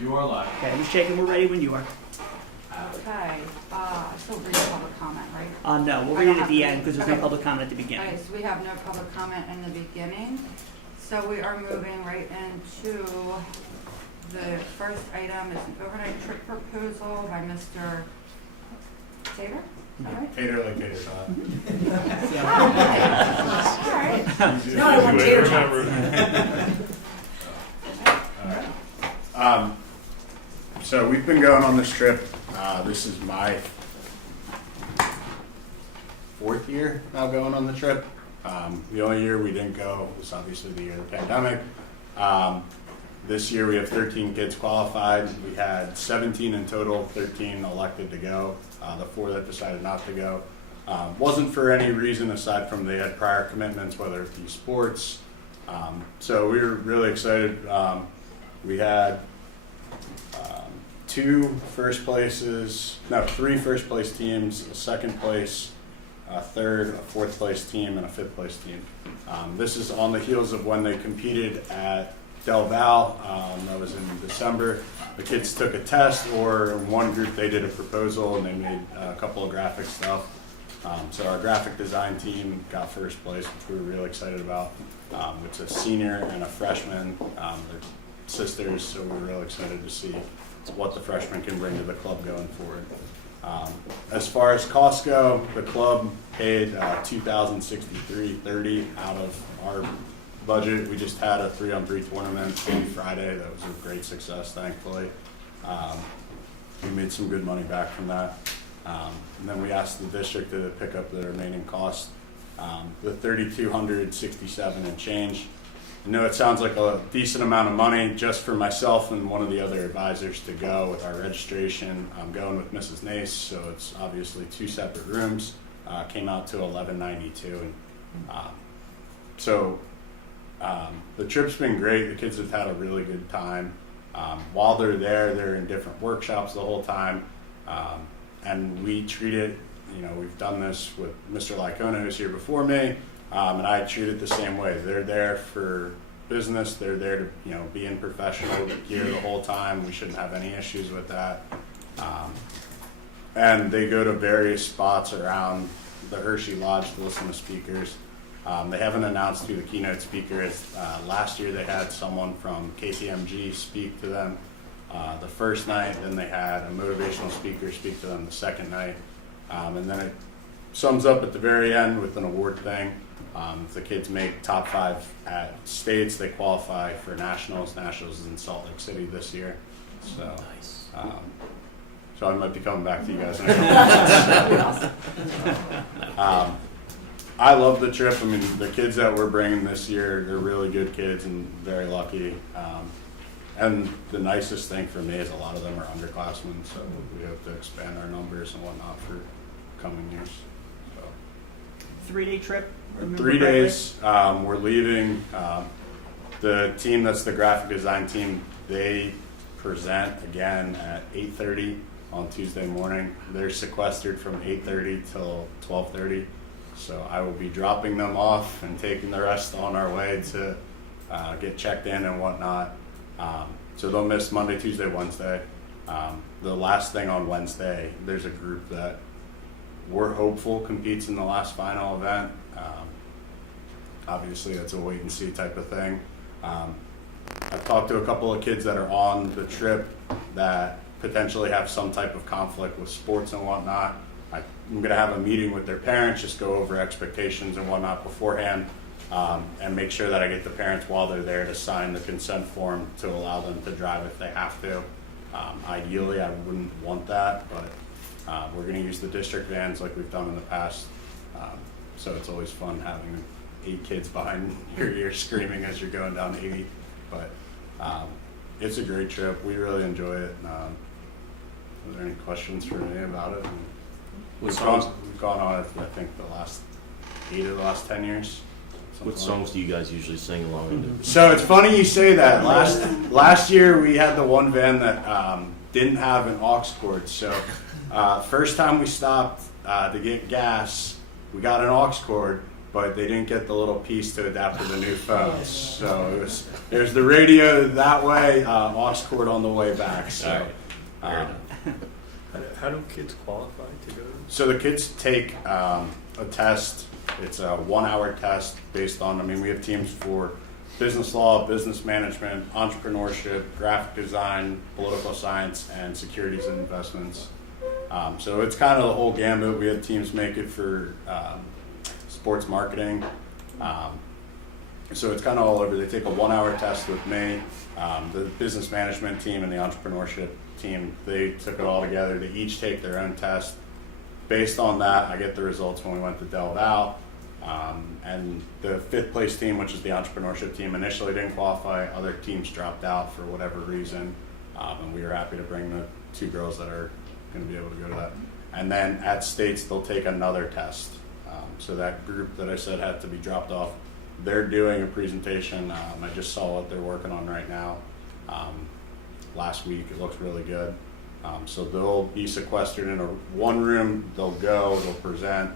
You are live. Okay, Ms. Shaken, we're ready when you are. Okay, still read public comment, right? No, we'll read it at the end because there's no public comment at the beginning. Okay, so we have no public comment in the beginning. So we are moving right into the first item is an overnight trip proposal by Mr. Tater? Is that right? Tater like tater tot. All right. No, I want tater tots. So we've been going on this trip. This is my 4th year now going on the trip. The only year we didn't go was obviously the year of the pandemic. This year we have 13 kids qualified. We had 17 in total, 13 elected to go. The 4 that decided not to go wasn't for any reason aside from they had prior commitments, whether it be sports. So we were really excited. We had 3 first place teams, a second place, a third, a 4th place team, and a 5th place team. This is on the heels of when they competed at Del Val. That was in December. The kids took a test, or in one group they did a proposal and they made a couple of graphic stuff. So our graphic design team got first place, which we were really excited about. It's a senior and a freshman. They're sisters, so we're really excited to see what the freshmen can bring to the club going forward. As far as costs go, the club paid $2,063.30 out of our budget. We just had a 3-on-3 tournament on Friday. That was a great success, thankfully. We made some good money back from that. And then we asked the district to pick up the remaining costs, the $3,267 and change. I know it sounds like a decent amount of money just for myself and one of the other advisors to go with our registration. I'm going with Mrs. Nace, so it's obviously 2 separate rooms. Came out to $1,192, and the trip's been great. The kids have had a really good time. While they're there, they're in different workshops the whole time, and we treat it. We've done this with Mr. Lycona, who's here before me. And I treat it the same way. They're there for business. They're there to, be in professional gear the whole time. We shouldn't have any issues with that. And they go to various spots around the Hershey Lodge to listen to speakers. They haven't announced who the keynote speaker is. Last year they had someone from KPMG speak to them the first night. Then they had a motivational speaker speak to them the second night. And then it sums up at the very end with an award thing. If the kids make top 5 at states, they qualify for nationals. Nationals is in Salt Lake City this year. So, Nice. so I might be coming back to you guys. I love the trip. I mean, the kids that we're bringing this year, they're really good kids and very lucky. And the nicest thing for me is a lot of them are underclassmen, so we hope to expand our numbers and whatnot for coming years. 3-day trip? 3 days. We're leaving. The team that's the graphic design team, they present again at 8:30 on Tuesday morning. They're sequestered from 8:30 till 12:30. So I will be dropping them off and taking the rest on our way to get checked in and whatnot. So they'll miss Monday, Tuesday, Wednesday. The last thing on Wednesday, there's a group that we're hopeful competes in the last final event. Obviously, that's a wait and see type of thing. I've talked to a couple of kids that are on the trip that potentially have some type of conflict with sports and whatnot. I'm going to have a meeting with their parents, just go over expectations and whatnot beforehand, and make sure that I get the parents while they're there to sign the consent form to allow them to drive if they have to. Ideally, I wouldn't want that, but we're going to use the district vans like we've done in the past. So it's always fun having 8 kids behind your ear screaming as you're going down 80. But it's a great trip. We really enjoy it. Are there any questions for me about it? We've gone on it, I think, the last 8 of the last 10 years. What songs do you guys usually sing along to? So it's funny you say that. Last year we had the one van that didn't have an aux cord. So first time we stopped to get gas, we got an aux cord. but they didn't get the little piece to adapt to the new phones. So there's the radio that way, aux cord on the way back. So, How do kids qualify to go? so the kids take a test. It's a 1-hour test based on, I mean, we have teams for business law, business management, entrepreneurship, graphic design, political science, and securities and investments. So it's kind of the whole gambit. We had teams make it for sports marketing. So it's kind of all over. They take a 1-hour test with me. The business management team and the entrepreneurship team, they took it all together. They each take their own test. Based on that, I get the results when we went to Del Val. And the 5th place team, which is the entrepreneurship team, initially didn't qualify. Other teams dropped out for whatever reason. And we were happy to bring the 2 girls that are going to be able to go to that. And then at states, they'll take another test. So that group that I said had to be dropped off, they're doing a presentation. I just saw what they're working on right now. Last week, it looks really good. So they'll be sequestered in one room. They'll go, they'll present.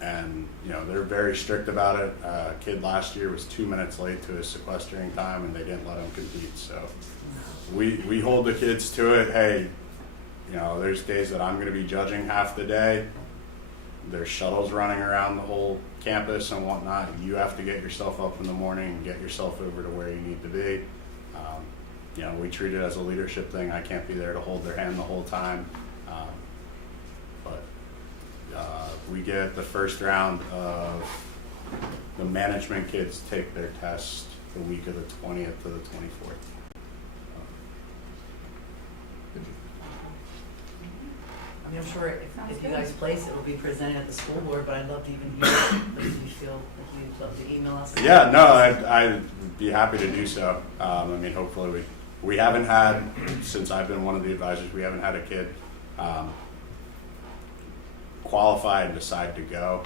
And they're very strict about it. A kid last year was 2 minutes late to his sequestering time, and they didn't let him compete. So we hold the kids to it. Hey, there's days that I'm going to be judging half the day. There's shuttles running around the whole campus and whatnot. You have to get yourself up in the morning and get yourself over to where you need to be. We treat it as a leadership thing. I can't be there to hold their hand the whole time. But we get the first round of the management kids take their test the week of the 20th to the 24th. I mean, I'm sure if you guys place it, will be presented at the school board, but I'd love to even hear it. If you feel like you'd love to email us. Yeah, no, I'd be happy to do so. I mean, hopefully we haven't had, since I've been one of the advisors, we haven't had a kid qualify and decide to go.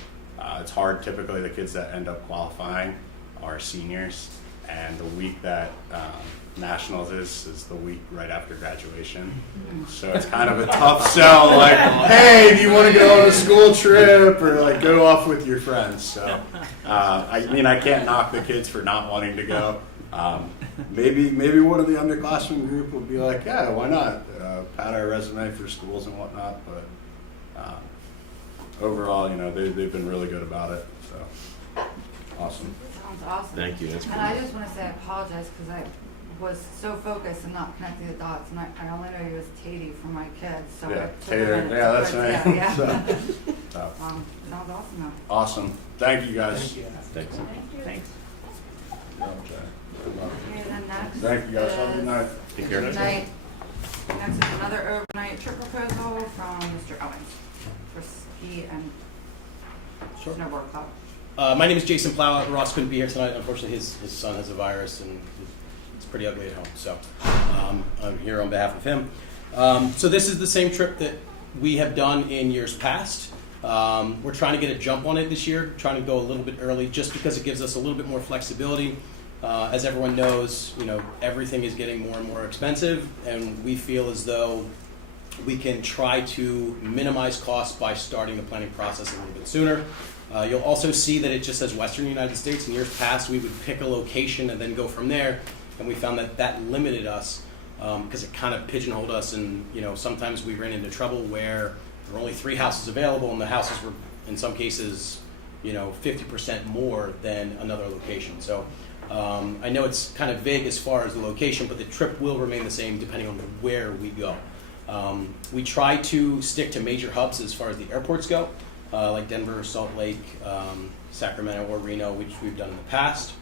It's hard. Typically, the kids that end up qualifying are seniors, and the week that Nationals is the week right after graduation. So it's kind of a tough sell, like, hey, do you want to go on a school trip or like go off with your friends? So I mean, I can't knock the kids for not wanting to go. Maybe one of the underclassmen group would be like, yeah, why not? Pad our resume for schools and whatnot. But overall, they've been really good about it. So awesome. Sounds awesome. Thank you. That's And I just want to say I apologize because I was so focused and not connecting the dots, and I only know you as Tatey for my kids. So Yeah, it took a Tater. minute Yeah, to that's put- me. Yeah. So, Sounds awesome though. awesome. Thank you guys. Thanks. Thanks. Good luck. Okay, then next Thank you guys. Have a good night. Take care. Night. Next is another overnight trip proposal from Mr. Owens for ski and snowboard club. My name is Jason Plow. Ross couldn't be here tonight. Unfortunately, his son has a virus and it's pretty ugly at home. So I'm here on behalf of him. So this is the same trip that we have done in years past. We're trying to get a jump on it this year, trying to go a little bit early just because it gives us a little bit more flexibility. As everyone knows, everything is getting more and more expensive, and we feel as though we can try to minimize costs by starting the planning process a little bit sooner. You'll also see that it just says Western United States. In years past, we would pick a location and then go from there, and we found that limited us because it kind of pigeonholed us, and sometimes we ran into trouble where there were only 3 houses available, and the houses were, in some cases, 50% more than another location. So I know it's kind of vague as far as the location, but the trip will remain the same depending on where we go. We try to stick to major hubs as far as the airports go, like Denver, Salt Lake, Sacramento, or Reno, which we've done in the past.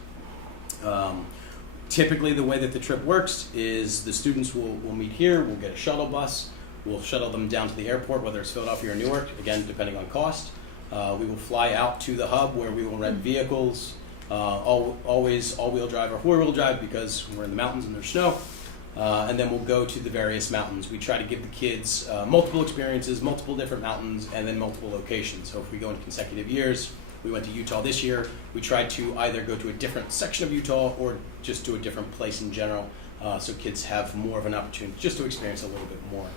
Typically, the way that the trip works is the students will meet here, we'll get a shuttle bus, we'll shuttle them down to the airport, whether it's Philadelphia or Newark, again, depending on cost. We will fly out to the hub where we will rent vehicles, always all-wheel drive or four-wheel drive because we're in the mountains and there's snow. And then we'll go to the various mountains. We try to give the kids multiple experiences, multiple different mountains, and then multiple locations. So if we go in consecutive years, we went to Utah this year, we tried to either go to a different section of Utah or just to a different place in general, so kids have more of an opportunity just to experience a little bit more.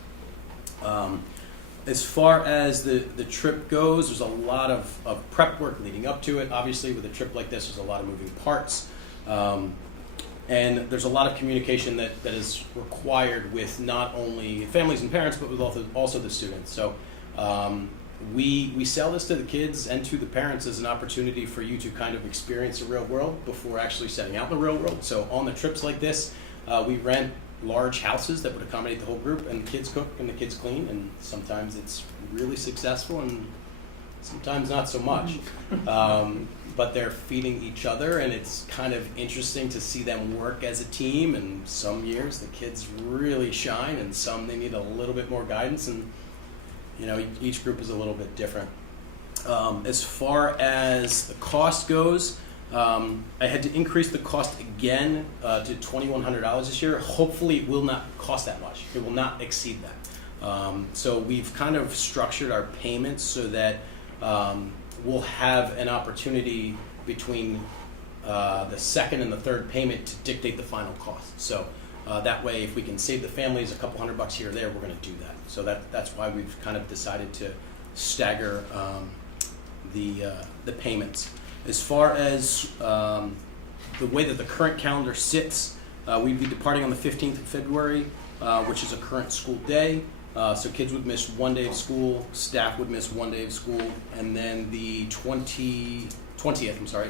As far as the trip goes, there's a lot of prep work leading up to it. Obviously, with a trip like this, there's a lot of moving parts. And there's a lot of communication that is required with not only families and parents, but with also the students. So we sell this to the kids and to the parents as an opportunity for you to kind of experience the real world before actually setting out in the real world. So on the trips like this, we rent large houses that would accommodate the whole group, and the kids cook and the kids clean, and sometimes it's really successful and sometimes not so much. But they're feeding each other, and it's kind of interesting to see them work as a team. And some years the kids really shine, and some they need a little bit more guidance, and each group is a little bit different. As far as the cost goes, I had to increase the cost again to $2,100 this year. Hopefully it will not cost that much. It will not exceed that. So we've kind of structured our payments so that we'll have an opportunity between the second and the third payment to dictate the final cost. So that way, if we can save the families a couple $100 here or there, we're going to do that. So that's why we've kind of decided to stagger the payments. As far as the way that the current calendar sits, we'd be departing on the 15th of February, which is a current school day. So kids would miss 1 day of school, staff would miss 1 day of school, and then the 20th,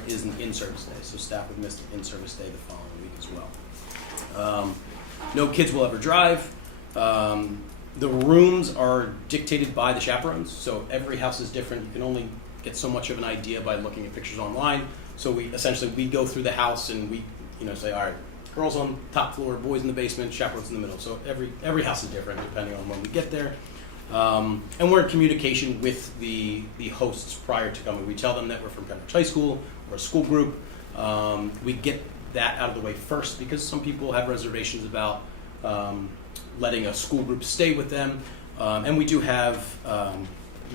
is an in-service day. So staff would miss the in-service day the following week as well. No kids will ever drive. The rooms are dictated by the chaperones, so every house is different. You can only get so much of an idea by looking at pictures online. So we go through the house and we say, all right, girls on top floor, boys in the basement, chaperones in the middle. So every house is different depending on when we get there. And we're in communication with the hosts prior to coming. We tell them that we're from Greenwich High School, we're a school group. We get that out of the way first because some people have reservations about letting a school group stay with them. And we do have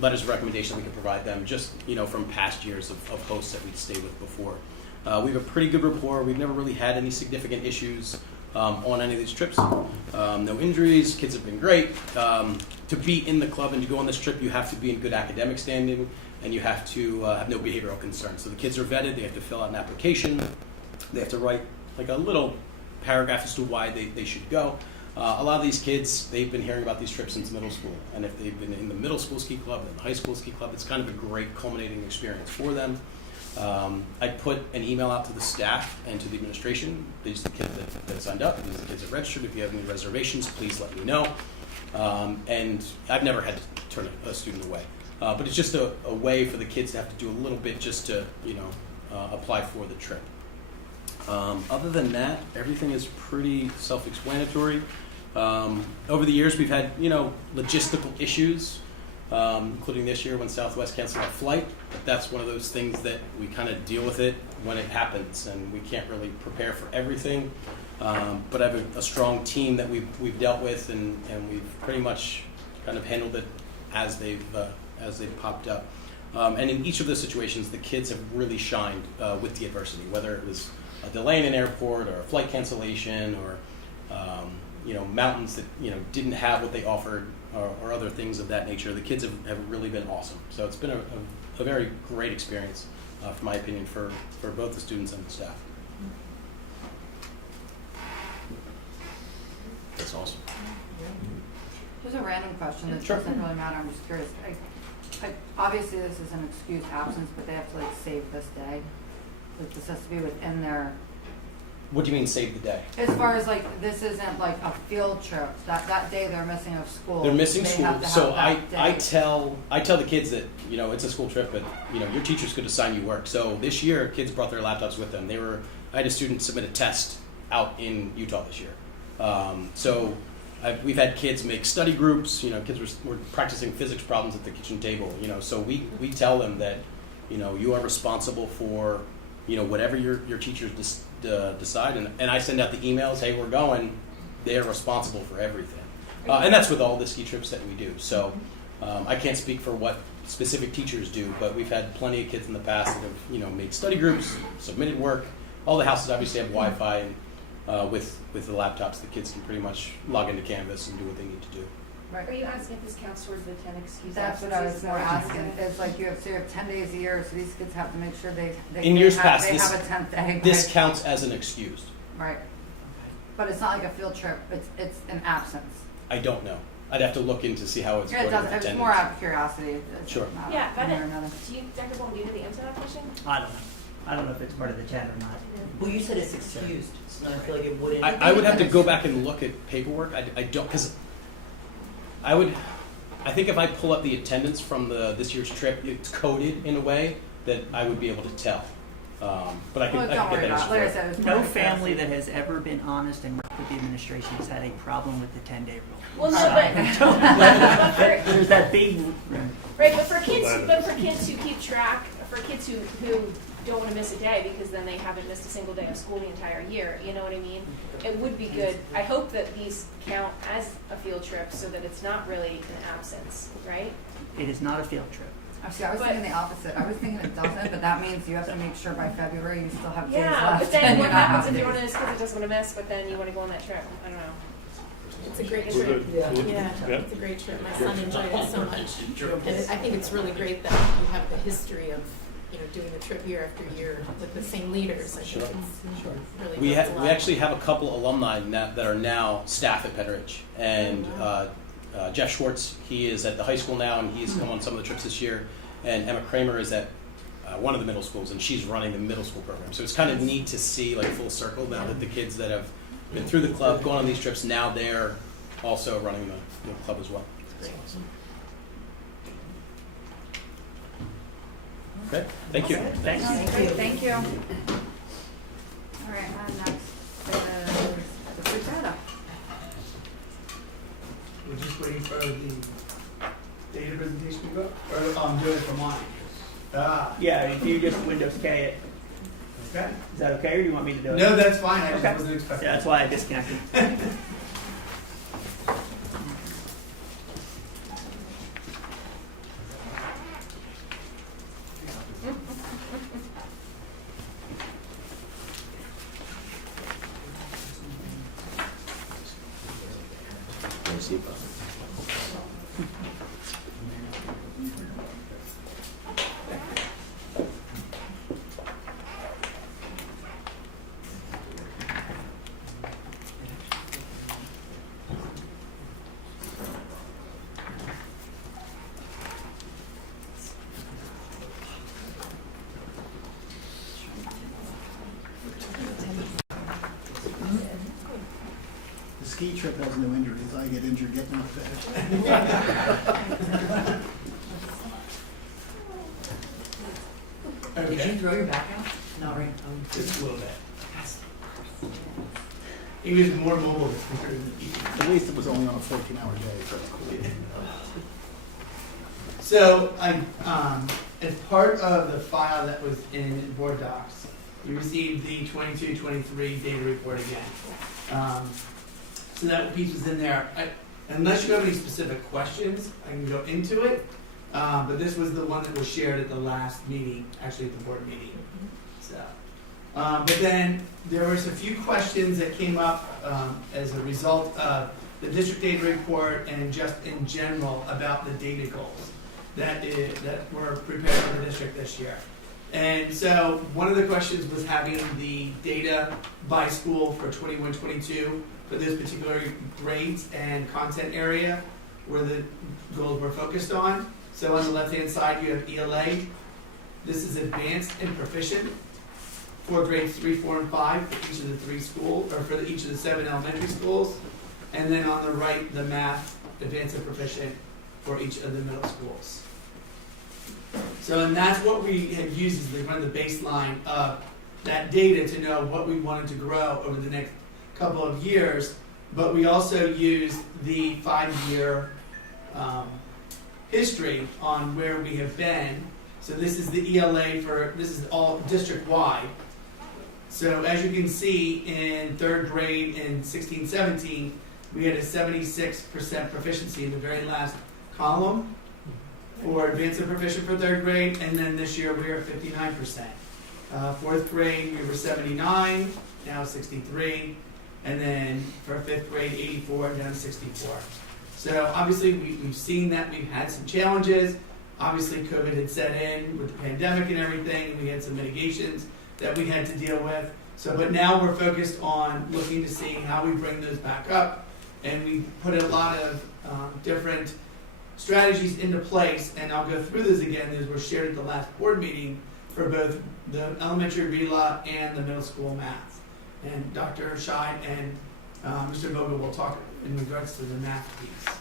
letters of recommendation we can provide them just from past years of hosts that we'd stayed with before. We have a pretty good rapport. We've never really had any significant issues on any of these trips. No injuries. Kids have been great. To be in the club and to go on this trip, you have to be in good academic standing, and you have to have no behavioral concerns. So the kids are vetted. They have to fill out an application. They have to write like a little paragraph as to why they should go. A lot of these kids, they've been hearing about these trips since middle school, and if they've been in the middle school ski club and the high school ski club, it's kind of a great culminating experience for them. I put an email out to the staff and to the administration. These are the kids that signed up. These are the kids that registered. If you have any reservations, please let me know. And I've never had to turn a student away. But it's just a way for the kids to have to do a little bit just to, apply for the trip. Other than that, everything is pretty self-explanatory. Over the years, we've had, logistical issues, including this year when Southwest canceled our flight. But that's one of those things that we kind of deal with it when it happens, and we can't really prepare for everything. But I have a strong team that we've dealt with, and we've pretty much kind of handled it as they've popped up. And in each of those situations, the kids have really shined with the adversity, whether it was a delay in an airport or a flight cancellation or mountains that didn't have what they offered or other things of that nature. The kids have really been awesome. So it's been a very great experience, from my opinion, for both the students and the staff. That's awesome. Just a random question that Sure. doesn't really matter. I'm just curious. Obviously, this is an excused absence, but they have to save this day. This has to be within their. What do you mean save the day? As far as this isn't like a field trip. That day they're missing of school. They're missing they school, have to so have that I day. tell the kids that it's a school trip, but your teachers could assign you work. So this year, kids brought their laptops with them. I had a student submit a test out in Utah this year. We've had kids make study groups. Kids were practicing physics problems at the kitchen table. So we tell them that you are responsible for whatever your teachers decide, and I send out the emails. Hey, we're going. They're responsible for everything, and that's with all the ski trips that we do. So I can't speak for what specific teachers do, but we've had plenty of kids in the past that have made study groups, submitted work. All the houses obviously have Wi-Fi, and with the laptops, the kids can pretty much log into Canvas and do what they need to do. Right. Are you asking if this counts towards the 10 excused That's what I was absences? more asking, is like you have 10 days a year, so these kids have to make sure they In years have, past, they this- have a 10th day. This counts as an excused. Right. But it's not like a field trip, it's an absence. I don't know. I'd have to look in to see how it's Yeah, it according does, to it's more attendance. out of curiosity. It's Sure. not Yeah, one way or but another. do you, Dr. Bowman, do you know the answer to that question? I don't know. I don't know if it's part of the 10 or not. Well, you said it's excused, so I feel like it wouldn't. I would have to go back and look at paperwork. I don't, because I think if I pull up the attendance from this year's trip, it's coded in a way that I would be able to tell. But I Well, can don't get worry that about it. Like I explored. said, it's more No like family curiosity. that has ever been honest and worked with the administration has had a problem with the 10-day rule. Well, no, but for, There's that big, right, but for kids who keep track, for kids who don't want to miss a day because then they haven't missed a single day of school the entire year, you know what I mean? It would be good. I hope that these count as a field trip so that it's not really an absence, right? it is not a field trip. Actually, I was But- thinking the opposite. I was thinking it doesn't, but that means you have to make sure by February you still have days Yeah, left. but then and what you're not happens if having you're one of days. those kids that doesn't want to miss, but then you want to go on that trip? I don't know. It's a great It's trip. Yeah. Yeah, it's a great trip. My son enjoyed it so much. And I think it's really great that you have the history of, doing the trip year after year with the same leaders. I think it's really We helps a lot. actually have a couple alumni that are now staff at Pederich, and Jeff Schwartz, he is at the high school now, and he's come on some of the trips this year. And Emma Kramer is at one of the middle schools, and she's running the middle school program. So it's kind of neat to see like full circle now that the kids that have been through the club, going on these trips, now they're also running the club as well. Okay, thank you. Thank you. Great, thank you. All right, and next is the food data. We're just waiting for the data presentation to go, or I'm doing it from mine. Yeah, if you just Windows K it, Okay. is that okay, or do you want me to do it? No, that's fine. I just Okay. wasn't expecting. Yeah, that's why I disconnected. Let me see. The ski trip has no injuries. I get injured getting off there. Did you throw your back out? Not right. Just a little bit. He was more mobile this winter than he. At least it was only on a 14-hour day, so it's cool. So as part of the file that was in board docs, we received the 22-23 data report again. So that piece was in there. Unless you have any specific questions, I can go into it. But this was the one that was shared at the last meeting, actually at the board meeting. So, but then there was a few questions that came up as a result of the district data report and just in general about the data goals that were prepared for the district this year. And so one of the questions was having the data by school for 21-22 for those particular grades and content area where the goals were focused on. So on the left-hand side, you have ELA. This is advanced and proficient for grades 3, 4, and 5 for each of the 3 schools, or for each of the 7 elementary schools. And then on the right, the math, advanced and proficient for each of the middle schools. So, and that's what we had used as the kind of the baseline of that data to know what we wanted to grow over the next couple of years. But we also used the 5-year history on where we have been. So this is the ELA this is all district-wide. So as you can see in 3rd grade in 16-17, we had a 76% proficiency in the very last column for advanced and proficient for 3rd grade, and then this year we are at 59%. 4th grade we were 79, now 63, and then for 5th grade 84, down to 64. So obviously we've seen that we've had some challenges. Obviously COVID had set in with the pandemic and everything, and we had some mitigations that we had to deal with. So, but now we're focused on looking to see how we bring those back up, and we put a lot of different strategies into place, and I'll go through those again. These were shared at the last board meeting for both the elementary RELA and the middle school math. And Dr. Scheid and Mr. Vogel will talk in regards to the math piece.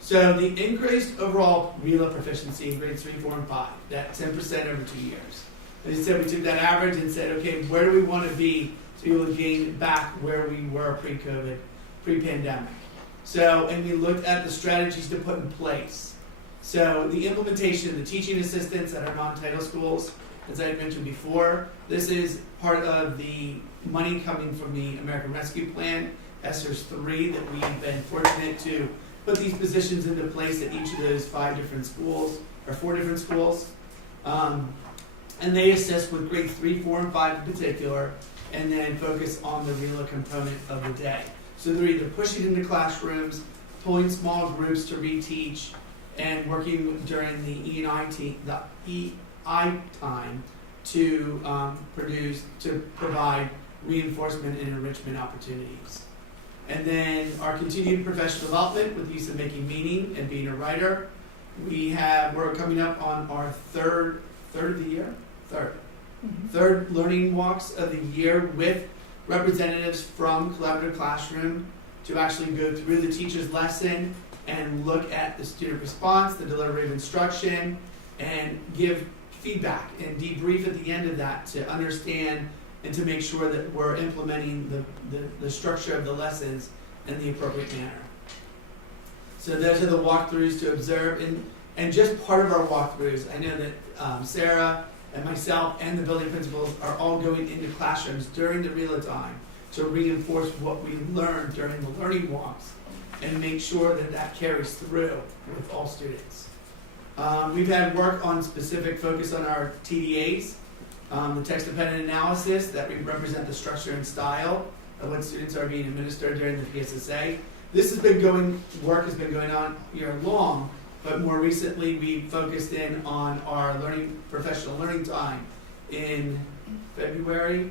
So the increased overall RELA proficiency in grades 3, 4, and 5, that 10% over 2 years. As I said, we took that average and said, okay, where do we want to be to be able to gain back where we were pre-COVID, pre-pandemic? So, and we looked at the strategies to put in place. So the implementation of the teaching assistants at our non-title schools, as I had mentioned before, this is part of the money coming from the American Rescue Plan, ESSERS 3, that we've been fortunate to put these positions into place at each of those 5 different schools, or 4 different schools. And they assist with grades 3, 4, and 5 in particular, and then focus on the RELA component of the day. So they're either pushing into classrooms, pulling small groups to reteach, and working during the EI time to provide reinforcement and enrichment opportunities. And then our continued professional development with the use of making meaning and being a writer. We're coming up on our third learning walks of the year with representatives from Collaborative Classroom to actually go through the teacher's lesson and look at the student response, the delivery of instruction, and give feedback and debrief at the end of that to understand and to make sure that we're implementing the structure of the lessons in the appropriate manner. So those are the walkthroughs to observe, and just part of our walkthroughs, I know that Sarah and myself and the building principals are all going into classrooms during the RELA time to reinforce what we learned during the learning walks and make sure that that carries through with all students. We've had work on specific focus on our TDAs, the text-dependent analysis that we represent the structure and style of when students are being administered during the PSSA. This has been work has been going on year long, but more recently we focused in on our professional learning time in February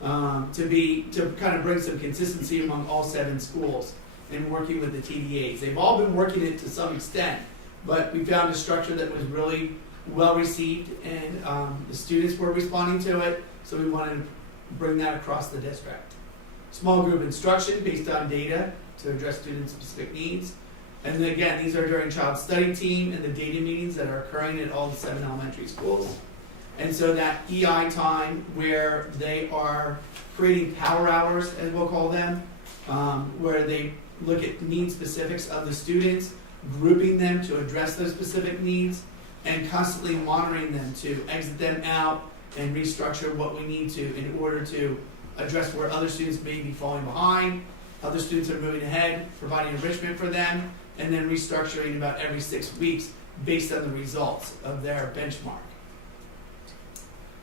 to kind of bring some consistency among all 7 schools and working with the TDAs. They've all been working it to some extent, but we found a structure that was really well received, and the students were responding to it, so we wanted to bring that across the district. Small group instruction based on data to address student specific needs. And then again, these are during child study team and the data meetings that are occurring at all the 7 elementary schools. And so that EI time where they are creating power hours, as we'll call them, where they look at need specifics of the students, grouping them to address those specific needs, and constantly monitoring them to exit them out and restructure what we need to in order to address where other students may be falling behind, other students are moving ahead, providing enrichment for them, and then restructuring about every 6 weeks based on the results of their benchmark.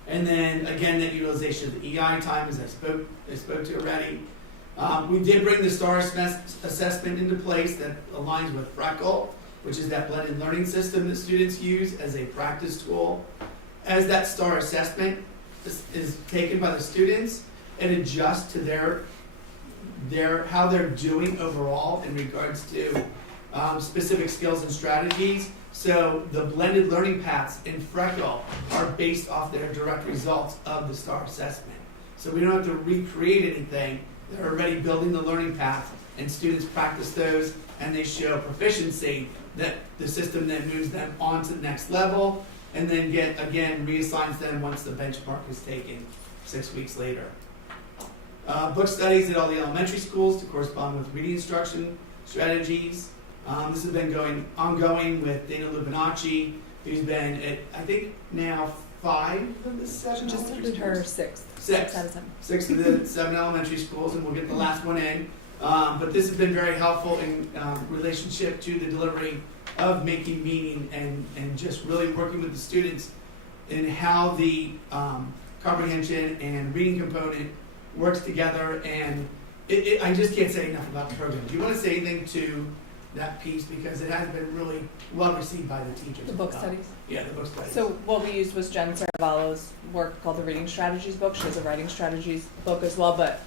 And then again, that utilization of the EI time, as I spoke to already. We did bring the STAR assessment into place that aligns with Freckle, which is that blended learning system that students use as a practice tool. As that STAR assessment is taken by the students, it adjusts to their how they're doing overall in regards to specific skills and strategies. So the blended learning paths in Freckle are based off their direct results of the STAR assessment. So we don't have to recreate anything. They're already building the learning path, and students practice those, and they show proficiency that the system then moves them on to the next level, and then reassigns them once the benchmark is taken 6 weeks later. Book studies at all the elementary schools to correspond with reading instruction strategies. This has been ongoing with Dana Lupinacci, who's been at, I think, now 5 of the 7 Just elementary did her schools. 6th. 6 out of 7. 6 of the 7 elementary schools, and we'll get the last one in. But this has been very helpful in relationship to the delivery of making meaning and just really working with the students in how the comprehension and reading component works together, and I just can't say enough about the program. Do you want to say anything to that piece, because it has been really well received by the teachers? The book studies. Yeah, the book studies. So what we used was Jen Saravallo's work called the Reading Strategies book. She has a writing strategies book as well, but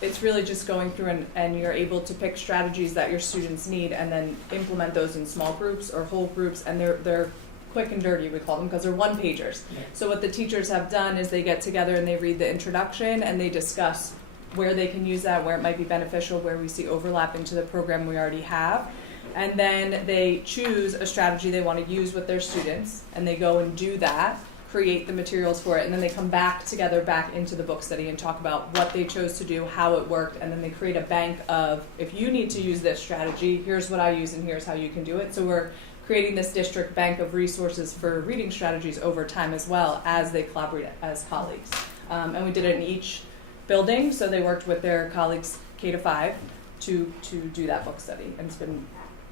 it's really just going through and you're able to pick strategies that your students need and then implement those in small groups or whole groups, and they're quick and dirty, we call them, because they're one-pagers. Yeah. So what the teachers have done is they get together and they read the introduction and they discuss where they can use that, where it might be beneficial, where we see overlap into the program we already have. And then they choose a strategy they want to use with their students, and they go and do that, create the materials for it, and then they come back together back into the book study and talk about what they chose to do, how it worked, and then they create a bank of, if you need to use this strategy, here's what I use and here's how you can do it. So we're creating this district bank of resources for reading strategies over time as well as they collaborate as colleagues. And we did it in each building, so they worked with their colleagues K-5 to do that book study, and it's been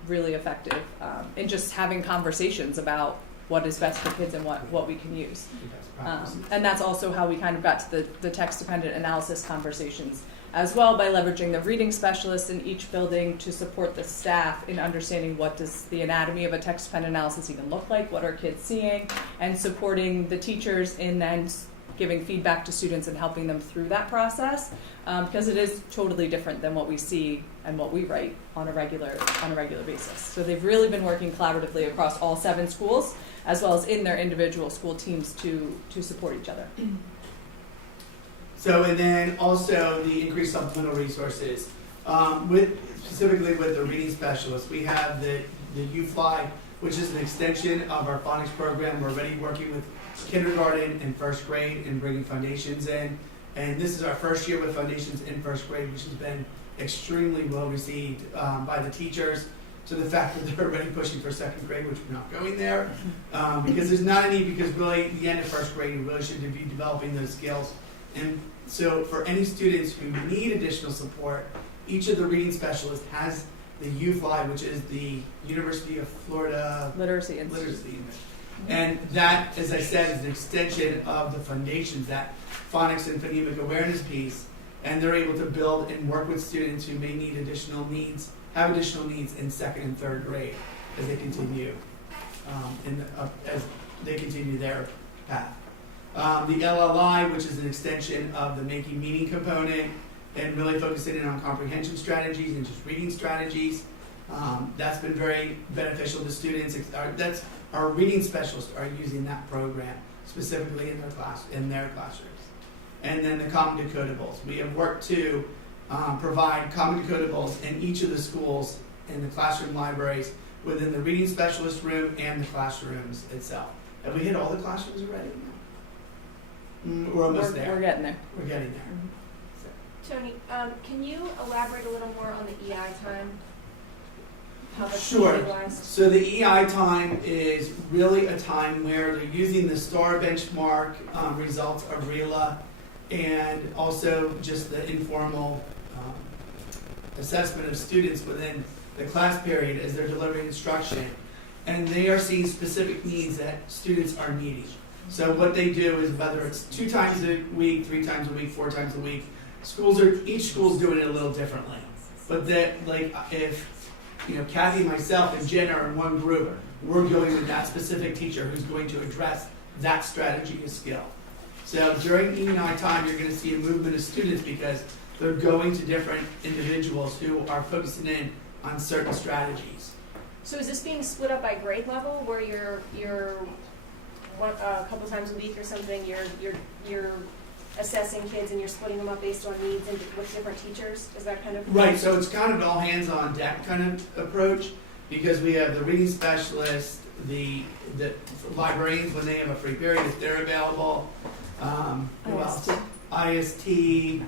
really effective in just having conversations about what is best for kids and what we can use. And that's also how we kind of got to the text-dependent analysis conversations as well, by leveraging the reading specialists in each building to support the staff in understanding what does the anatomy of a text-dependent analysis even look like, what are kids seeing, and supporting the teachers in then giving feedback to students and helping them through that process, because it is totally different than what we see and what we write on a regular basis. So they've really been working collaboratively across all 7 schools, as well as in their individual school teams to support each other. So, and then also the increased supplemental resources, specifically with the reading specialists. We have the UFly, which is an extension of our phonics program. We're already working with kindergarten and first grade and bringing foundations in. And this is our first year with foundations in first grade, which has been extremely well received by the teachers, to the fact that they're already pushing for second grade, which we're not going there, because there's not a need, because really at the end of first grade, you really should be developing those skills. And so for any students who need additional support, each of the reading specialists has the UFly, which is the University of Florida Literacy Institute. And that, as I said, is an extension of the foundations, that phonics and phonemic awareness piece. And they're able to build and work with students who may need additional needs, have additional needs in second and third grade as they continue, as they continue their path. The LLI, which is an extension of the making meaning component, and really focusing in on comprehension strategies and just reading strategies. That's been very beneficial to students. That's our reading specialists are using that program specifically in their classrooms. And then the common decodables. We have worked to provide common decodables in each of the schools in the classroom libraries, within the reading specialist room and the classrooms itself. Have we hit all the classrooms already? We're almost there. We're getting there. We're getting there. Tony, can you elaborate a little more on the EI time? How that's Sure. utilized? So the EI time is really a time where they're using the STAR benchmark results of RELA, and also just the informal assessment of students within the class period as they're delivering instruction. And they are seeing specific needs that students are needing. So what they do is, whether it's 2 times a week, 3 times a week, 4 times a week, each school's doing it a little differently. But that, like, if Kathy, myself, and Jen are in one group, we're going with that specific teacher who's going to address that strategy and skill. So during E&I time, you're going to see a movement of students because they're going to different individuals who are focusing in on certain strategies. So is this being split up by grade level, where you're a couple times a week or something, you're assessing kids and you're splitting them up based on needs and with different teachers? Is that kind of Right, so it's kind of all hands on deck kind of approach, because we have the reading specialist, the librarians when they have a free period if they're available, who else? IST,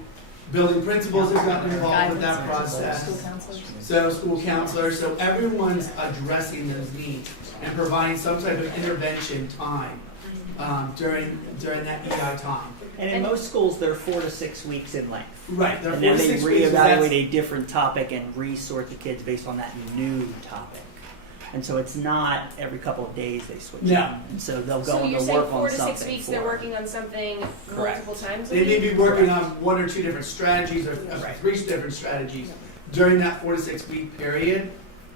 building principals have gotten involved with that process. School counselors. So school counselors, so everyone's addressing those needs and providing some type of intervention time during that EI time. And in most schools, they're 4 to 6 weeks in length. Right, they're And 4 then to they 6 weeks. reevaluate a different topic and resort the kids based on that new topic. And so it's not every couple of days they switch. No. them. And so they'll go So and you're they'll saying work 4 on to something. 6 weeks they're for- working on something Correct. multiple times a They may week? be working Correct. on 1 or 2 different strategies or Right. 3 different strategies during that 4 to 6 week period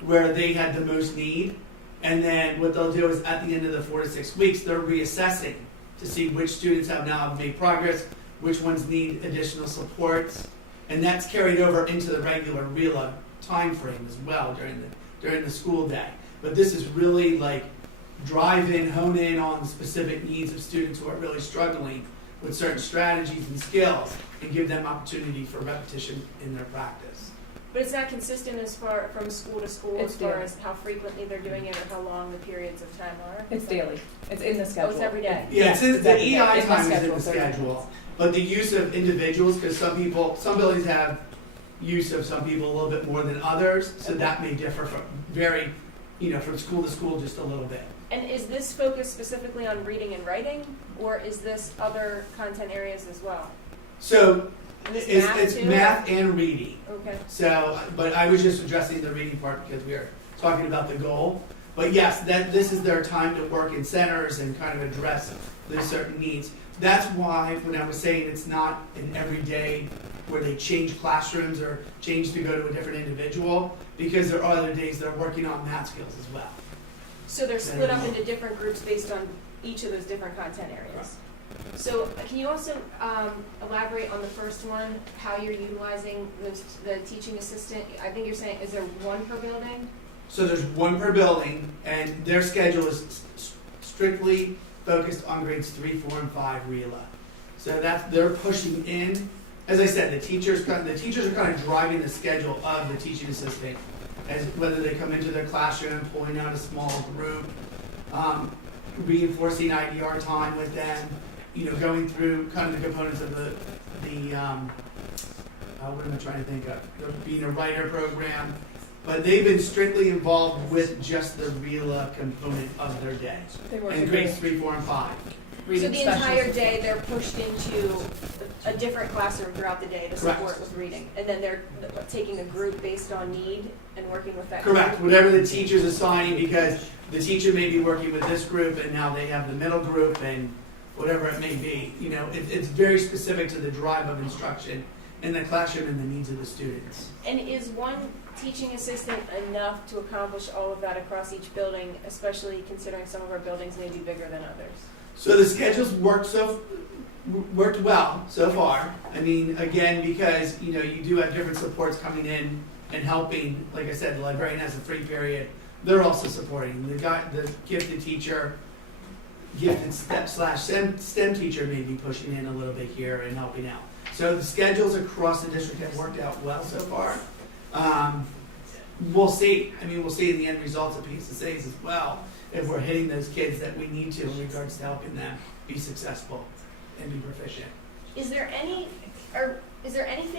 where they had the most need. And then what they'll do is at the end of the 4 to 6 weeks, they're reassessing to see which students have now made progress, which ones need additional supports. And that's carried over into the regular RELA timeframe as well during the school day. But this is really like drive in, hone in on the specific needs of students who are really struggling with certain strategies and skills and give them opportunity for repetition in their practice. But it's not consistent as far from school to school It's as far daily. as how frequently they're doing it or how long the periods of time are? It's daily. It's in the Oh, schedule. it's every day? Yeah, Yes, it's it's the every day. EI In the time is in schedule, the 30 minutes. schedule, but the use of individuals, because some buildings have use of some people a little bit more than others, so that may differ from from school to school just a little bit. And is this focused specifically on reading and writing, or is this other content areas as well? So And this it's too? math and reading. Okay. So, but I was just addressing the reading part because we are talking about the goal. But yes, this is their time to work in centers and kind of address those certain needs. That's why when I was saying it's not an everyday where they change classrooms or change to go to a different individual, because there are other days they're working on math skills as well. So they're split up into different groups based on each of those different content areas. So can you also elaborate on the first one, how you're utilizing the teaching assistant? I think you're saying, is there one per building? So there's one per building, and their schedule is strictly focused on grades 3, 4, and 5 RELA. So they're pushing in. As I said, the teachers are kind of driving the schedule of the teaching assistant, as whether they come into their classroom, pulling out a small group, reinforcing IDR time with them, going through kind of the components of the what am I trying to think of? Being a writer program. But they've been strictly involved with just the RELA component of their day. They work And with grades 3, 4, and 5. So reading the entire specialists. day, they're pushed into a different classroom throughout the day to support Correct. with reading? And then they're taking a group based on need and working with that group? Correct. Whatever the teacher's assigning, because the teacher may be working with this group and now they have the middle group and whatever it may be. It's very specific to the drive of instruction in the classroom and the needs of the students. And is one teaching assistant enough to accomplish all of that across each building, especially considering some of our buildings may be bigger than others? So the schedules worked well so far. I mean, again, because you do have different supports coming in and helping. Like I said, the librarian has a 3-period. They're also supporting the gifted teacher, gifted STEM teacher may be pushing in a little bit here and helping out. So the schedules across the district have worked out well so far. We'll see. I mean, we'll see in the end results of PSSAs as well if we're hitting those kids that we need to in regards to helping them be successful and be proficient. Is there anything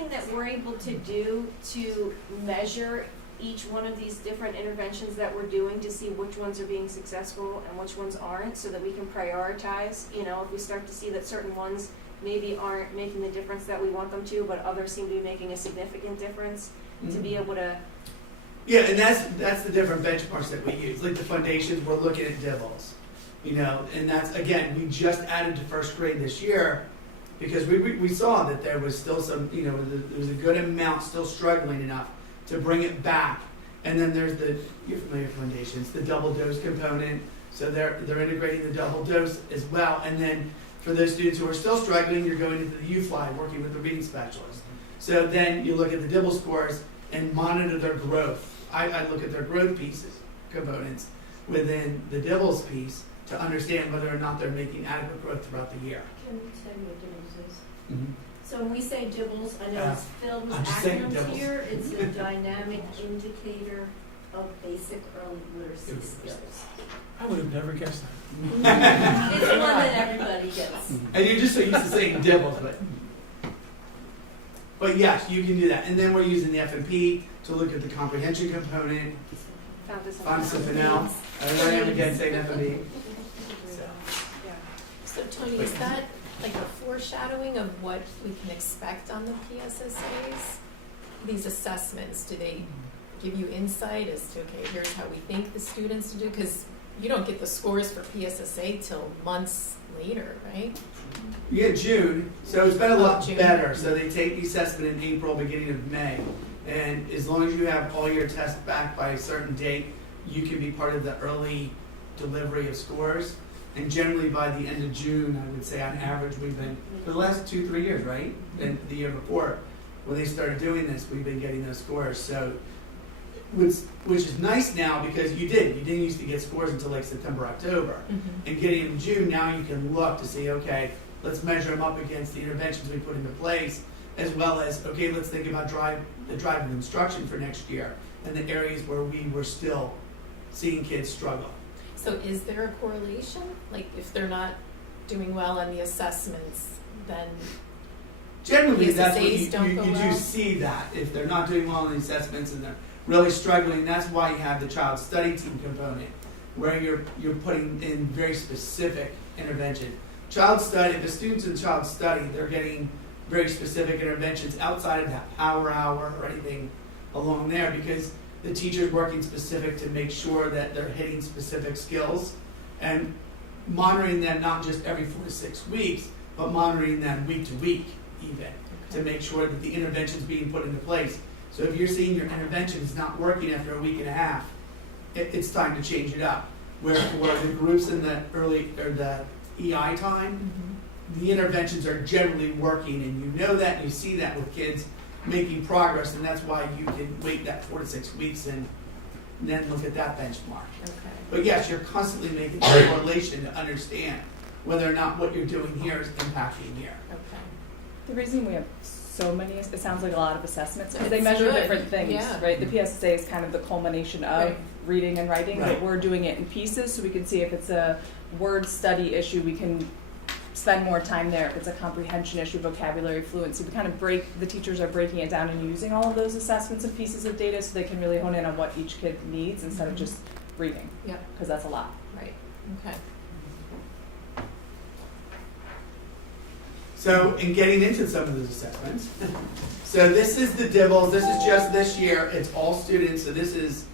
that we're able to do to measure each one of these different interventions that we're doing to see which ones are being successful and which ones aren't, so that we can prioritize? If we start to see that certain ones maybe aren't making the difference that we want them to, but others seem to be making a significant difference, to be able to. Yeah, and that's the different benchmarks that we use. Like the foundations, we're looking at DIBELS, and that's, again, we just added to first grade this year because we saw that there was still some, there was a good amount still struggling enough to bring it back. And then there's you're familiar with foundations, the double dose component. So they're integrating the double dose as well. And then for those students who are still struggling, you're going into the UFly, working with the reading specialist. So then you look at the DIBELS scores and monitor their growth. I look at their growth components within the DIBELS piece to understand whether or not they're making adequate growth throughout the year. Can you tell me what DIBELS is? Mm-hmm. So when we say DIBELS, I know it's filled with I'm just saying acronyms DIBELS. here. It's a dynamic indicator of basic early literacy skills. I would have never guessed that. It's one that everybody gets. And you're just so used to saying DIBELS, but yes, you can do that. And then we're using the FMP to look at the comprehension component. Found something else. I am again saying FMP. So Tony, is that like a foreshadowing of what we can expect on the PSSAs? These assessments, do they give you insight as to, okay, here's how we think the students do? Because you don't get the scores for PSSA till months later, right? You get June, so it's been a lot June. better. So they take the assessment in April, beginning of May. And as long as you have all your tests back by a certain date, you can be part of the early delivery of scores. And generally by the end of June, I would say on average, we've been, for the last 2-3 years, right? And the year before, when they started doing this, we've been getting those scores. So, which is nice now because you didn't used to get scores until like September, October. And getting in June, now you can look to see, okay, let's measure them up against the interventions we put into place, as well as, okay, let's think about the drive of instruction for next year and the areas where we were still seeing kids struggle. So is there a correlation? Like if they're not doing well on the assessments, then Generally, that's what PSSAs don't go you do well? see that. If they're not doing well on the assessments and they're really struggling, that's why you have the child study team component, where you're putting in very specific intervention. Child study, if the students in child study, they're getting very specific interventions outside of that power hour or anything along there, because the teacher's working specific to make sure that they're hitting specific skills and monitoring them not just every 4 to 6 weeks, but monitoring them week to week even, to make sure that the intervention's being put into place. So if you're seeing your intervention is not working after a week and a half, it's time to change it up. Where for the groups in the early or the EI time, the interventions are generally working, and you know that, and you see that with kids making progress, and that's why you can wait that 4 to 6 weeks and then look at that benchmark. okay. But yes, you're constantly making a correlation to understand whether or not what you're doing here is impacting here. Okay. The reason we have so many, it sounds like a lot of assessments, because they It's measure good. different things, Yeah. right? The PSSA is kind of the culmination of Right. reading and writing, Right. but we're doing it in pieces, so we can see if it's a word study issue, we can spend more time there. If it's a comprehension issue, vocabulary fluency, we kind of the teachers are breaking it down and using all of those assessments and pieces of data so they can really hone in on what each kid needs instead of just reading, Yep. because that's a lot. Right. Okay. So, in getting into some of those assessments, so this is the DIBELS, this is just this year, it's all students, so this is,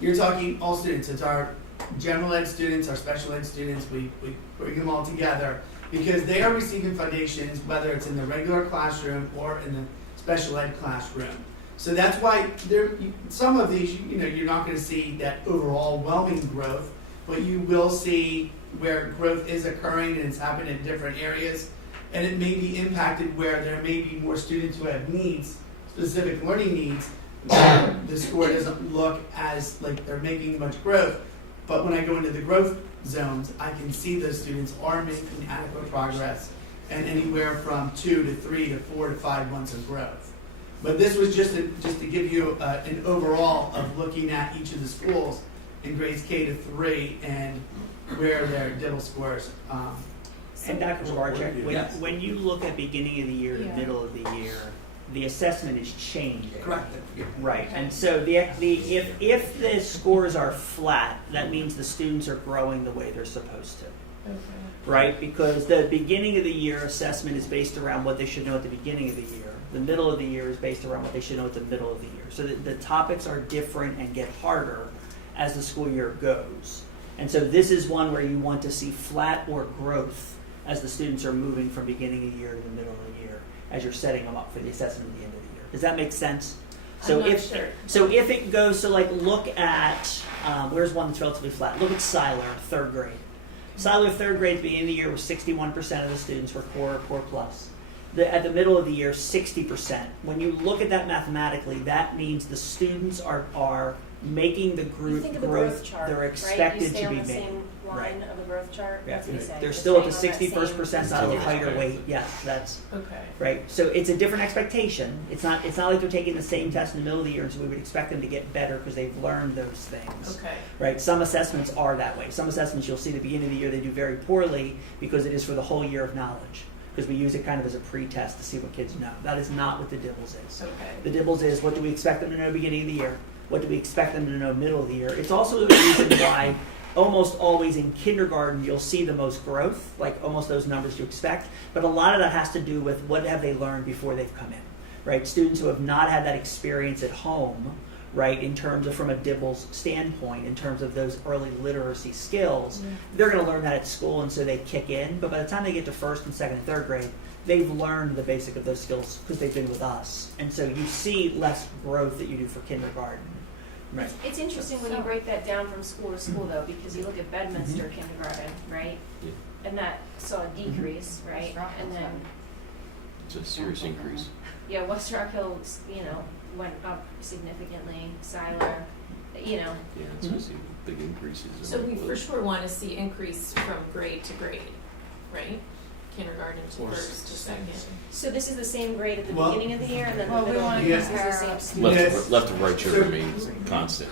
you're talking all students, it's our general ed students, our special ed students, we bring them all together, because they are receiving foundations, whether it's in the regular classroom or in the special ed classroom. So that's why some of these, you're not gonna see that overall whelming growth, but you will see where growth is occurring and it's happening in different areas. And it may be impacted where there may be more students who have needs, specific learning needs, the score doesn't look as like they're making much growth. But when I go into the growth zones, I can see those students are making adequate progress and anywhere from 2 to 3 to 4 to 5 months of growth. But this was just to give you an overall of looking at each of the schools in grades K to 3 and where their DIBELS scores. And Dr. Warchek, Yes. when you look at beginning of the year to Yeah. middle of the year, the assessment is changing. Correct. Right, and so if the scores are flat, that means the students are growing the way they're supposed to. Okay. Right, because the beginning of the year assessment is based around what they should know at the beginning of the year. The middle of the year is based around what they should know at the middle of the year. So the topics are different and get harder as the school year goes. And so this is one where you want to see flat or growth as the students are moving from beginning of the year to the middle of the year, as you're setting them up for the assessment at the end of the year. Does that make sense? So I'm not if sure. so, if it goes to like look at where's one that's relatively flat. Look at Siler, third grade. Siler third grade at the beginning of the year was 61% of the students were core or core plus. At the middle of the year, 60%. When you look at that mathematically, that means the students are making the You group think of the growth growth chart, they're right? expected You stay to on be the made. same line Right. of the growth chart. Yeah. That's what he's saying. They're Just still at the staying on that 61st same percentile of percentage. height or weight. Yes, that's Okay. right. So it's a different expectation. It's not like they're taking the same test in the middle of the year, and so we would expect them to get better because they've learned those things. Okay. Right? Some assessments are that way. Some assessments you'll see at the beginning of the year they do very poorly because it is for the whole year of knowledge. Because we use it kind of as a pre-test to see what kids know. That is not what the DIBELS is. Okay. The DIBELS is what do we expect them to know beginning of the year? What do we expect them to know middle of the year? It's also the reason why almost always in kindergarten you'll see the most growth, like almost those numbers you expect. But a lot of that has to do with what have they learned before they've come in, right? Students who have not had that experience at home right, in terms of from a Dibble's standpoint, in terms of those early literacy skills. They're going to learn that at school, and so they kick in. But by the time they get to first and second and third grade, they've learned the basic of those skills because they've been with us. And so you see less growth that you do for kindergarten. Right. It's interesting when you break that down from school to school though, because you look at Bedminster kindergarten, right? Yeah. And that saw a decrease, right? And then, It's a serious increase. yeah, West Rock Hill, went up significantly, Siler, Yeah, it's gonna see big increases. So we for sure want to see increase from grade to grade, right? Kindergarten to Or first to second. So this is the same grade at the Well- beginning of the year, and then Well, the we middle wanna is the compare- same student. Yes. Left to right should So- remain constant.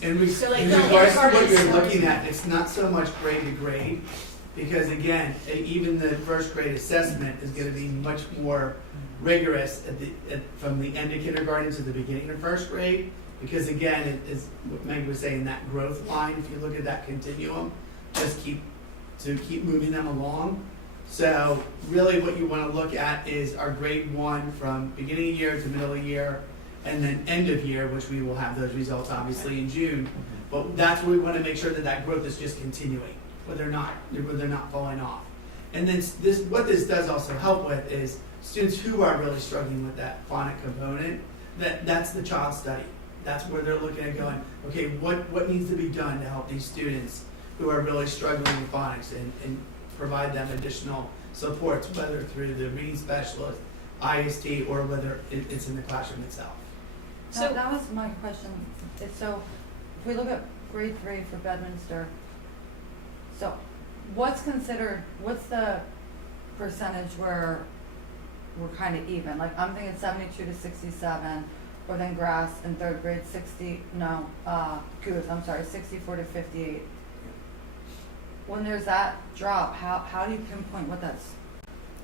In, re- So, like, in no, regards to what kindergarten you're is- looking at, it's not so much grade to grade, because again, even the first grade assessment is gonna be much more rigorous from the end of kindergarten to the beginning of first grade, because again, it is what Meg was saying, that growth line, if you look at that continuum, just keep moving them along. So really what you wanna look at is our grade 1 from beginning of year to middle of year, and then end of year, which we will have those results obviously in June. But that's where we want to make sure that that growth is just continuing, where they're not falling off. And then what this does also help with is students who are really struggling with that phonic component, that's the child study. That's where they're looking at going, okay, what needs to be done to help these students who are really struggling with phonics and provide them additional supports, whether through the reading specialist, IST, or whether it's in the classroom itself. So that was my question. So if we look at grade 3 for Bedminster, so what's the percentage where we're kind of even? Like I'm thinking 72 to 67, or then Grass in third grade 64 to 58. When there's that drop, how do you pinpoint what that's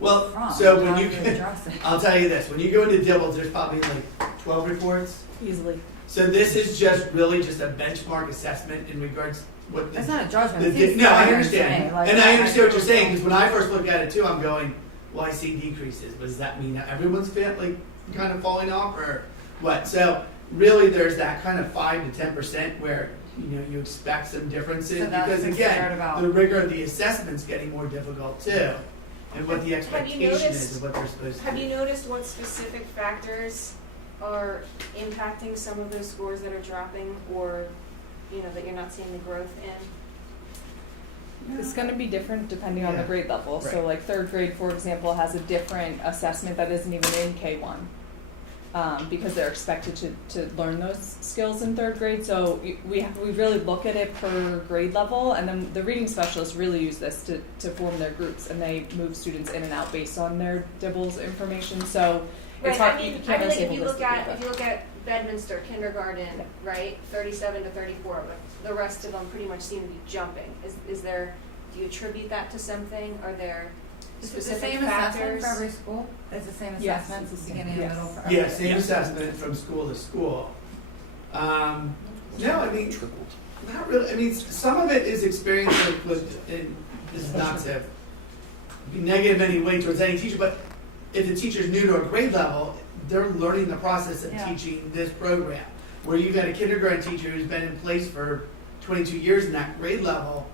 Well, from? so How when do you, address it? I'll tell you this, when you go into Dibbles, there's probably like 12 reports. Easily. So this is just really just a benchmark assessment in regards what the. It's not a judgment. the It di- seems No, I fair to me, understand. like, And I understand what you're saying, feel- because when I first look at it too, I'm going, well, I see decreases, but does that mean that everyone's kind of falling off or what? So really, there's that kind of 5 to 10% where, you expect some differences. So that's Because considered again, about- the rigor of the assessment's getting more difficult too. And what the Have you expectation noticed- is of what they're supposed to do. Have you noticed what specific factors are impacting some of those scores that are dropping, or, that you're not seeing the growth in? It's going to be different depending on the Yeah. grade level. So Right. like third grade, for example, has a different assessment that isn't even in K1. Because they're expected to learn those skills in third grade. So we really look at it per grade level, and then the reading specialists really use this to form their groups, and they move students in and out based on their Dibbles information. So it's Right, hard. I mean, can't really say if you look holistically, at Bedminster kindergarten, right, 37 to 34, but the rest of them pretty much seem to be jumping. Do you attribute that to something? Are there Is it the specific same assessment factors? for every school? It's the same Yes, assessment, it's the same. beginning and Yes. middle for every? Yeah, same assessment from school to school. No, I mean, Tripled. not really. I mean, some of it is experience and this is not to be negative in any way towards any teacher, but if the teacher's new to a grade level, they're learning the process of Yeah. teaching this program. Where you've got a kindergarten teacher who's been in place for 22 years in that grade level,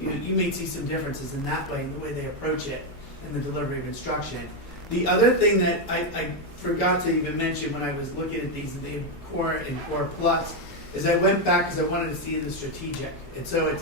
you may see some differences in that way, in the way they approach it, and the delivery of instruction. The other thing that I forgot to even mention when I was looking at these, the Core and Core Plus, is I went back because I wanted to see the strategic. And so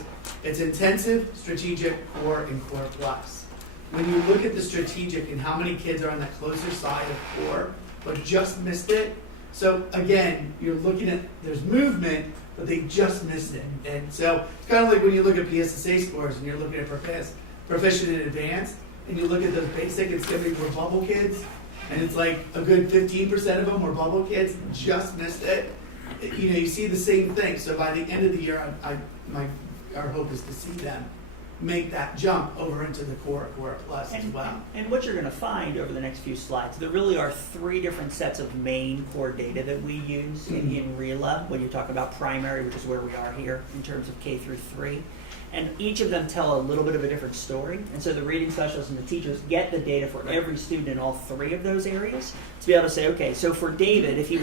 it's intensive, strategic, Core, and Core Plus. When you look at the strategic and how many kids are on the closer side of Core, but just missed it, so again, you're looking at, there's movement, but they just missed it. And so it's kind of like when you look at PSSA scores and you're looking at proficient and advanced, and you look at those basic, it's going to be more bubble kids, and it's like a good 15% of them were bubble kids, just missed it. You see the same thing. So by the end of the year, our hope is to see them make that jump over into the Core Plus as well. And what you're going to find over the next few slides, there really are 3 different sets of main core data that we use in RELA when you talk about primary, which is where we are here in terms of K through 3. And each of them tell a little bit of a different story. And so the reading specialists and the teachers get the data for every student in all three of those areas to be able to say, okay, so for David, if he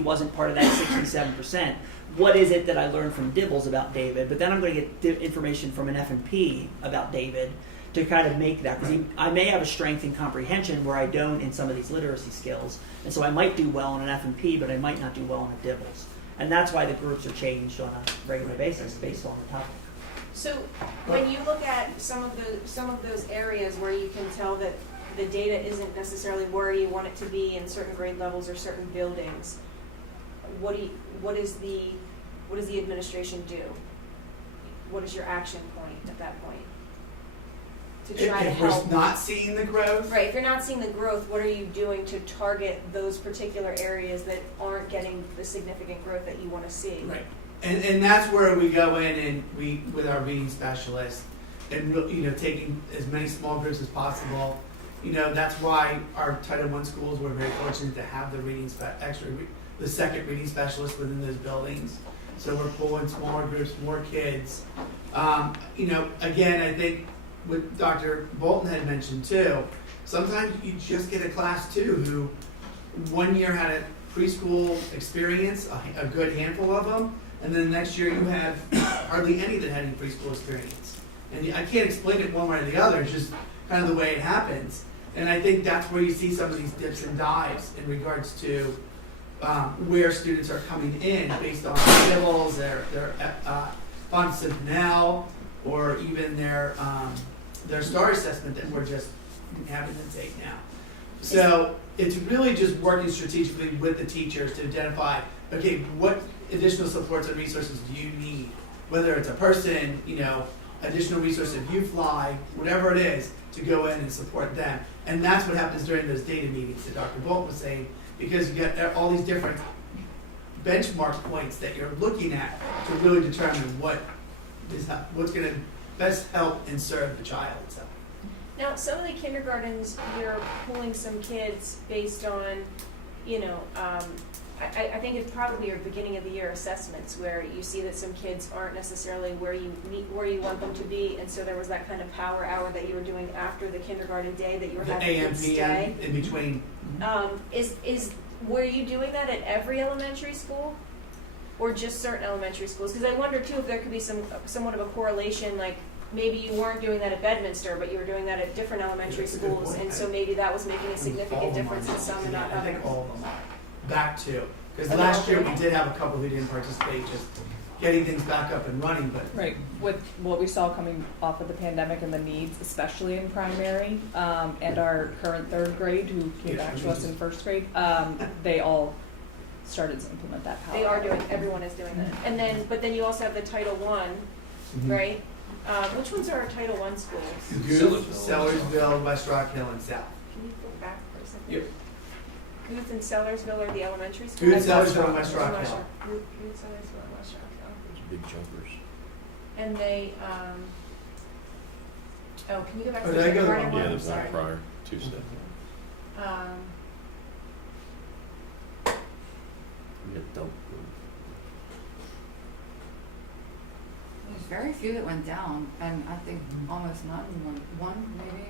wasn't part of that 67%, what is it that I learned from Dibbles about David? But then I'm going to get information from an F&P about David to kind of make that, because I may have a strength in comprehension where I don't in some of these literacy skills, and so I might do well on an F&P, but I might not do well on a Dibbles. And that's why the groups are changed on a regular basis based on the topic. So when you look at some of those areas where you can tell that the data isn't necessarily where you want it to be in certain grade levels or certain buildings, what does the administration do? What is your action point at that point? To try to If help. we're not seeing the growth, Right, if you're not seeing the growth, what are you doing to target those particular areas that aren't getting the significant growth that you want to see? right, and that's where we go in and we, with our reading specialists, and taking as many small groups as possible. That's why our Title I schools were very fortunate to have the the second reading specialist within those buildings. So we're pulling smaller groups, more kids. Again, I think what Dr. Bolton had mentioned too, sometimes you just get a class too who one year had a preschool experience, a good handful of them, and then the next year you have hardly any that had any preschool experience. And I can't explain it one way or the other, it's just kind of the way it happens. And I think that's where you see some of these dips and dives in regards to where students are coming in based on their levels, their Fontaine Now, or even their STAR assessment that we're just having them take now. So it's really just working strategically with the teachers to identify, okay, what additional supports and resources do you need? Whether it's a person, additional resources if you fly, whatever it is, to go in and support them. And that's what happens during those data meetings that Dr. Bolton was saying, because you get all these different benchmark points that you're looking at to really determine what's going to best help and serve the child. So. Now, some of the kindergartens, you're pulling some kids based on, I think it's probably your beginning of the year assessments where you see that some kids aren't necessarily where you want them to be, and so there was that kind of power hour that you were doing after the kindergarten day that you were The having AM, kids stay. PM, in between. Were you doing that at every elementary school, or just certain elementary schools? Because I wonder too if there could be somewhat of a correlation, like maybe you weren't doing that at Bedminster, but you were doing that at different elementary schools, and so maybe that was making a significant difference in some and not I think others. all of them are. Back to, because last year we did have a couple who didn't participate, just getting things back up and running, but. Right, with what we saw coming off of the pandemic and the needs, especially in primary, and our current third grade who came back to us in first grade, they all started to implement that power. They are doing. Everyone is doing that. And then, but then you also have the Title I, right? Which ones are our Title I schools? Guth, Sellersville, West Rock Hill, and South. Can you go back for a second? Yep. Guth and Sellersville are the elementary schools. Guth, Sellersville, and West Rock Hill. Guth, Sellersville, and West Rock Hill. Big jumpers. And they. Oh, can you go back to Oh, the did I go the kindergarten wrong one? Yeah, I'm there's one sorry. prior, Tuesday. We had dope. There's very few that went down, and I think almost none went, one, maybe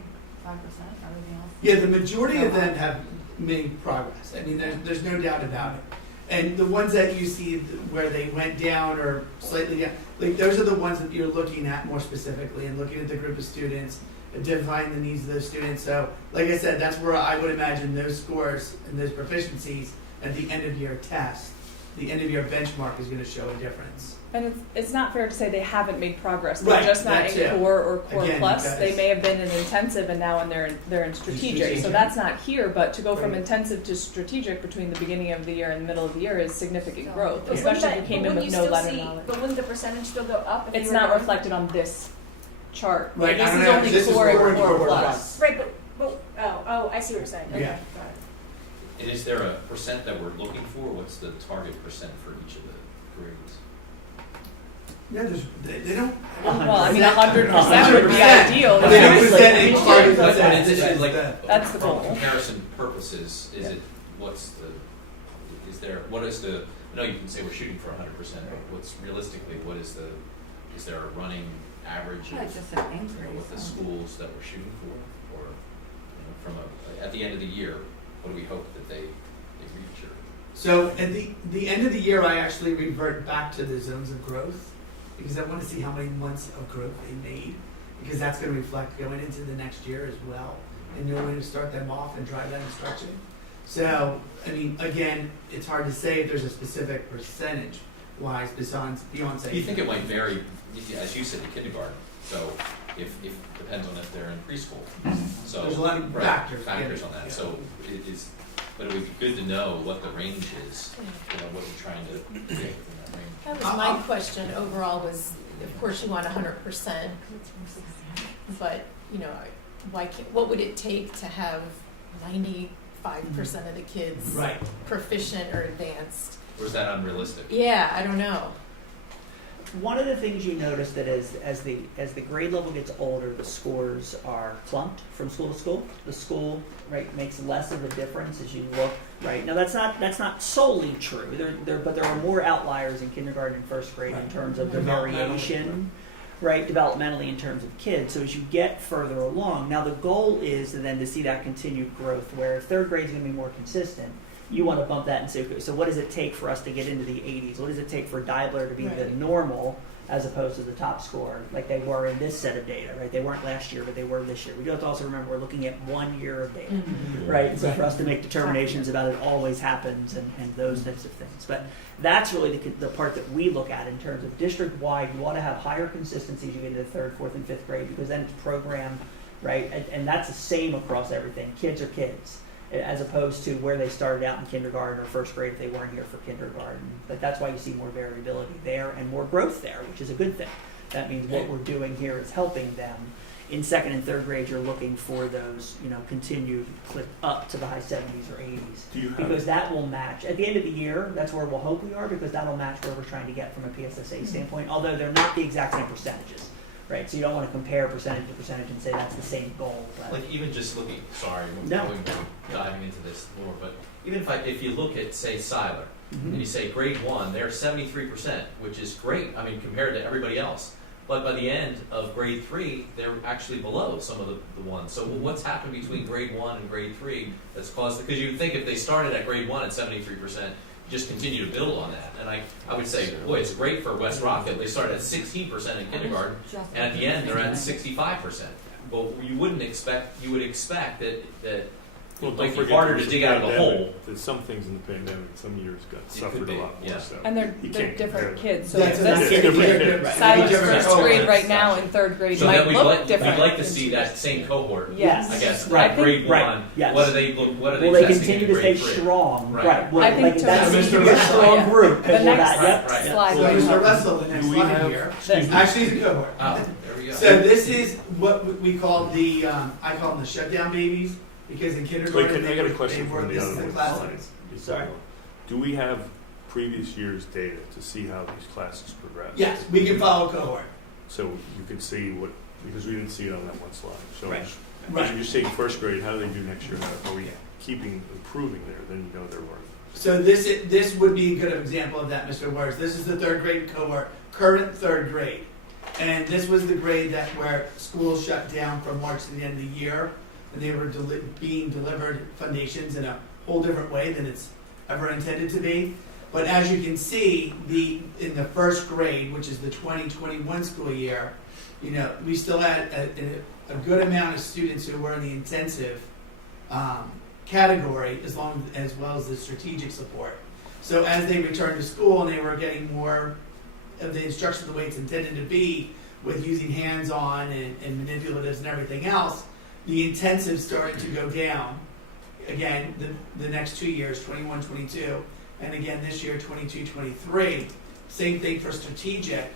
5%, everything else. Yeah, the majority of them have made progress. I mean, there's no doubt about it. And the ones that you see where they went down or slightly down, like those are the ones that you're looking at more specifically and looking at the group of students, identifying the needs of those students. So, like I said, that's where I would imagine those scores and those proficiencies at the end of year test, the end of year benchmark is going to show a difference. And it's not fair to say they haven't made progress. They're Right, just not that in too. core or core Again, plus. because- They may have been in intensive and now they're in strategic. So Strategic. that's not here, but to go from Right. intensive to strategic between the beginning of the year and the middle of the year is significant growth, But especially wouldn't if you came but in with wouldn't no you letter still see- knowledge. But wouldn't the percentage still go up if you It's were not going- reflected on this chart. Right, This I don't is know. only This is core and core core and core plus. Right, but I see what you're saying. Okay, Yeah. got it. And is there a percent that we're looking for? What's the target percent for each of the grades? Yeah, they don't. Well, I mean, 100% would be 100%. ideal. But they don't Obviously. present a target But percentage. it's like, That's the for goal. comparison purposes, is it, I know you can say we're shooting for 100%, but what's realistically, what is the is there a running average Yeah, of just an increase. what the schools that we're shooting for? Or, from at the end of the year, what do we hope that they reach? Or So at the end of the year, I actually revert back to the zones of growth because I want to see how many months of growth they made because that's going to reflect going into the next year as well and know when to start them off and drive that instruction. So, I mean, again, it's hard to say if there's a specific percentage wise beyond saying. you think it might vary, as you said, in kindergarten? So if depends on if they're in preschool. So There's a lot of right, factors, factors yeah. on that. Yeah. So it is, but it would be good to know what the range is. What we're trying to get within that range. That was my question overall was, of course you want 100%, but, you know, what would it take to have 95% of the kids Right. proficient or advanced? Or is that unrealistic? Yeah, I don't know. One of the things you notice that as the grade level gets older, the scores are clumped from school to school. The school, right, makes less of a difference as you look, right. Now that's not solely true. But there are more outliers in kindergarten and first grade in terms of the variation, right, developmentally in terms of kids. So as you get further along, now the goal is then to see that continued growth. Where if third grade is going to be more consistent, you want to bump that and say, okay, so what does it take for us to get into the 80s? What does it take for Deibler to be the Right. normal as opposed to the top score, like they were in this set of data, right? They weren't last year, but they were this year. We do have to also remember we're looking at 1 year of data, right? And so for us to make determinations about it always happens and those types of things. But that's really the part that we look at in terms of district-wide. You want to have higher consistency as you get into the third, fourth, and fifth grade because then it's programmed, right? And that's the same across everything. Kids are kids, as opposed to where they started out in kindergarten or first grade if they weren't here for kindergarten. But that's why you see more variability there and more growth there, which is a good thing. That means what we're doing here is helping them. In second and third grade, you're looking for those, continued clip up to the high 70s or 80s. Because that will match. At the end of the year, that's where we'll hope we are because that'll match where we're trying to get from a PSSA standpoint, although they're not the exact same percentages. Right, so you don't want to compare percentage to percentage and say that's the same goal. But Like even just looking, sorry, we're No. diving into this more, but even if you look at, say, Siler, Mhm. and you say grade 1, they're 73%, which is great, I mean, compared to everybody else. But by the end of grade 3, they're actually below some of the ones. So what's happened between grade 1 and grade 3 that's caused, because you would think if they started at grade 1 at 73%, just continue to build on that. And I would say, boy, it's great for West Rockville. They started at 16% in kindergarten, and at the end they're at 65%. But you would expect that Well, it don't might be forget harder there to was dig a out of the pandemic. hole. There's some things in the pandemic, some years got It suffered could be, a lot more. yeah. So And they're you they're can't different compare kids. So That's this different kids. Right. Siler's Different first grade cohorts. right now in third grade So might then we'd look like different. to see that same cohort. Yes. I guess Right. at grade Right. 1. Yes. What are they will they testing continue in to stay grade 3? strong? Right. Well, I think like, to that Mr. seems to be a Russell, strong group. The and we're next not- yep. Right. slide. So Mr. Russell, the next Do we slide have- here, excuse me. actually is a cohort. Oh, there we go. So this is what we call the, I call them the shutdown babies, because in Wait, kindergarten, I got a they question were, from the this other is the one. classes. Sorry. Do we have previous year's data to see how these classes progress? Yes, we can follow cohort. So you can see what, because we didn't see it on that one slide. So Right. Right. as you're saying first grade, how do they do next year? Are we keeping improving there? Then you know they're learning. So this would be a good example of that, Mr. Wars. This is the third grade cohort, current third grade. And this was the grade that where schools shut down from March to the end of the year. And they were being delivered foundations in a whole different way than it's ever intended to be. But as you can see, in the first grade, which is the 2021 school year, we still had a good amount of students who were in the intensive category, as well as the strategic support. So as they returned to school and they were getting more of the instruction the way it's intended to be, with using hands-on and manipulatives and everything else, the intensive started to go down. Again, the next 2 years, 21, 22, and again this year, 22, 23. Same thing for strategic,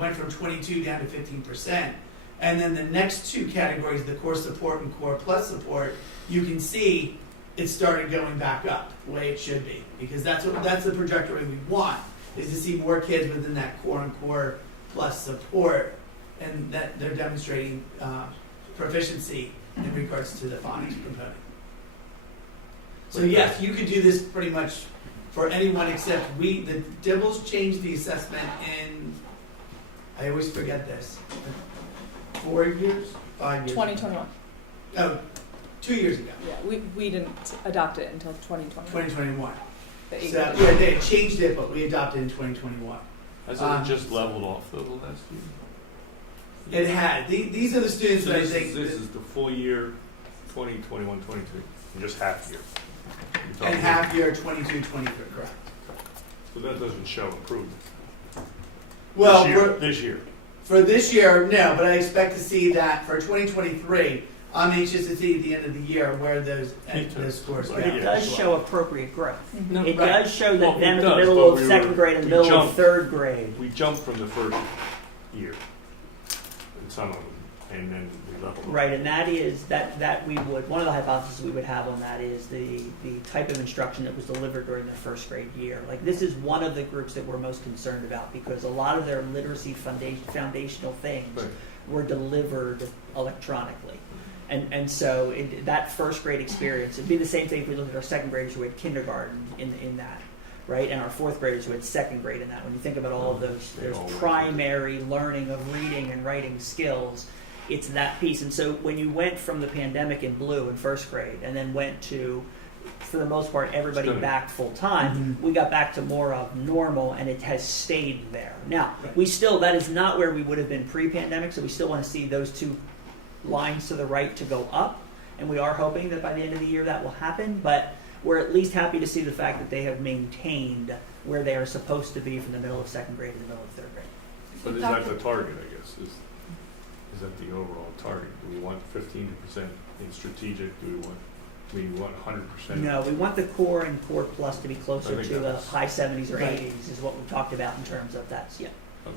went from 22 down to 15%. And then the next two categories, the core support and core plus support, you can see it started going back up the way it should be, because that's the trajectory we want, is to see more kids within that core and core plus support, and that they're demonstrating proficiency in regards to the phonics component. So yes, you could do this pretty much for anyone except the Dibbles changed the assessment in I always forget this. 4 years? 5 years? 2021. Oh, 2 years ago, Yeah, we didn't adopt it until 2020. 2021. The So, eighth yeah, edition. they had changed it, but we adopted in 2021. Hasn't it just leveled off though the last year? It had. These are the students So that I this think. is, this is the full year, 2021, 22, and just half year. You're And talking- half year 22, 23, correct. So that doesn't show improvement. Well, This year. for this year, no, but I expect to see that for 2023. I'm anxious to see at the end of the year where those scores go. But it does show appropriate growth. No, It right. does show that Well, them it in the does, middle but of we second were- grade and the we middle of jumped. third grade. We jumped from the first year in some of them, and then we leveled off. Right, and that is, that we would, one of the hypotheses we would have on that is the type of instruction that was delivered during their first grade year. Like, this is one of the groups that we're most concerned about, because a lot of their literacy foundational things Right. were delivered electronically. And so that first grade experience, it'd be the same thing if we look at our second graders who had kindergarten in that, right? And our fourth graders who had second grade in that. When you think about all of those primary learning of reading and writing skills, it's that piece. And so when you went from the pandemic in blue in first grade and then went to, for the most part, everybody Study. back full time, we got back to more of normal, and it has stayed there. Now, Right. we still, that is not where we would have been pre-pandemic, so we still want to see those two lines to the right to go up, and we are hoping that by the end of the year that will happen, but we're at least happy to see the fact that they have maintained where they are supposed to be from the middle of second grade to the middle of third grade. But is that the target, I guess? Is that the overall target? Do we want 15% in strategic? Do we want 100%? No, we want the core and core plus to be I closer think to the that's- high 70s or Right. 80s is what we talked about in terms of that's, yeah. Okay.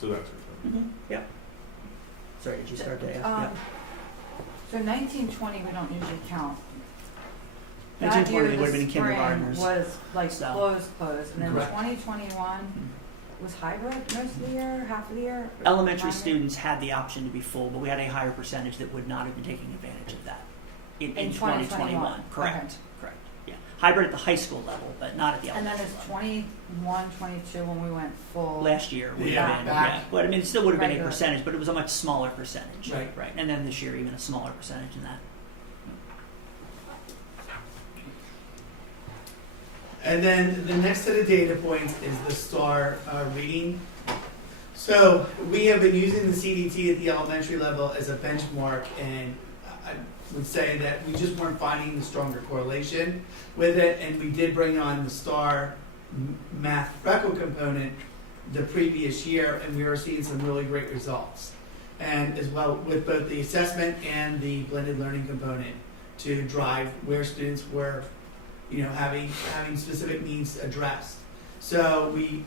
So that's it. Yep. Sorry, did you start to ask? Um, so 1920, we don't usually count. Yeah. That 1920 year, would have the been spring kindergartners. was like So. closed, and then Correct. 2021 was hybrid most of the year, half of the year. Elementary Minor? students had the option to be full, but we had a higher percentage that would not have been taking advantage of that in In 2021. 2021. Correct, correct. Yeah, hybrid at the high school level, but not at the And then elementary it's level. 21, 22 when we went full. Last year would Yeah, have been, back. yeah, but I mean, it still would have been a Regular. percentage, but it was a much smaller percentage. Right. Right, and then this year even a smaller percentage in that. And then the next set of data points is the STAR reading. So we have been using the CDT at the elementary level as a benchmark, and I would say that we just weren't finding the stronger correlation with it, and we did bring on the STAR math freckle component the previous year, and we were seeing some really great results. And as well with both the assessment and the blended learning component to drive where students were, you know, having specific needs addressed. So we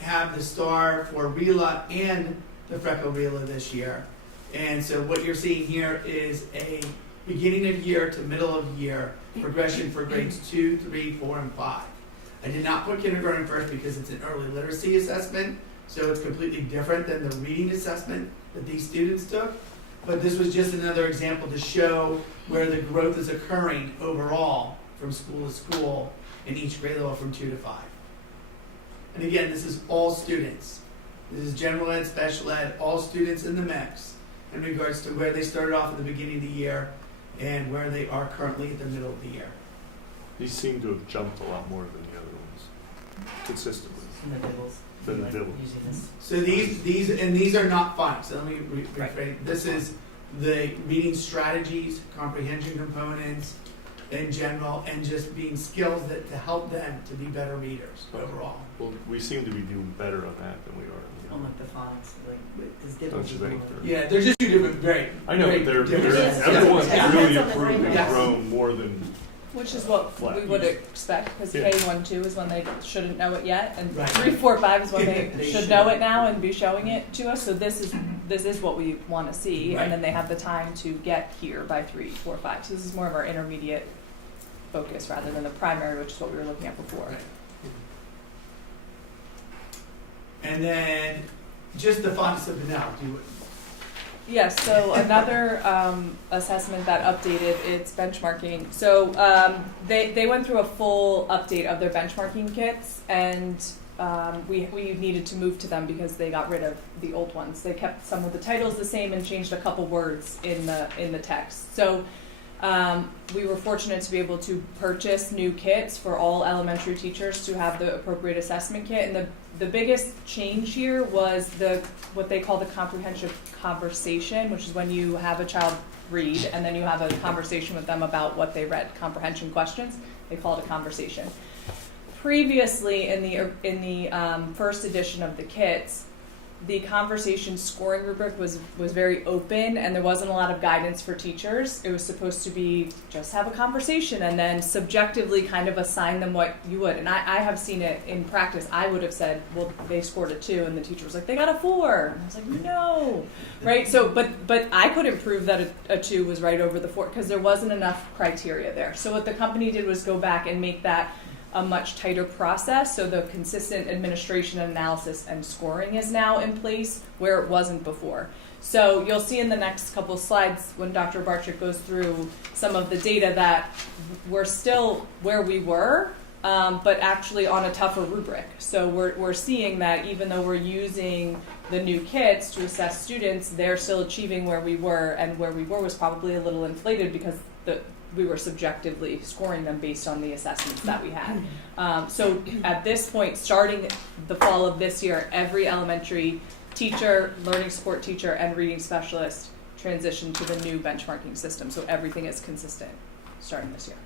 have the STAR for RELA and the Freckle RELA this year. And so what you're seeing here is a beginning of year to middle of year progression for grades 2, 3, 4, and 5. I did not put kindergarten first because it's an early literacy assessment, so it's completely different than the reading assessment that these students took. But this was just another example to show where the growth is occurring overall from school to school in each grade level from 2 to 5. And again, this is all students. This is general ed, special ed, all students in the mix in regards to where they started off at the beginning of the year and where they are currently at the middle of the year. These seem to have jumped a lot more than the other ones, consistently. And the dibbles. Than the Like dibbles. Using this. So these are not final. So let me rephrase. Right. This is the reading strategies, comprehension components in general, and just being skills that to help them to be better readers overall. Well, we seem to be doing better on that than we are On on like the phonics, like, because Don't dibbles you is think? more- Yeah, they're just two different, very. I know, very but they're, different they're, sets. everyone's Yeah. really Depends on the improved and grade. Yes. grown more than, Which is what we Flat. would expect, because Yeah. K1-2 is when they shouldn't know it yet, and Right. 3-4-5 is when they, They should should. know it now and be showing it to us. So this is what we want to see, Right. and then they have the time to get here by 3-4-5. So this is more of our intermediate focus rather than the primary, which is what we were looking at before. Right. And then just the phonics of the now. Yes, so another assessment that updated its benchmarking. So they went through a full update of their benchmarking kits, and we needed to move to them because they got rid of the old ones. They kept some of the titles the same and changed a couple words in the text. So we were fortunate to be able to purchase new kits for all elementary teachers to have the appropriate assessment kit. And the biggest change here was what they call the comprehensive conversation, which is when you have a child read and then you have a conversation with them about what they read, comprehension questions. They call it a conversation. Previously, in the first edition of the kits, the conversation scoring rubric was very open, and there wasn't a lot of guidance for teachers. It was supposed to be just have a conversation and then subjectively kind of assign them what you would. And I have seen it in practice. I would have said, well, they scored a 2, and the teacher was like, they got a 4. And I was like, no, right? So, but I couldn't prove that a 2 was right over the 4 because there wasn't enough criteria there. So what the company did was go back and make that a much tighter process, so the consistent administration, analysis, and scoring is now in place where it wasn't before. So you'll see in the next couple slides when Dr. Barczyk goes through some of the data that we're still where we were, but actually on a tougher rubric. So we're seeing that even though we're using the new kits to assess students, they're still achieving where we were, and where we were was probably a little inflated because we were subjectively scoring them based on the assessments that we had. So at this point, starting the fall of this year, every elementary teacher, learning support teacher, and reading specialist transitioned to the new benchmarking system. So everything is consistent starting this year.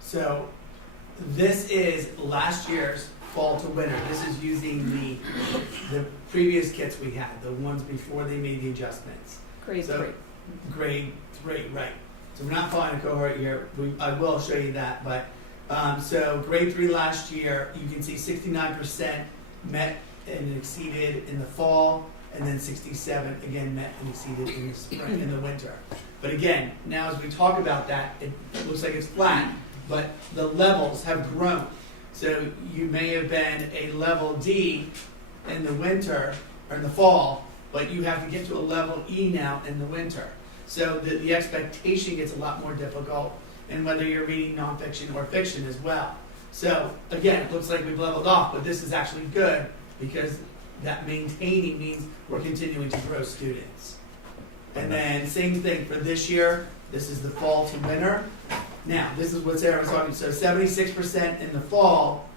So this is last year's fall to winter. This is using the previous kits we had, the ones before they made the adjustments. Grade 3. Grade 3, right. So we're not following a cohort year. I will show you that. But so grade 3 last year, you can see 69% met and exceeded in the fall, and then 67 again met and exceeded in the spring, in the winter. But again, now as we talk about that, it looks like it's flat, but the levels have grown. So you may have been a level D in the winter or in the fall, but you have to get to a level E now in the winter. So the expectation gets a lot more difficult, and whether you're reading nonfiction or fiction as well. So again, it looks like we've leveled off, but this is actually good because that maintaining means we're continuing to grow students. And then same thing for this year. This is the fall to winter. Now, this is what Sarah was talking. So 76% in the fall,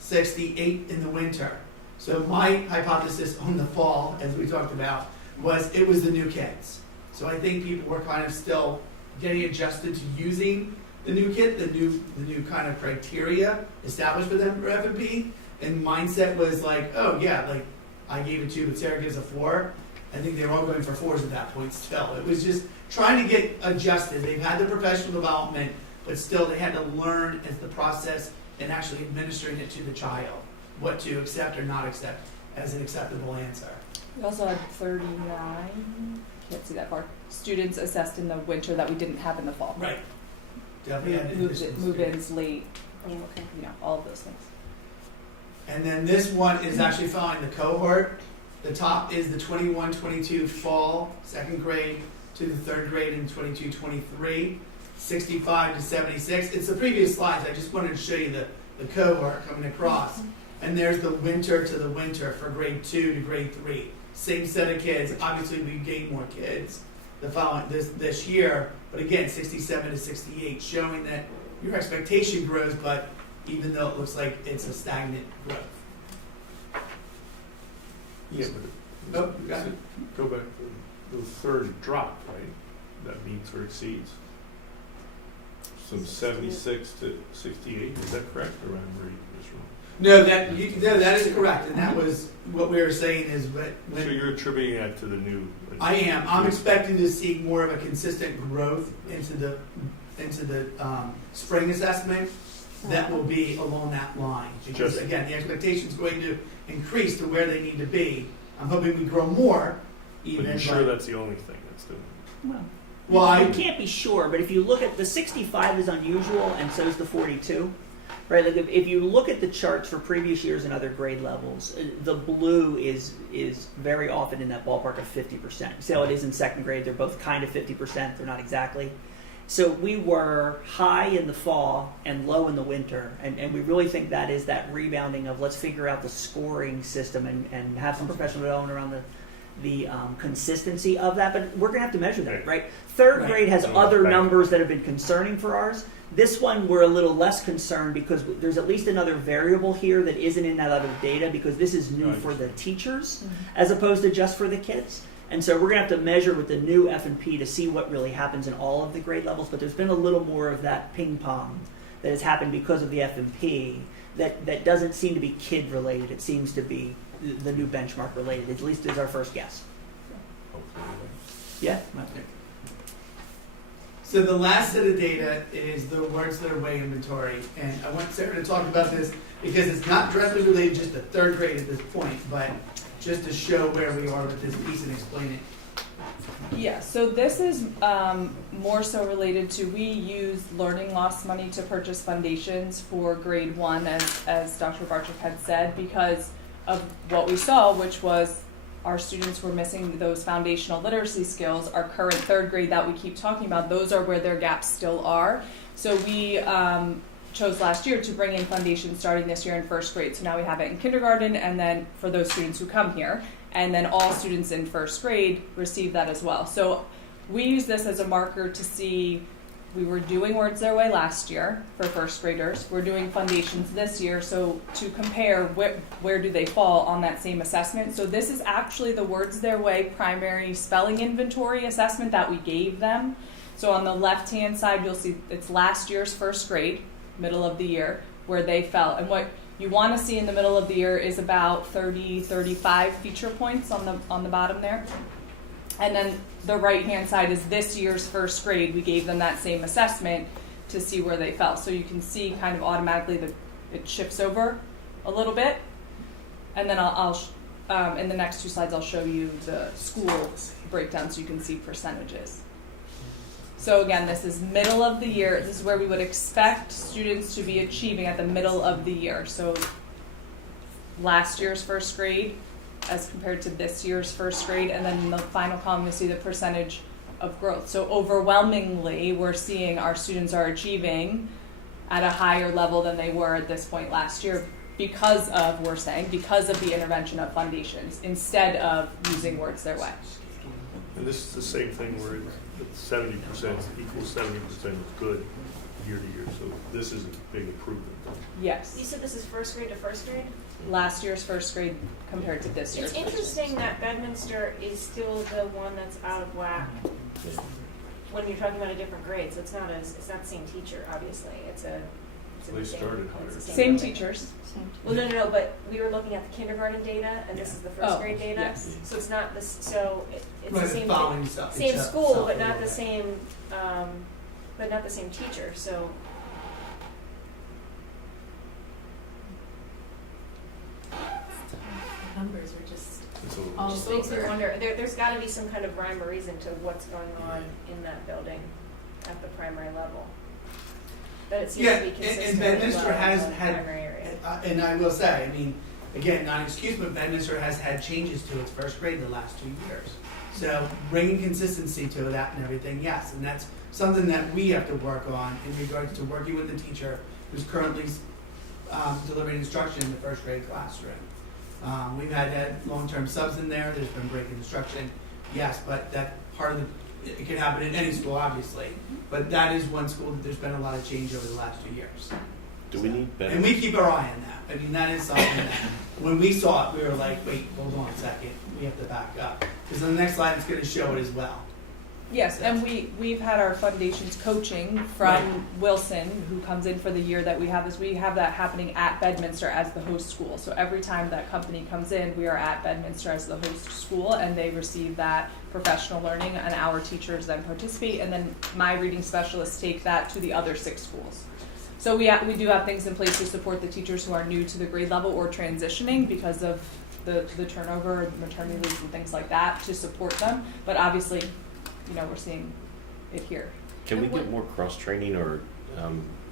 68 in the winter. So my hypothesis on the fall, as we talked about, was it was the new kids. So I think people were kind of still getting adjusted to using the new kit, the new kind of criteria established for them for F&P, and mindset was like, oh yeah, like I gave a 2, but Sarah gives a 4. I think they were all going for 4s at that point still. It was just trying to get adjusted. They've had the professional development, but still they had to learn as the process and actually administering it to the child, what to accept or not accept as an acceptable answer. We also had 39, can't see that far, students assessed in the winter that we didn't have in the fall. Right. Definitely had additions. Move-ins late, all of those things. And then this one is actually following the cohort. The top is the 21-22 fall, 2nd grade to the 3rd grade in 22-23, 65 to 76. It's the previous slides. I just wanted to show you the cohort coming across. And there's the winter to the winter for grade 2 to grade 3. Same set of kids. Obviously, we gained more kids the following this year, but again, 67 to 68, showing that your expectation grows, but even though it looks like it's a stagnant growth. Yeah, but Oh, got it. go back to the third drop, right? That meets or exceeds. From 76 to 68, is that correct, or am I reading this wrong? No, that is correct, and that was what we were saying is when So you're attributing that to the new... I am. I'm expecting to see more of a consistent growth into the spring assessment that will be along that line. Because again, the expectation is going to increase to where they need to be. I'm hoping we grow more. Even, but you're sure that's the only thing that's doing it? Well, you can't be sure, but if you look at the 65 is unusual, and so is the 42. Right, like if you look at the charts for previous years and other grade levels, the blue is very often in that ballpark of 50%. You see how it is in 2nd grade? They're both kind of 50%. They're not exactly. So we were high in the fall and low in the winter, and we really think that is that rebounding of let's figure out the scoring system and have some professional development around the consistency of that. But we're going to have to measure that, right? Third Right. grade has Some other factors. numbers that have been concerning for ours. This one we're a little less concerned because there's at least another variable here that isn't in that other data because this is new Right. for the teachers as opposed to just for the kids. And so we're going to have to measure with the new F&P to see what really happens in all of the grade levels. But there's been a little more of that ping pong that has happened because of the F&P that doesn't seem to be kid related. It seems to be the new benchmark related, at least is our first guess. Yeah? So the last set of data is the Words Their Way inventory, and I want Sarah to talk about this because it's not directly related just to third grade at this point, but just to show where we are with this piece and explain it. Yeah, so this is more so related to, we use learning loss money to purchase foundations for grade 1, as Dr. Barczyk had said, because of what we saw, which was our students were missing those foundational literacy skills. Our current third grade that we keep talking about, those are where their gaps still are. So we chose last year to bring in foundations starting this year in first grade. So now we have it in kindergarten, and then for those students who come here, and then all students in first grade receive that as well. So we use this as a marker to see, we were doing Words Their Way last year for first graders. We're doing foundations this year, so to compare where do they fall on that same assessment. So this is actually the Words Their Way primary spelling inventory assessment that we gave them. So on the left-hand side, you'll see it's last year's first grade, middle of the year, where they fell. And what you want to see in the middle of the year is about 30, 35 feature points on the bottom there. And then the right-hand side is this year's first grade. We gave them that same assessment to see where they fell. So you can see kind of automatically that it shifts over a little bit. And then I'll in the next two slides, I'll show you the school breakdown so you can see percentages. So again, this is middle of the year. This is where we would expect students to be achieving at the middle of the year. So last year's first grade as compared to this year's first grade. And then in the final column, you see the percentage of growth. So overwhelmingly, we're seeing our students are achieving at a higher level than they were at this point last year because of the intervention of foundations instead of using Words Their Way. And this is the same thing where it's 70% equals 70% is good year to year. So this is a big improvement. Yes. You said this is first grade to first grade? Last year's first grade compared to this year's. It's interesting that Bedminster is still the one that's out of whack when you're talking about a different grade. So it's not the same teacher, obviously. It's They the same, started it's the higher. Same building. teachers. Well, no, but we were looking at the kindergarten data, and this is the first Oh, grade data. yes. So it's not this. So it's Right, the same following thing, stuff, same each school, itself but a not little the bit. same, but not the same teacher. So Numbers are just It's a- all just makes me over. wonder. There's got to be some kind of rhyme or reason to what's going on in that building at the primary level. But it seems Yeah, to be and consistent Bedminster well has in the had, primary area. and I will say, I mean, again, not an excuse, but Bedminster has had changes to its first grade the last 2 years. So bringing consistency to that and everything, yes, and that's something that we have to work on in regards to working with the teacher who's currently delivering instruction in the first grade classroom. We've had long-term subs in there, there's been break instruction, yes, but that part of it can happen in any school, obviously. But that is one school that there's been a lot of change over the last 2 years. Do we need better? And we keep our eye on that. I mean, that is something that, when we saw it, we were like, wait, hold on a second, we have to back up. Because on the next slide, it's gonna show it as well. Yes, and we've had our foundations coaching from Right. Wilson, who comes in for the year that we have this. We have that happening at Bedminster as the host school. So every time that company comes in, we are at Bedminster as the host school, and they receive that professional learning, and our teachers then participate, and then my reading specialists take that to the other 6 schools. So we do have things in place to support the teachers who are new to the grade level or transitioning because of the turnover, maternity leaves and things like that to support them. But obviously, we're seeing it here. Can we get more cross-training or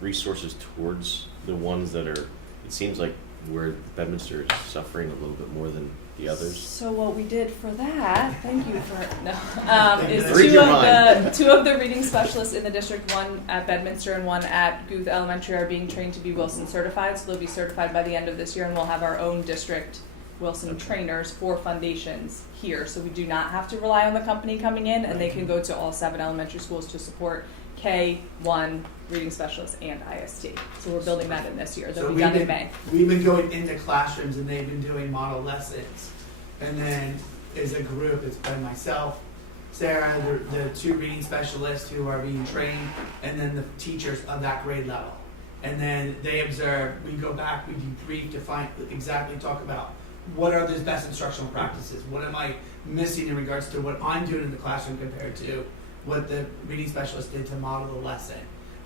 resources towards the ones that are, it seems like where Bedminster is suffering a little bit more than the others? So what we did for that, thank you for, no, is Read your mind. two of the reading specialists in the district, one at Bedminster and one at Guth Elementary, are being trained to be Wilson certified. So they'll be certified by the end of this year, and we'll have our own district Wilson trainers for foundations here. So we do not have to rely on the company coming in, and they can go to all 7 elementary schools to support K-1 reading specialists and IST. So we're building that in this year. They'll be done in May. We've been going into classrooms and they've been doing model lessons. And then as a group, it's been myself, Sarah, the 2 reading specialists who are being trained, and then the teachers of that grade level. And then they observe, we go back, we debrief to talk about what are those best instructional practices? What am I missing in regards to what I'm doing in the classroom compared to what the reading specialist did to model the lesson?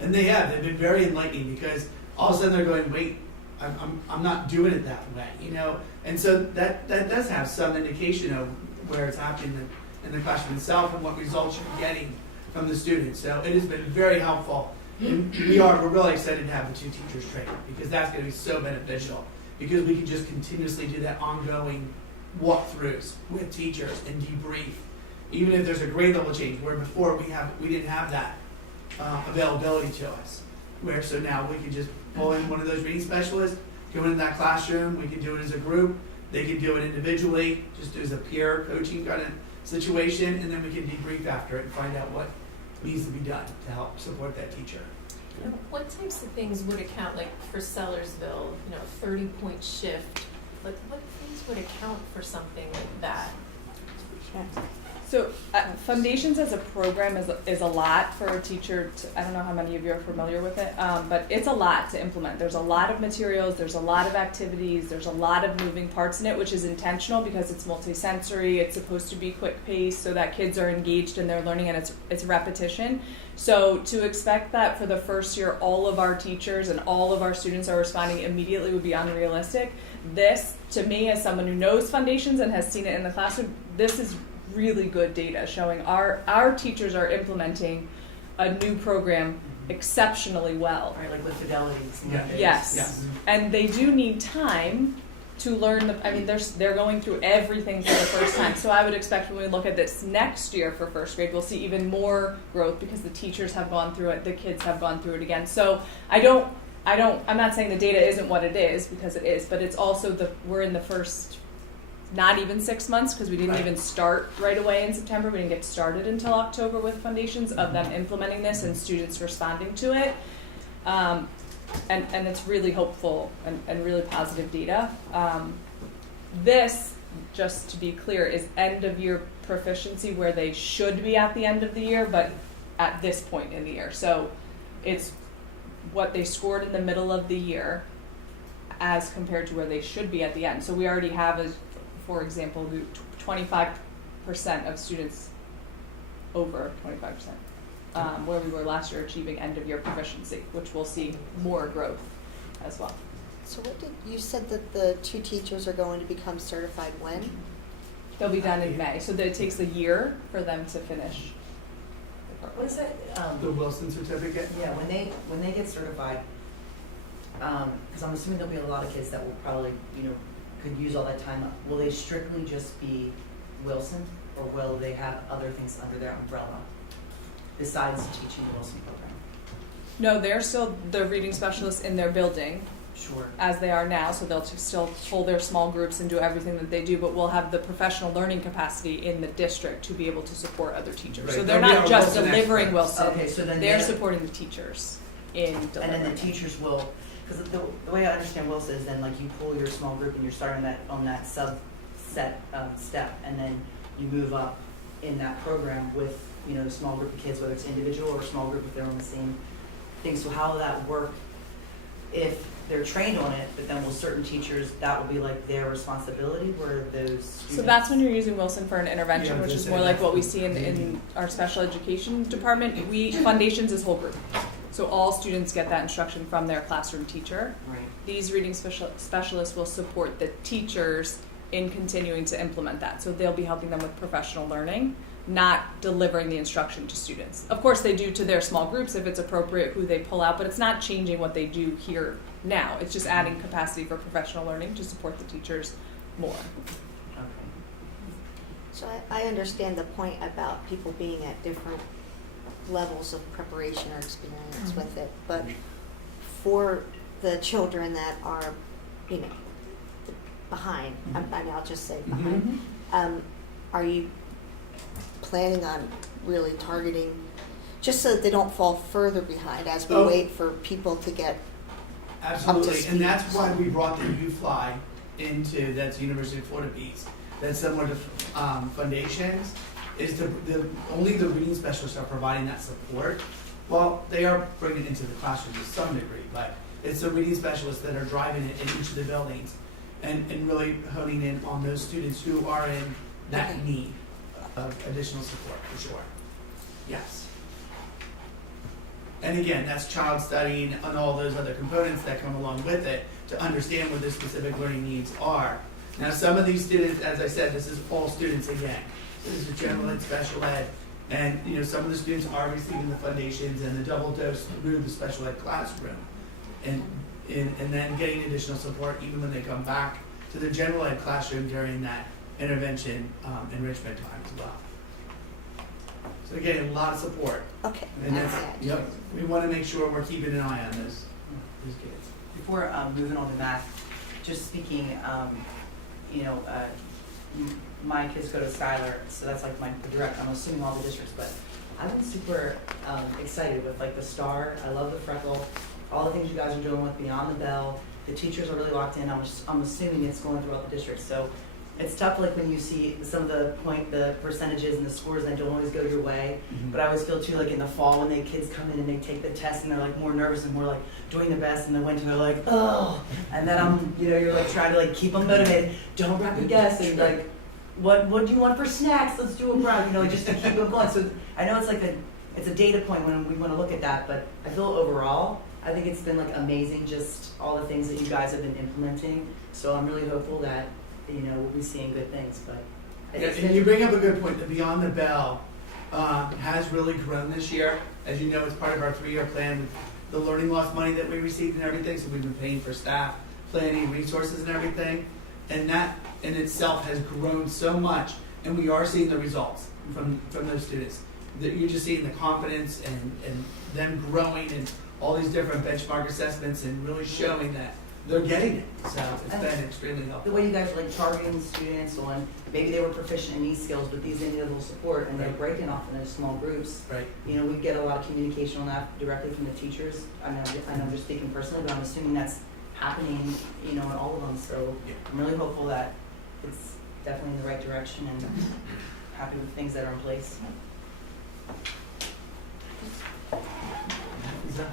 And they've been very enlightening, because all of a sudden they're going, wait, I'm not doing it that way, you know? And so that does have some indication of where it's happening in the classroom itself and what results you're getting from the students. So it has been very helpful. And we're really excited to have the 2 teachers trained, because that's going to be so beneficial, because we can just continuously do that ongoing walkthroughs with teachers and debrief, even if there's a grade level change, where before we didn't have that availability to us. So now we can just pull in one of those reading specialists, go into that classroom, we can do it as a group, they can do it individually, just as a peer coaching kind of situation, and then we can debrief after it and find out what needs to be done to help support that teacher. What types of things would account, like for Sellersville, 30-point shift? Like what things would account for something like that? So foundations as a program is a lot for a teacher to, I don't know how many of you are familiar with it, but it's a lot to implement. There's a lot of materials, there's a lot of activities, there's a lot of moving parts in it, which is intentional because it's multisensory, it's supposed to be quick paced so that kids are engaged in their learning, and it's repetition. So to expect that for the first year all of our teachers and all of our students are responding immediately would be unrealistic. This, to me, as someone who knows foundations and has seen it in the classroom, this is really good data showing our teachers are implementing a new program exceptionally well. Right, like with Fidelity. Yes. And they do need time to learn they're going through everything for the first time. So I would expect when we look at this next year for first grade, we'll see even more growth because the teachers have gone through it, the kids have gone through it again. So I'm not saying the data isn't what it is, because it is, but it's also we're in the first not even 6 months, because we didn't even start right away in September. We didn't get started until October with foundations of them implementing this and students responding to it. And it's really hopeful and really positive data. This, just to be clear, is end of year proficiency where they should be at the end of the year, but at this point in the year. So it's what they scored in the middle of the year as compared to where they should be at the end. So we already have, for example, 25% of students, over 25%, where we were last year achieving end of year proficiency, which we'll see more growth as well. So you said that the 2 teachers are going to become certified when? They'll be done in May, so that it takes a year for them to finish. What is that? The Wilson certificate? Yeah, when they get certified, because I'm assuming there'll be a lot of kids that will probably, could use all that time. Will they strictly just be Wilson, or will they have other things under their umbrella besides teaching the Wilson program? No, they're still the reading specialists in their building. Sure. As they are now, so they'll still hold their small groups and do everything that they do, but we'll have the professional learning capacity in the district to be able to support other teachers. Right. So they're not just delivering experts. Wilson. Okay, so then they're supporting the teachers in delivering. And then the teachers will, because the way I understand Wilson is then like you pull your small group and you're starting on that subset step, and then you move up in that program with a small group of kids, whether it's individual or a small group if they're on the same thing. So how will that work if they're trained on it, but then will certain teachers, that will be like their responsibility, where those students... So that's when you're using Wilson for an intervention, Yeah, which is more like what we see in our special education department. Foundations is whole group. So all students get that instruction from their classroom teacher. Right. These reading specialists will support the teachers in continuing to implement that. So they'll be helping them with professional learning, not delivering the instruction to students. Of course, they do to their small groups if it's appropriate who they pull out, but it's not changing what they do here now. It's just adding capacity for professional learning to support the teachers more. Okay. So I understand the point about people being at different levels of preparation or experience with it, but for the children that are, you know, behind, I mean, I'll just say behind, are you planning on really targeting, just so that they don't fall further behind as we wait for people to get Absolutely, and that's why we brought the U-Fly into, that's University of Florida piece, that's similar to Foundations, is only the reading specialists are providing that support. Well, they are bringing it into the classroom to some degree, but it's the reading specialists that are driving it in each of the buildings and really honing in on those students who are in that need of additional support, for sure. Yes. And again, that's child studying and all those other components that come along with it to understand what their specific learning needs are. Now, some of these students, as I said, this is all students again. This is the general ed, special ed, and you know, some of the students are receiving the Foundations and the double dose through the special ed classroom, and then getting additional support even when they come back to the general ed classroom during that intervention enrichment time as well. So getting a lot of support. Okay. And that's, yep, we want to make sure we're keeping an eye on those kids. Before moving on to math, just speaking, you know, my kids go to Schuyler, so that's like my direct, I'm assuming all the districts, but I've been super excited with like the STAR. I love the freckle, all the things you guys are doing with Beyond the Bell. The teachers are really locked in. I'm assuming it's going throughout the district. So it's tough, like when you see some of the percentages and the scores that don't always go your way. But I always feel too, like in the fall when the kids come in and they take the test and they're like more nervous and more like doing the best, and the winter they're like, oh, and then you're like trying to like keep them motivated. Don't rapid guess, and like, what do you want for snacks? Let's do a brownie, you know, just to keep them going. So I know it's like it's a data point when we want to look at that, but I feel overall, I think it's been like amazing, just all the things that you guys have been implementing. So I'm really hopeful that, you know, we'll be seeing good things. But and you bring up a good point. The Beyond the Bell has really grown this year. As you know, it's part of our 3-year plan with the learning loss money that we received and everything. So we've been paying for staff, planning, resources, and everything. And that in itself has grown so much, and we are seeing the results from those students. That you're just seeing the confidence and them growing and all these different benchmark assessments and really showing that they're getting it. So it's been extremely helpful. The way you guys are like targeting the students on maybe they were proficient in these skills, but these individual support, and they're breaking off in those small groups. Right. You know, we get a lot of communication on that directly from the teachers. I know I'm just speaking personally, but I'm assuming that's happening, you know, in all of them. So I'm really hopeful that it's definitely in the right direction and happy with things that are in place. Is that?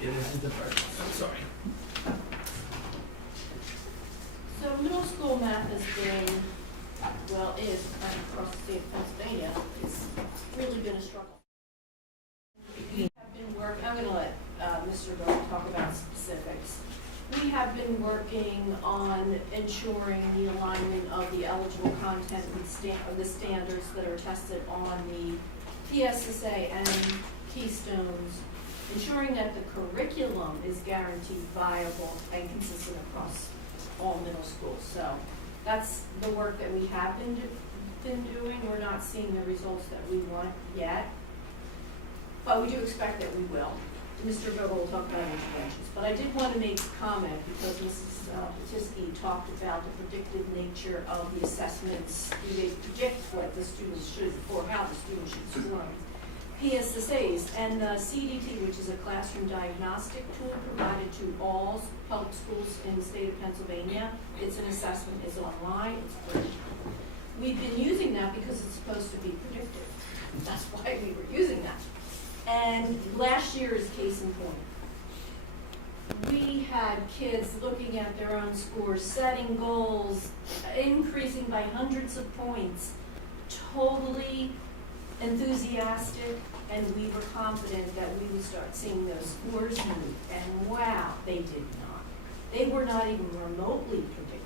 Yeah, this is the first. I'm sorry. So middle school math has been, well, is across the state of Pennsylvania, it's really been a struggle. We have been working, I'm going to let Mr. Bill talk about specifics. We have been working on ensuring the alignment of the eligible content with the standards that are tested on the PSSA and Keystones, ensuring that the curriculum is guaranteed viable and consistent across all middle schools. So that's the work that we have been doing. We're not seeing the results that we want yet, but we do expect that we will. Mr. Vogel will talk about interventions, but I did want to make a comment because Mrs. Patisky talked about the predictive nature of the assessments. They predict what the students should, or how the students should score. PSSAs and the CDT, which is a classroom diagnostic tool provided to all public schools in the state of Pennsylvania. It's an assessment, it's online, it's free. We've been using that because it's supposed to be predictive. That's why we were using that. And last year is case in point. We had kids looking at their own scores, setting goals, increasing by hundreds of points, totally enthusiastic, and we were confident that we would start seeing those scores move. And wow, they did not. They were not even remotely predictive.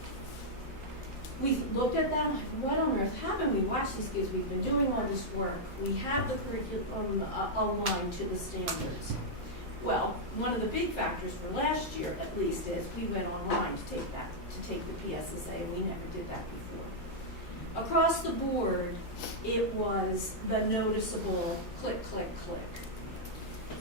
We looked at that, what on earth happened? We watched these kids, we've been doing all this work. We have the curriculum aligned to the standards. Well, one of the big factors for last year, at least, is we went online to take the PSSA, and we never across the board, it was the noticeable click, click, click.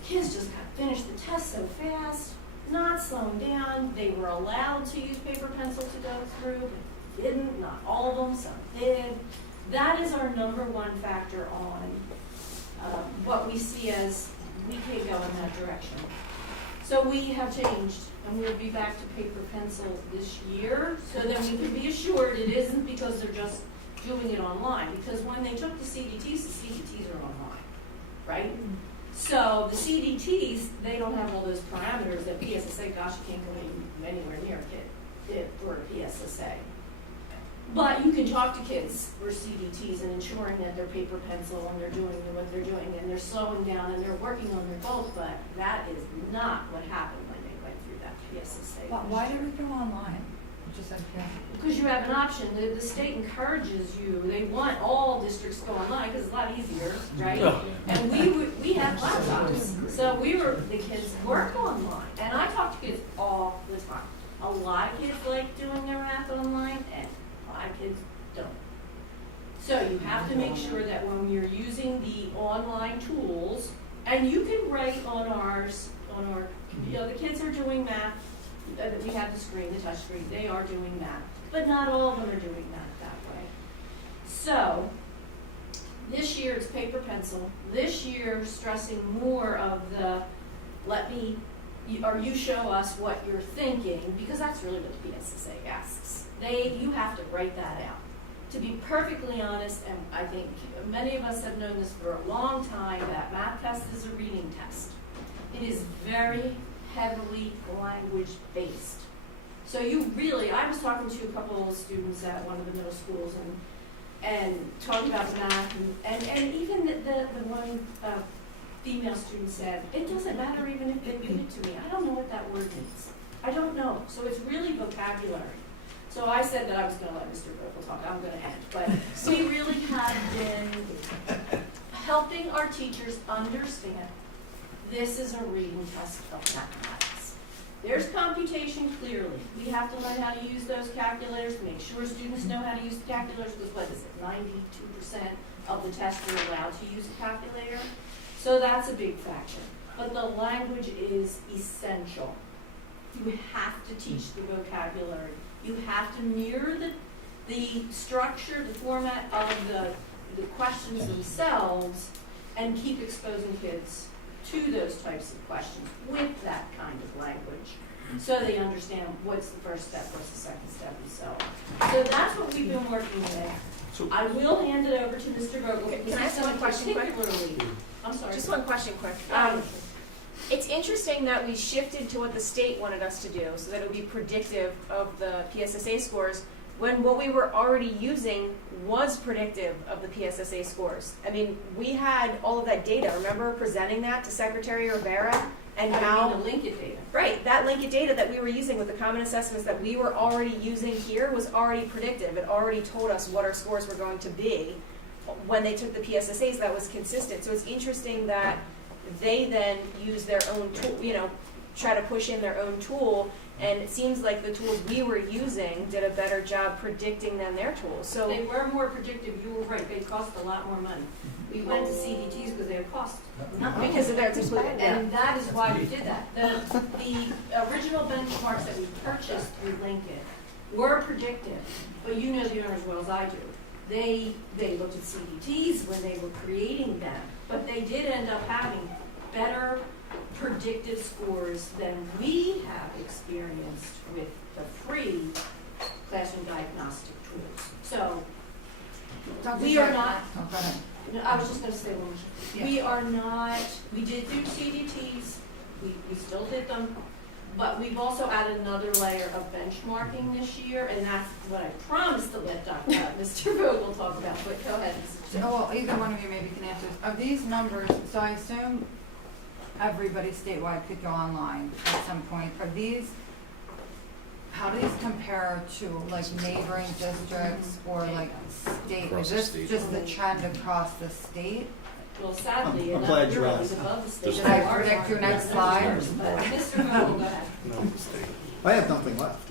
Kids just got finished the test so fast, not slowing down. They were allowed to use paper pencil to go through, but didn't, not all of them, some did. That is our number one factor on what we see as we can't go in that direction. So we have changed, and we'll be back to paper pencil this year, so that we can be assured it isn't because they're just doing it online. Because when they took the CDTs are online, right? So the CDTs, they don't have all those parameters that PSSA, gosh, you can't go anywhere near a kid for a PSSA. But you can talk to kids for CDTs and ensuring that they're paper pencil and they're doing what they're doing and they're slowing down and they're working on their goals, but that is not what happened when they went through that PSSA. Why do we go online? Just like that. Because you have an option. The state encourages you. They want all districts to go online because it's a lot easier, right? And we had laptops, so the kids work online. And I talk to kids all the time. A lot of kids like doing their math online, and a lot of kids don't. So you have to make sure that when you're using the online tools, and you can write on ours, the kids are doing math. We have the screen, the touch screen, they are doing that. But not all of them are doing that way. So, this year it's paper pencil. This year stressing more of the, you show us what you're thinking, because that's really what the PSSA asks. You have to write that out. To be perfectly honest, and I think many of us have known this for a long time, that math test is a reading test. It is very heavily language-based. So I was talking to a couple of students at one of the middle schools and talking about math, and even the one female student said, it doesn't matter even if they read it to me. I don't know what that word means. I don't know. So it's really vocabulary. So I said that I was going to let Mr. Vogel talk. I'm going to end. But we really have been helping our teachers understand this is a reading test of mathematics. There's computation, clearly. We have to learn how to use those calculators, make sure students know how to use the calculators, because what is it, 92% of the test are allowed to use a calculator? So that's a big factor. But the language is essential. You have to teach the vocabulary. You have to mirror the structure, the format of the questions themselves, and keep exposing kids to those types of questions with that kind of language, so they understand what's the first step, what's the second step, and so on. So that's what we've been working with. So I will hand it over to Mr. Vogel. Can I ask one question quick? I'm sorry. Just one question quick. It's interesting that we shifted to what the state wanted us to do, so that it would be predictive of the PSSA scores, when what we were already using was predictive of the PSSA scores. I mean, we had all of that data. Remember presenting that to Secretary Rivera and how the Linkit data. Right, that Linkit data that we were using with the common assessments that we were already using here was already predictive. It already told us what our scores were going to be when they took the PSSAs. That was consistent. So it's interesting that they then use their own tool, try to push in their own tool, and it seems like the tools we were using did a better job predicting than their tools. So they were more predictive. You were right. They cost a lot more money. We went to CDTs because they have cost. Not because of their discipline. And that is why we did that. The original benchmarks that we purchased through Lincoln were predictive, but you know the owner as well as I do. They looked at CDTs when they were creating them, but they did end up having better predictive scores than we have experienced with the free classroom diagnostic tools. So we are not. No, I was just going to say one more. Yeah. We are not. We did do CDTs. We still did them, but we've also added another layer of benchmarking this year, and that's what I promised to let Mr. Vogel talk about. But go ahead. Well, either one of you maybe can answer. Of these numbers, so I assume everybody statewide could go online at some point. How do these compare to like neighboring districts or like state? Across Is the this state. just the trend across the state? Well, sadly, I'm enough, glad you we're always asked. above the state. Should I predict your next slide? But Mr. Vogel, go ahead. no mistake. I have nothing left.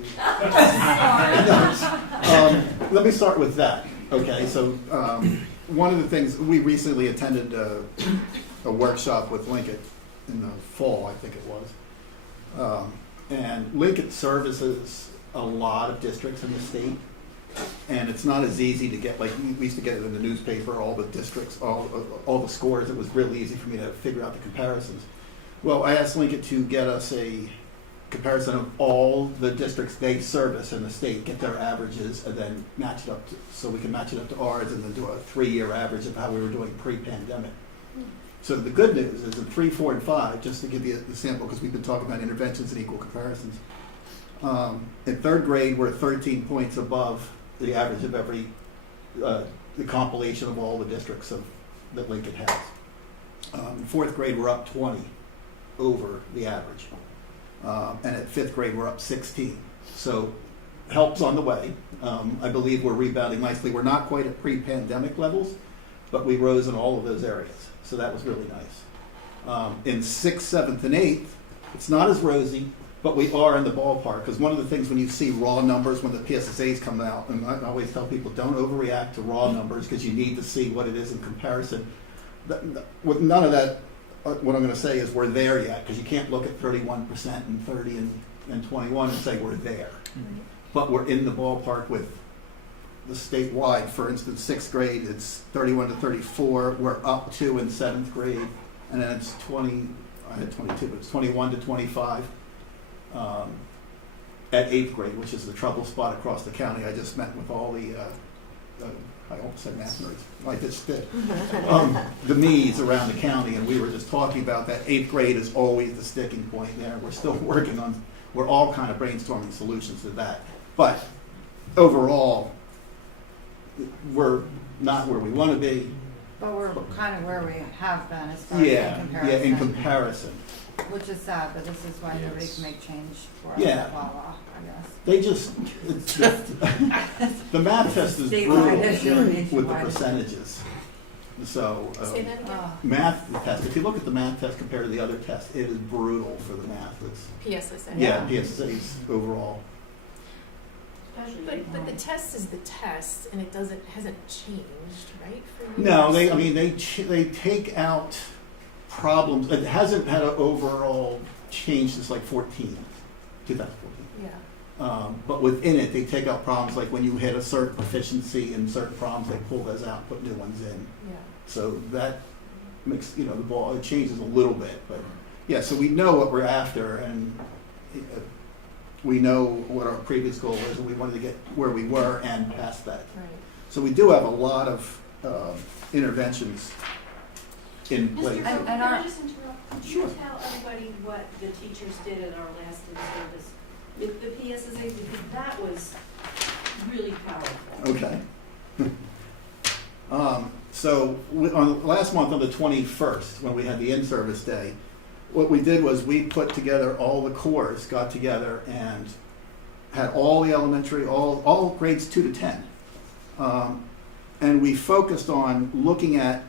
Sorry. Let me start with that. Okay, so one of the things, we recently attended a workshop with Lincoln in the fall, I think it was. And Lincoln services a lot of districts in the state. And it's not as easy to get, like, we used to get it in the newspaper, all the districts, all the scores. It was really easy for me to figure out the comparisons. Well, I asked Lincoln to get us a comparison of all the districts they service in the state, get their averages, and then match it up to, so we can match it up to ours, and then do a 3-year average of how we were doing pre-pandemic. So the good news is in 3, 4, and 5, just to give you the sample, because we've been talking about interventions and equal comparisons. In 3rd grade, we're 13 points above the average of every, the compilation of all the districts that Lincoln has. In 4th grade, we're up 20 over the average. And at 5th grade, we're up 16. So help's on the way. I believe we're rebounding nicely. We're not quite at pre-pandemic levels, but we rose in all of those areas. So that was really nice. In 6th, 7th, and 8th, it's not as rosy, but we are in the ballpark. Because one of the things when you see raw numbers, when the PSSAs come out, and I always tell people, don't overreact to raw numbers because you need to see what it is in comparison. With none of that, what I'm going to say is we're there yet, because you can't look at 31% and 30 and 21 and say we're there. Mm-hmm. But we're in the ballpark with the statewide. For instance, 6th grade, it's 31 to 34. We're up 2 in 7th grade, and then it's 20. I had 22, but it's 21 to 25 at 8th grade, which is the trouble spot across the county. I just met with all the I almost said math nerds. I just did. The MEs around the county, and we were just talking about that 8th grade is always the sticking point there. We're still working on, we're all kind of brainstorming solutions to that. But overall, we're not where we want to be. But we're kind of where we have been as far as In comparison. Which is sad, but this is why nobody can make change for us Yeah. at Wawa, I guess. They just, the math test is brutal with the percentages. So, Say that again? math test, if you look at the math test compared to the other tests, it is brutal for the math. It's, PSSA. yeah, PSSA's overall. But the test is the test, and it hasn't changed, right? For you? No, they take out problems. It hasn't had an overall change since like 2014. Yeah. But within it, they take out problems like when you hit a certain proficiency in certain problems, they pull those out and put new ones in. Yeah. So that makes, the ball, it changes a little bit. But yeah, so we know what we're after, and we know what our previous goal was, and we wanted to get where we were and past that. Right. So we do have a lot of interventions in place. Mr. Coe, can I just interrupt? Could you Sure. tell everybody what the teachers did at our last in-service with the PSSA, because that was really powerful. Okay. So on last month on the 21st, when we had the in-service day, what we did was we put together all the cores, got together and had all the elementary, all grades 2 to 10. And we focused on looking at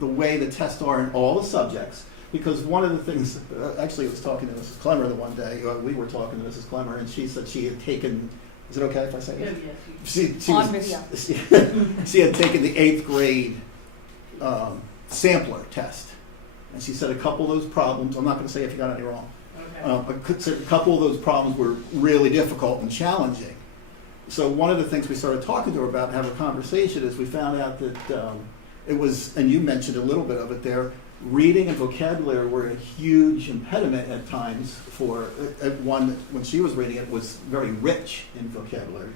the way the tests are in all the subjects, because one of the things, actually I was talking to Mrs. Clemmer the one day, we were talking to Mrs. Clemmer, and she said she had taken, is it okay if I say this? She had taken the 8th grade sampler test, and she said a couple of those problems, I'm not going to say if you got any wrong, a couple of those problems were really difficult and challenging. So one of the things we started talking to her about and having a conversation is we found out that it was, and you mentioned a little bit of it there, reading and vocabulary were a huge impediment at times for one, when she was reading it, was very rich in vocabulary.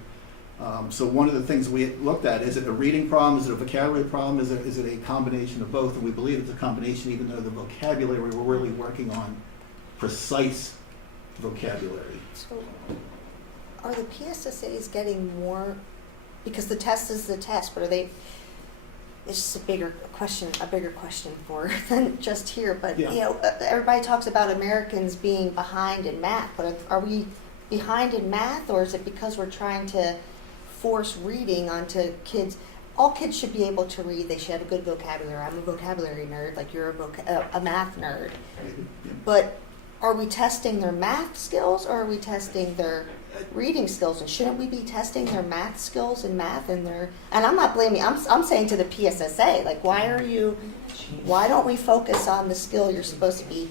So one of the things we looked at, is it a reading problem, is it a vocabulary problem, is it a combination of both? And we believe it's a combination, even though the vocabulary, we're really working on precise vocabulary. So are the PSSAs getting more, because the test is the test, but are they, it's just a bigger question for than just here, but Yeah. Everybody talks about Americans being behind in math, but are we behind in math, or is it because we're trying to force reading onto kids? All kids should be able to read, they should have a good vocabulary. I'm a vocabulary nerd, like you're a math nerd. But are we testing their math skills, or are we testing their reading skills, and shouldn't we be testing their math skills and math and I'm not blaming, I'm saying to the PSSA, like, why don't we focus on the skill you're supposed to be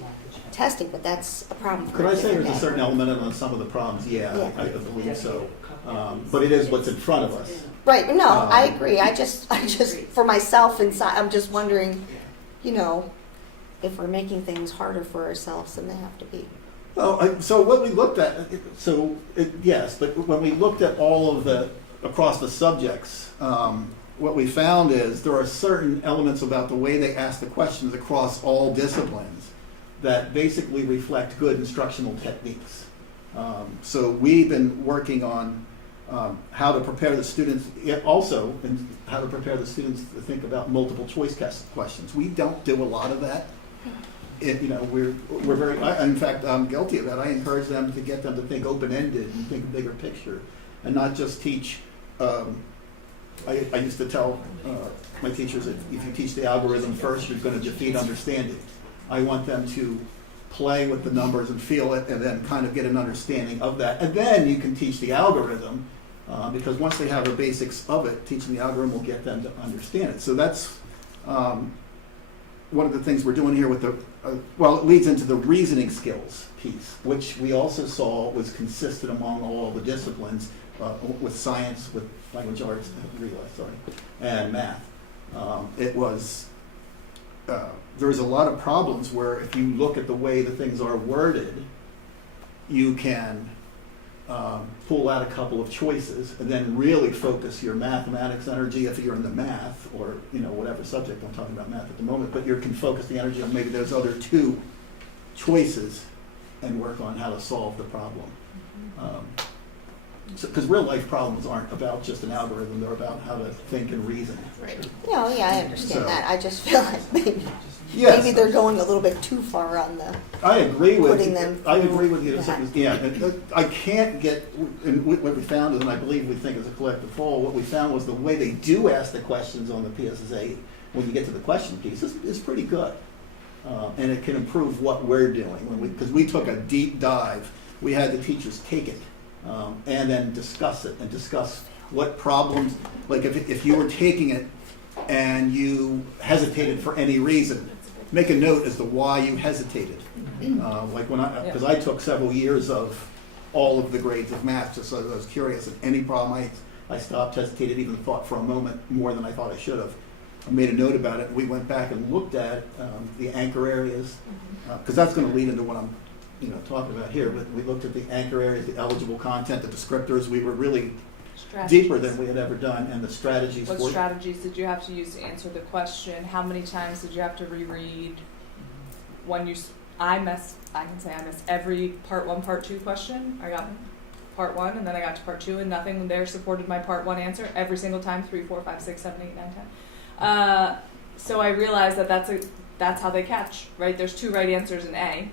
testing? But that's a problem for Could I a say different there's a day. certain element on some of the problems? Yeah, Yeah. I believe so. But it is what's in front of us. Right, no, I agree. I just, for myself inside, I'm just wondering, if we're making things harder for ourselves than they have to be. Well, so what we looked at, yes, but when we looked at all of across the subjects, what we found is there are certain elements about the way they ask the questions across all disciplines that basically reflect good instructional techniques. So we've been working on how to prepare the students, and how to prepare the students to think about multiple choice questions. We don't do a lot of that. We're very. In fact, I'm guilty of that. I encourage them to get them to think open-ended and think bigger picture, and not just teach. I used to tell my teachers that if you teach the algorithm first, you're going to defeat understanding. I want them to play with the numbers and feel it, and then kind of get an understanding of that, and then you can teach the algorithm. Because once they have the basics of it, teaching the algorithm will get them to understand it. So that's one of the things we're doing here with it leads into the reasoning skills piece, which we also saw was consistent among all the disciplines, with science, with language arts, and math. There's a lot of problems where if you look at the way the things are worded, you can pull out a couple of choices and then really focus your mathematics energy if you're in the math or whatever subject. I'm talking about math at the moment, but you can focus the energy on maybe those other two choices and work on how to solve the problem. Because real life problems aren't about just an algorithm, they're about how to think and reason. Right. I understand that. I just feel like maybe they're going a little bit too far on the. I agree with putting them I agree with you. that. Yeah, I can't get. And what we found is, and I believe we think as a collective whole, what we found was the way they do ask the questions on the PSSA when you get to the question piece is pretty good, and it can improve what we're doing. Because we took a deep dive, we had the teachers take it and then discuss it and discuss what problems. Like if you were taking it and you hesitated for any reason, make a note as to why you hesitated. Like because I took several years of all of the grades of math, just so I was curious. And any problem I stopped, hesitated, even thought for a moment more than I thought I should have. I made a note about it. We went back and looked at the anchor areas, because that's going to lead into what I'm talking about here. But we looked at the anchor areas, the eligible content, the descriptors. We were really deeper than we had ever done, and the strategies. What strategies did you have to use to answer the question? How many times did you have to reread? I missed every part 1, part 2 question. I got part 1, and then I got to part 2, and nothing there supported my part 1 answer every single time. 3, 4, 5, 6, 7, 8, 9, 10. So I realized that's how they catch, right? There's 2 right answers in A,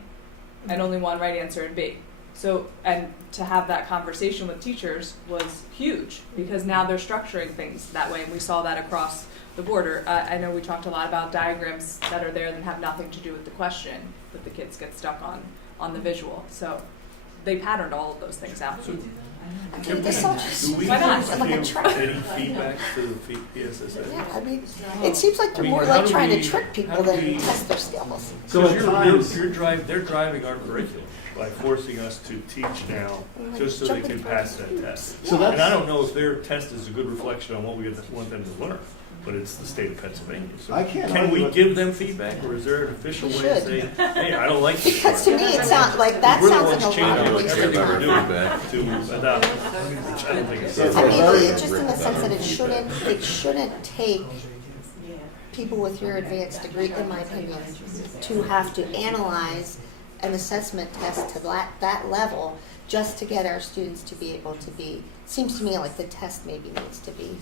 and only 1 right answer in B. So, and to have that conversation with teachers was huge, because now they're structuring things that way, and we saw that across the board. I know we talked a lot about diagrams that are there that have nothing to do with the question, but the kids get stuck on the visual. So they patterned all of those things out. Do we Why not? give any feedback to the PSSA? Yeah, it seems like they're more like trying to trick people than test their skills. So they're driving our curriculum by forcing us to teach now, just so they can pass that test. And I don't know if their test is a good reflection on what we want them to learn, but it's the state of Pennsylvania. So can we give them feedback, or is there an official way to say, hey, I don't like this part? Because to me, it sounds like that sounds like a lot of waste of Everything we're time. doing to adopt, which I don't think it's. I mean, just in the sense that it shouldn't take people with your advanced degree, in my opinion, to have to analyze an assessment test to that level just to get our students to be able to be. Seems to me like the test maybe needs to be.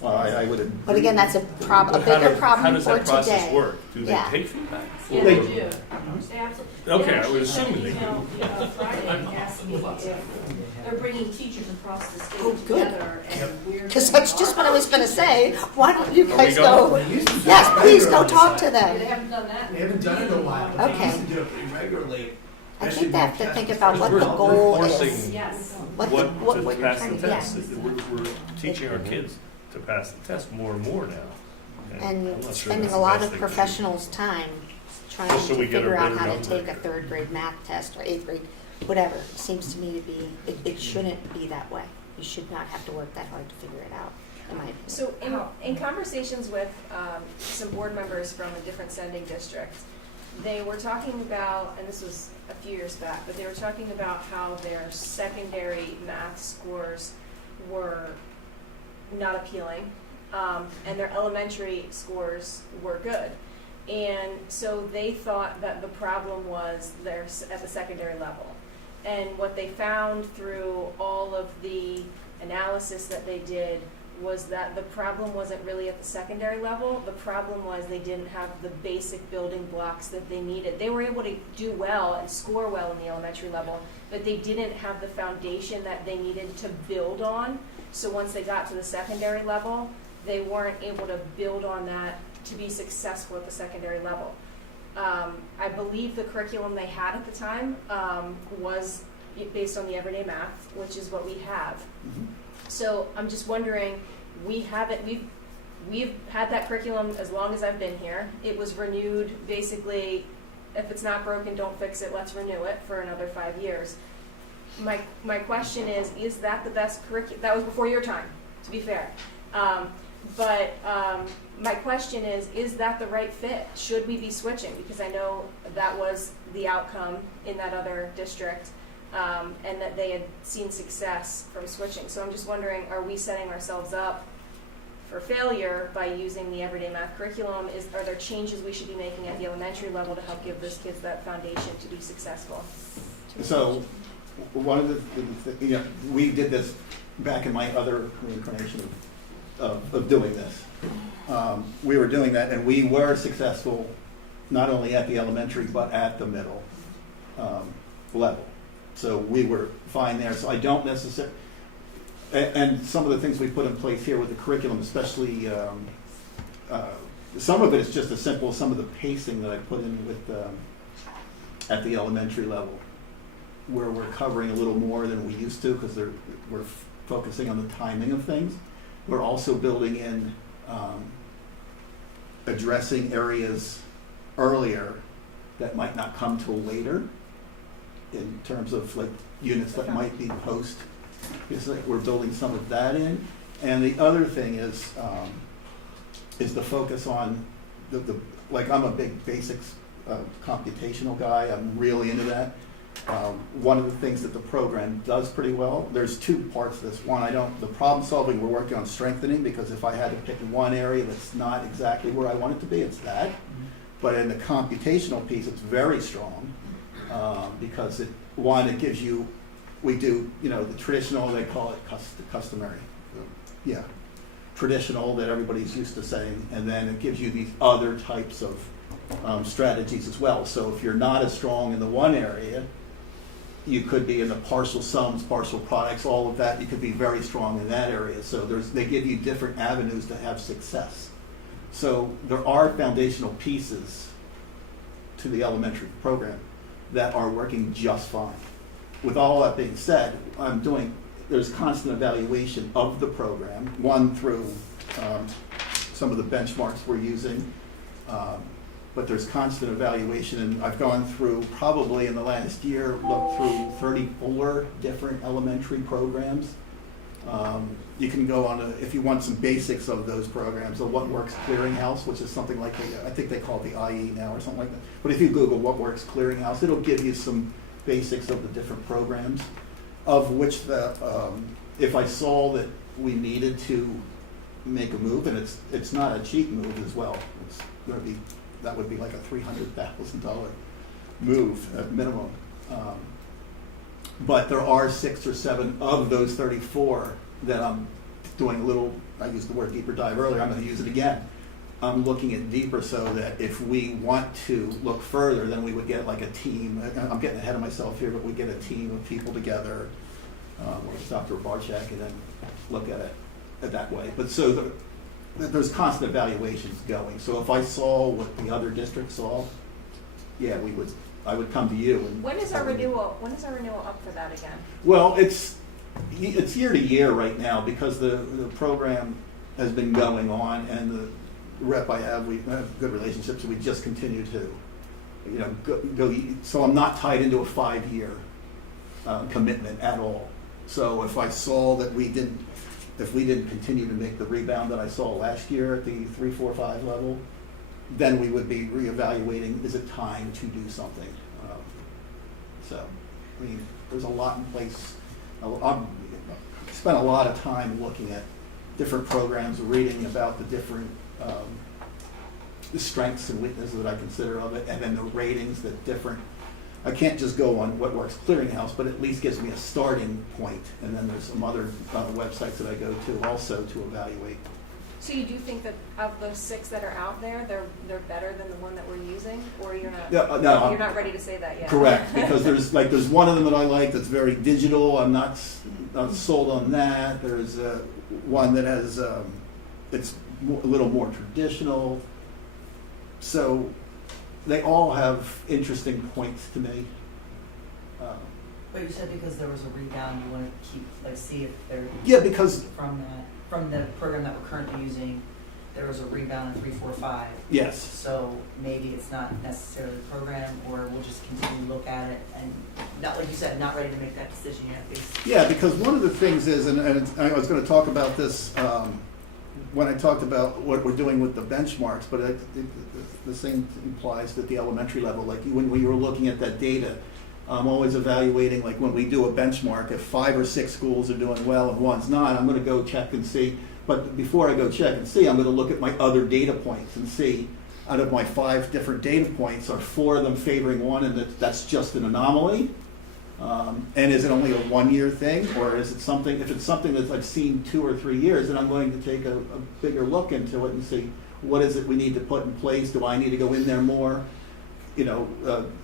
Well, I would agree. But again, that's a bigger problem How does for that process today. work? Do they Yeah. take feedback? Yeah, they do. They absolutely. Okay, I would assume they do. Friday asked me if they're bringing teachers across the state Oh, good. together, and we're. Because that's just what I was going to say. Why don't you Are we guys going? go? Yes, please go talk to They them. haven't done that. We haven't done it in a while, but they Okay. used to do it pretty regularly. I That think should they be have to tested think about what We're the goal forcing is. Yes. What to you're pass trying the to test. get. We're teaching our kids to pass the test more and more now. I'm And not sure spending that's a the lot best of thing to do. professionals' time trying Just so to we get a figure out better how to number. take a third grade math test or eighth grade, whatever, seems to me to be, it shouldn't be that way. You should not have to work that hard to figure it out, in my opinion. So in conversations with some board members from a different sending district, they were talking about, and this was a few years back, but they were talking about how their secondary math scores were not appealing, and their elementary scores were good. And so they thought that the problem was at the secondary level. And what they found through all of the analysis that they did was that the problem wasn't really at the secondary level. The problem was they didn't have the basic building blocks that they needed. They were able to do well and score well in the elementary level, but they didn't have the foundation that they needed to build on. So once they got to the secondary level, they weren't able to build on that to be successful at the secondary level. I believe the curriculum they had at the time was based on the everyday math, which is what we have. Mhm. So I'm just wondering, we've had that curriculum as long as I've been here. It was renewed basically, if it's not broken, don't fix it, let's renew it for another 5 years. My question is that the best curriculum? That was before your time, to be fair. But my question is that the right fit? Should we be switching? Because I know that was the outcome in that other district, and that they had seen success from switching. So I'm just wondering, are we setting ourselves up for failure by using the everyday math curriculum? Are there changes we should be making at the elementary level to help give those kids that foundation to be successful? So, one of the we did this back in my other reincarnation of doing this. We were doing that, and we were successful not only at the elementary but at the middle level. So we were fine there. So I don't necessarily, and some of the things we put in place here with the curriculum, especially some of it is just as simple as some of the pacing that I put in with at the elementary level, where we're covering a little more than we used to because we're focusing on the timing of things. We're also building in addressing areas earlier that might not come till later in terms of like units that might be post. It's like we're building some of that in. And the other thing is the focus on the like I'm a big basics computational guy. I'm really into that. One of the things that the program does pretty well, there's two parts to this. One, the problem solving we're working on strengthening, because if I had to pick one area that's not exactly where I want it to be, it's that. But in the computational piece, it's very strong because it gives you, we do, the traditional, they call it customary. Yeah, traditional that everybody's used to saying, and then it gives you these other types of strategies as well. So if you're not as strong in the one area, you could be in the partial sums, partial products, all of that. You could be very strong in that area. So they give you different avenues to have success. So there are foundational pieces to the elementary program that are working just fine. With all that being said, there's constant evaluation of the program, one through some of the benchmarks we're using, but there's constant evaluation, and I've gone through, probably in the last year, looked through 34 different elementary programs. You can go on, if you want some basics of those programs, the What Works Clearinghouse, which is something like, I think they call it the IE now or something like that. But if you Google What Works Clearinghouse, it'll give you some basics of the different programs, of which if I saw that we needed to make a move, and it's not a cheap move as well. It's going to be, that would be like a $300,000 move at minimum. But there are 6 or 7 of those 34 that I'm doing a little, I used the word deeper dive earlier, I'm going to use it again. I'm looking at deeper so that if we want to look further, then we would get like a team. I'm getting ahead of myself here, but we get a team of people together with Dr. Barchak and then look at it that way. But so there's constant evaluations going. So if I saw what the other districts saw, yeah, I would come to you. And When is our renewal up for that again? Well, it's year to year right now because the program has been going on, and the rep I have, we have good relationships, and we just continue to, go. So I'm not tied into a 5-year commitment at all. So if I saw that if we didn't continue to make the rebound that I saw last year at the 3, 4, 5 level, then we would be reevaluating, is it time to do something? So, I mean, there's a lot in place. I've spent a lot of time looking at different programs, reading about the different the strengths and weaknesses that I consider of it, and then the ratings that different. I can't just go on What Works Clearinghouse, but at least gives me a starting point, and then there's some other websites that I go to also to evaluate. So you do think that of those 6 that are out there, they're better than the one that we're using, or you're not? No, you're not ready to say that yet. Correct, because there's one of them that I like that's very digital. I'm not sold on that. There's one that has it's a little more traditional. So they all have interesting points to me. But you said because there was a rebound, you want to keep see if there. Yeah, because from the program that we're currently using, there was a rebound in 3, 4, 5. Yes. So maybe it's not necessarily the program, or we'll just continue to look at it and not, like you said, not ready to make that decision yet. Yeah, because one of the things is, and I was going to talk about this when I talked about what we're doing with the benchmarks, but the same applies at the elementary level. Like when we were looking at that data, I'm always evaluating, like when we do a benchmark, if 5 or 6 schools are doing well and one's not, I'm going to go check and see. But before I go check and see, I'm going to look at my other data points and see, out of my 5 different data points, are 4 of them favoring one, and that's just an anomaly? And is it only a 1-year thing, or is it something? If it's something that I've seen 2 or 3 years, then I'm going to take a bigger look into it and see what is it we need to put in place. Do I need to go in there more?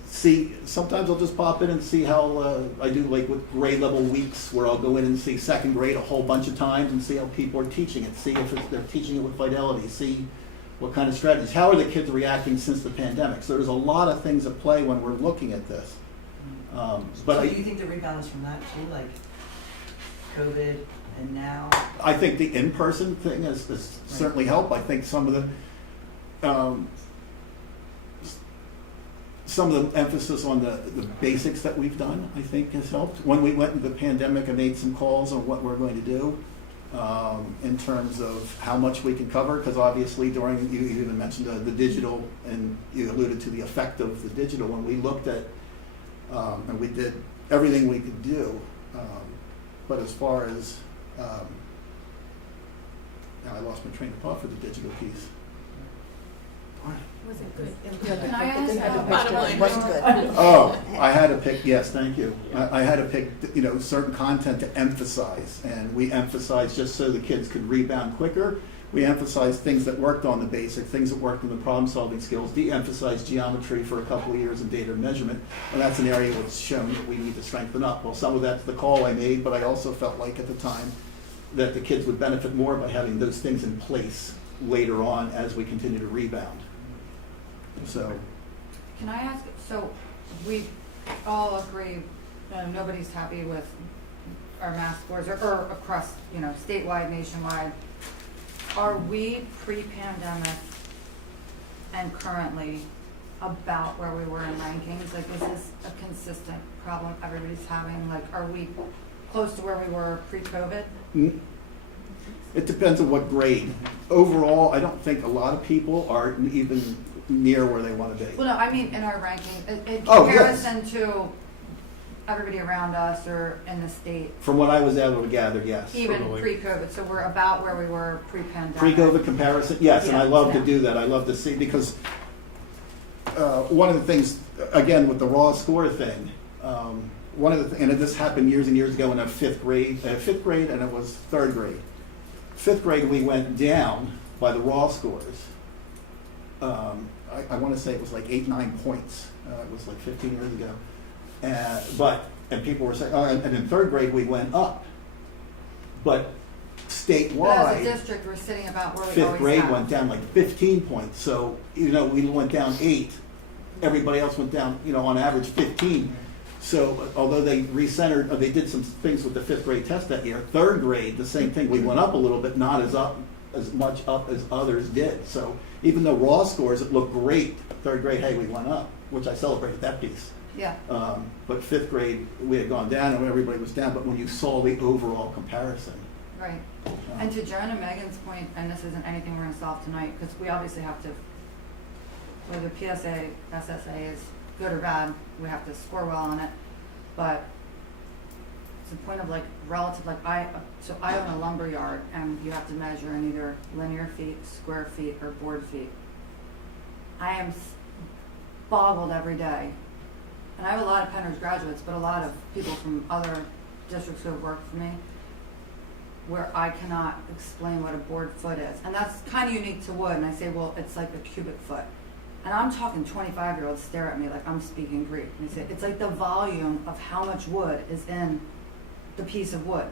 See, sometimes I'll just pop in and see how I do, like with grade level weeks, where I'll go in and see 2nd grade a whole bunch of times and see how people are teaching it, see if they're teaching it with fidelity, see what kind of strategies, how are the kids reacting since the pandemic. So there's a lot of things at play when we're looking at this. But do you think the rebound is from that too, like COVID and now? I think the in-person thing has certainly helped. I think some of the emphasis on the basics that we've done, I think, has helped. When we went into the pandemic, I made some calls on what we're going to do in terms of how much we can cover, because obviously you even mentioned the digital, and you alluded to the effect of the digital. When we looked at, and we did everything we could do, but as far as, now I lost my train of thought for the digital piece. Was it good? Can I ask Bottom line. Oh, I had to pick, yes, thank you. I had to pick, certain content to emphasize, and we emphasized just so the kids could rebound quicker. We emphasized things that worked on the basic, things that worked on the problem-solving skills, de-emphasized geometry for a couple of years in data measurement, and that's an area that's shown that we need to strengthen up. Well, some of that's the call I made, but I also felt like at the time that the kids would benefit more by having those things in place later on as we continue to rebound. So, Can I ask, so we all agree, nobody's happy with our math scores, or across, statewide, nationwide. Are we pre-pandemic and currently about where we were in rankings? Like, is this a consistent problem everybody's having? Like, are we close to where we were pre-COVID? it depends on what grade. Overall, I don't think a lot of people are even near where they want to be. Well, no, I mean in our ranking, in Oh, yes. comparison to everybody around us or in the state. From what I was able to gather, yes. Even pre-COVID, so we're about where we were pre-pandemic. Pre-COVID comparison, yes, and I Yeah, love to yeah. do that. I love to see, because one of the things, again, with the raw score thing, one of the and this happened years and years ago in fifth grade, and it was third grade. Fifth grade, we went down by the raw scores. I want to say it was like 8-9 points. It was like 15 years ago. And people were saying, and in third grade we went up. But statewide, But as a district, we're sitting about where we always fifth grade have. went down like 15 points. So, we went down 8. everybody else went down, on average 15. So although they recentered, they did some things with the 5th grade test that year, 3rd grade, the same thing. We went up a little bit, not as much up as others did. So even though raw scores, it looked great. 3rd grade, hey, we went up, which I celebrated that piece. Yeah. But 5th grade, we had gone down and everybody was down. But when you saw the overall comparison. Right. And to Joan and Megan's point, and this isn't anything we're going to solve tonight, because we obviously have to, whether PSA, SSA is good or bad, we have to score well on it. But it's a point of like relative, like I own a lumber yard, and you have to measure in either linear feet, square feet, or board feet. I am boggled every day. And I have a lot of Penrose graduates, but a lot of people from other districts who have worked for me, where I cannot explain what a board foot is. And that's kind of unique to wood, and I say, well, it's like a cubic foot. And I'm talking 25-year-olds stare at me like I'm speaking Greek. And they say, it's like the volume of how much wood is in the piece of wood.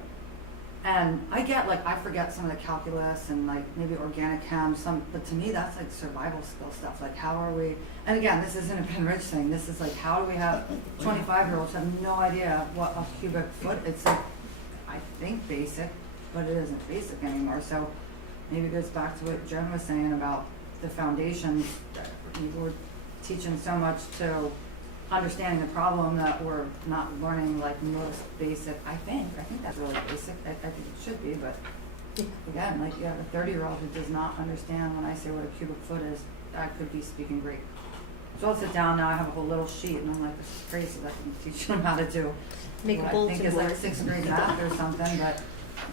And I get, like, I forget some of the calculus and, like, maybe organic chem, but to me, that's, like, survival skill stuff. Like, how are we, and again, this isn't a Penn Ridge thing. This is, like, how do we have 25-year-olds have no idea what a cubic foot, it's, like, I think basic, but it isn't basic anymore. So maybe it goes back to what Jen was saying about the foundations. We're teaching so much to understanding the problem that we're not learning like most basic. I think that's really basic. I think it should be, but again, like you have a 30-year-old who does not understand when I say what a cubic foot is, I could be speaking Greek. So I'll sit down now, I have a whole little sheet, and I'm like, this is crazy that I can teach them how to do Make a what I bulletin think is like board. 6th grade math or something, but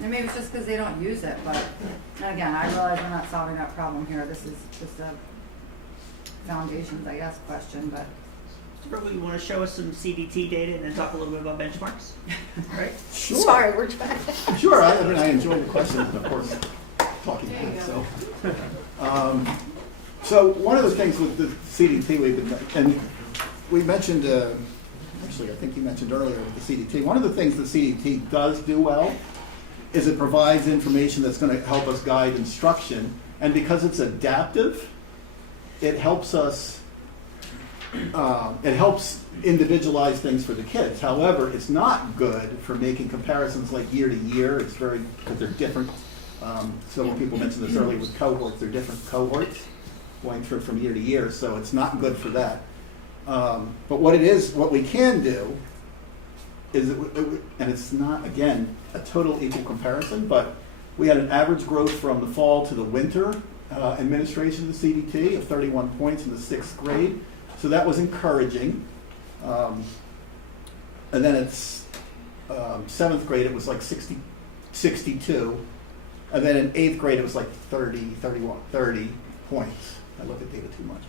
and maybe it's just because they don't use it. But and again, I realize we're not solving that problem here. This is just a foundations, I guess, question, but Probably you want to show us some CDT data and then talk a little bit about benchmarks, right? Sure. Sorry, we're trying. Sure, I enjoy the questions and of course talking about it. So one of the things with the CDT we've been, and we mentioned, actually I think you mentioned earlier with the CDT, one of the things the CDT does do well is it provides information that's going to help us guide instruction, and because it's adaptive, it helps us it helps individualize things for the kids. However, it's not good for making comparisons like year to year. It's very, because they're different. Several people mentioned this earlier with cohorts. They're different cohorts going through from year to year, so it's not good for that. But what we can do is, and it's not, again, a total equal comparison, but we had an average growth from the fall to the winter administration of the CDT of 31 points in the 6th grade. So that was encouraging. And then it's 7th grade, it was like 62. And then in 8th grade, it was like 30 points. I look at data too much.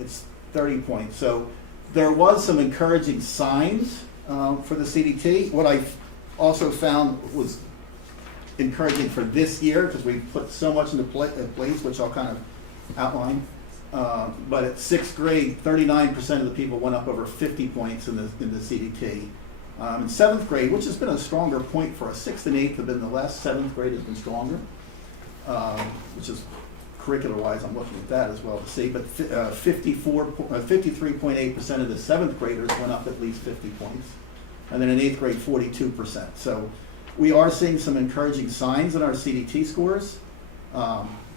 It's 30 points. So there was some encouraging signs for the CDT. What I also found was encouraging for this year, because we put so much into place, which I'll kind of outline. But at 6th grade, 39% of the people went up over 50 points in the CDT. In 7th grade, which has been a stronger point for us, 6th and 8th have been the less, 7th grade has been stronger, which is curricular-wise, I'm looking at that as well to see. But 53.8% of the 7th graders went up at least 50 points. And then in 8th grade, 42%. So we are seeing some encouraging signs in our CDT scores.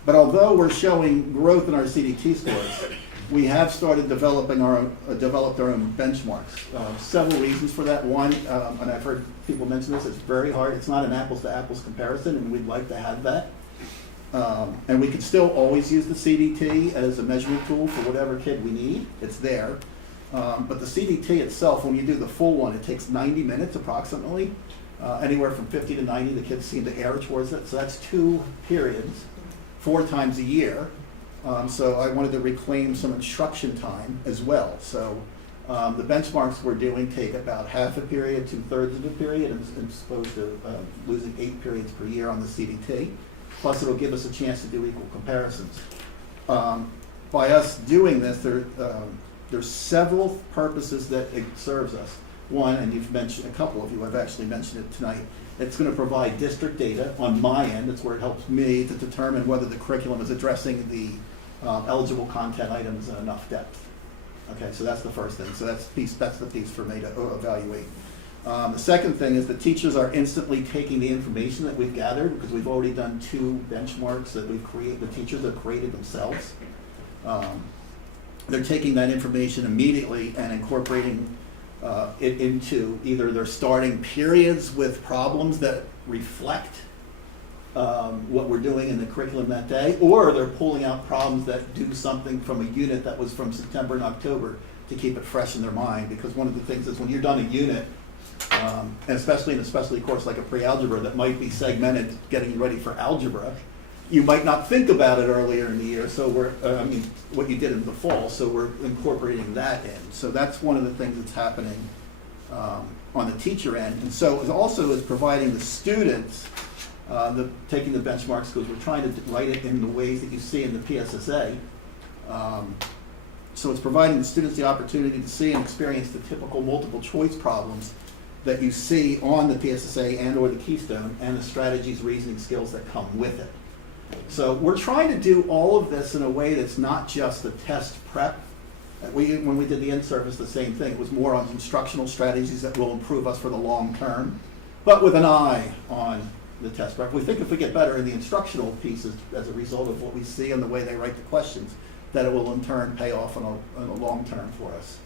But although we're showing growth in our CDT scores, we have started developed our own benchmarks. Several reasons for that. One, and I've heard people mention this, it's very hard. It's not an apples-to-apples comparison, and we'd like to have that. And we can still always use the CDT as a measurement tool for whatever kid we need. It's there. But the CDT itself, when you do the full one, it takes 90 minutes approximately. Anywhere from 50 to 90, the kids seem to err towards it. So that's 2 periods. 4 times a year. So I wanted to reclaim some instruction time as well. So the benchmarks we're doing take about half a period, 2/3 of the period, and as opposed to losing 8 periods per year on the CDT. Plus it'll give us a chance to do equal comparisons. By us doing this, there's several purposes that it serves us. One, and you've mentioned, a couple of you have actually mentioned it tonight, it's going to provide district data on my end. It's where it helps me to determine whether the curriculum is addressing the eligible content items in enough depth. Okay, so that's the first thing. So that's the piece for me to evaluate. The second thing is the teachers are instantly taking the information that we've gathered, because we've already done 2 benchmarks that we've created, the teachers have created themselves. They're taking that information immediately and incorporating it into either their starting periods with problems that reflect what we're doing in the curriculum that day, or they're pulling out problems that do something from a unit that was from September and October to keep it fresh in their mind. Because one of the things is when you're done a unit, and especially in a specialty course like a pre-algebra that might be segmented getting ready for algebra, you might not think about it earlier in the year, so what you did in the fall, so we're incorporating that in. So that's one of the things that's happening on the teacher end. And so it also is providing the students, taking the benchmarks, because we're trying to write it in the ways that you see in the PSSA. So it's providing the students the opportunity to see and experience the typical multiple choice problems that you see on the PSSA and or the Keystone, and the strategies, reasoning skills that come with it. So we're trying to do all of this in a way that's not just a test prep. When we did the in-service, the same thing. It was more on instructional strategies that will improve us for the long term, but with an eye on the test prep. We think if we get better in the instructional pieces as a result of what we see and the way they write the questions, that it will in turn pay off on a long term for us.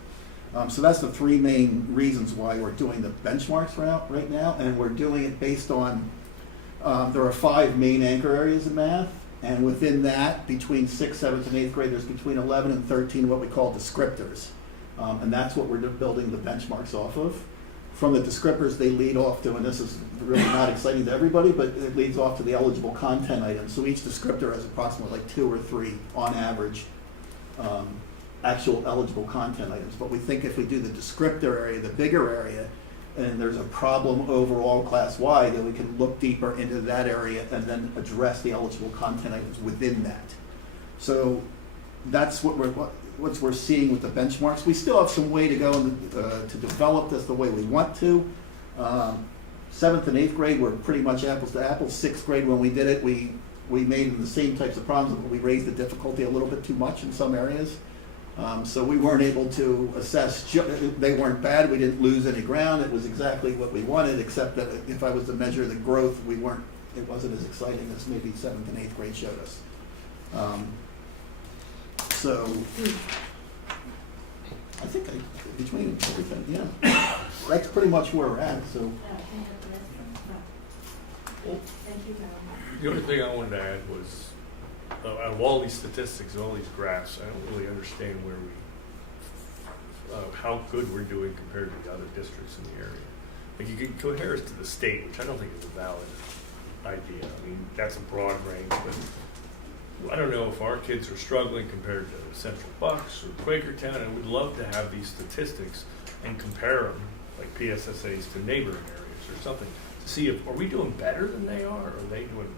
So that's the 3 main reasons why we're doing the benchmarks right now, and we're doing it based on, there are 5 main anchor areas in math, and within that, between 6th, 7th, and 8th grade, there's between 11 and 13 what we call descriptors. And that's what we're building the benchmarks off of. From the descriptors, they lead off to, and this is really not exciting to everybody, but it leads off to the eligible content items. So each descriptor has approximately like 2 or 3, on average, actual eligible content items. But we think if we do the descriptor area, the bigger area, and there's a problem overall class-wide, then we can look deeper into that area and then address the eligible content items within that. So that's what we're seeing with the benchmarks. We still have some way to go to develop this the way we want to. 7th and 8th grade were pretty much apples to apples. 6th grade, when we did it, we made the same types of problems, but we raised the difficulty a little bit too much in some areas. So we weren't able to assess, they weren't bad, we didn't lose any ground, it was exactly what we wanted, except that if I was to measure the growth, it wasn't as exciting as maybe 7th and 8th grade showed us. So I think between everything, yeah, that's pretty much where we're at, so. Thank you, Howard. The only thing I wanted to add was, out of all these statistics and all these graphs, I don't really understand how good we're doing compared to the other districts in the area. Like, you could compare us to the state, which I don't think is a valid idea. I mean, that's a broad range, but I don't know if our kids are struggling compared to Central Bucks or Quakertown. I would love to have these statistics and compare them, like PSSAs, to neighboring areas or something, to see if, are we doing better than they are, or are they doing,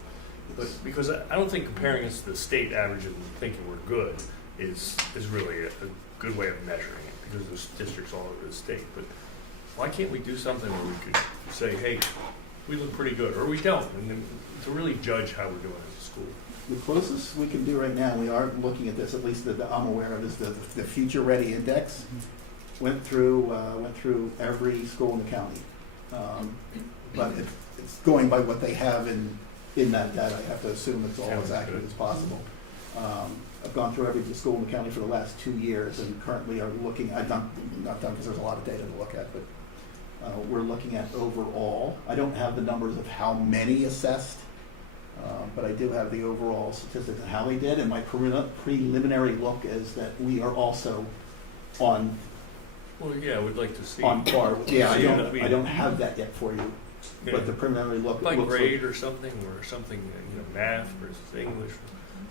but because I don't think comparing us to the state average and thinking we're good is really a good way of measuring it, because there's districts all over the state. But why can't we do something where we could say, hey, we look pretty good, or we don't, and then to really judge how we're doing as a school? The closest we can do right now, we are looking at this, at least that I'm aware of, is the Future Ready Index. Went through every school in the county, but it's going by what they have in that data. I have to assume it's all as accurate as possible. I've gone through every school in the county for the last 2 years, and currently are looking. Not done because there's a lot of data to look at, but we're looking at overall. I don't have the numbers of how many assessed, but I do have the overall statistics of how they did. And my preliminary look is that we are also on. Well, yeah, we'd like to see. On par. Yeah, I don't have that yet for you. Yeah. But the preliminary look by looks grade or something, math versus English,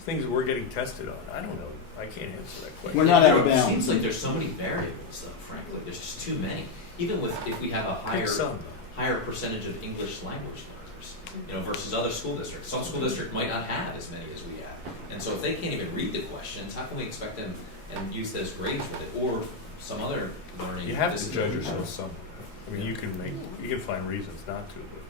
things that we're getting tested on. I don't know. I can't answer that question. We're not out of It bounds. seems like there's so many variables, though. Frankly, there's just too many. Even if we have a higher percentage of English language learners, versus other school districts. Some school districts might not have as many as we have, and so if they can't even read the questions, how can we expect them and use those grades with it, or some other learning? You have to judge yourself somewhere. I mean, you can find reasons not to, but.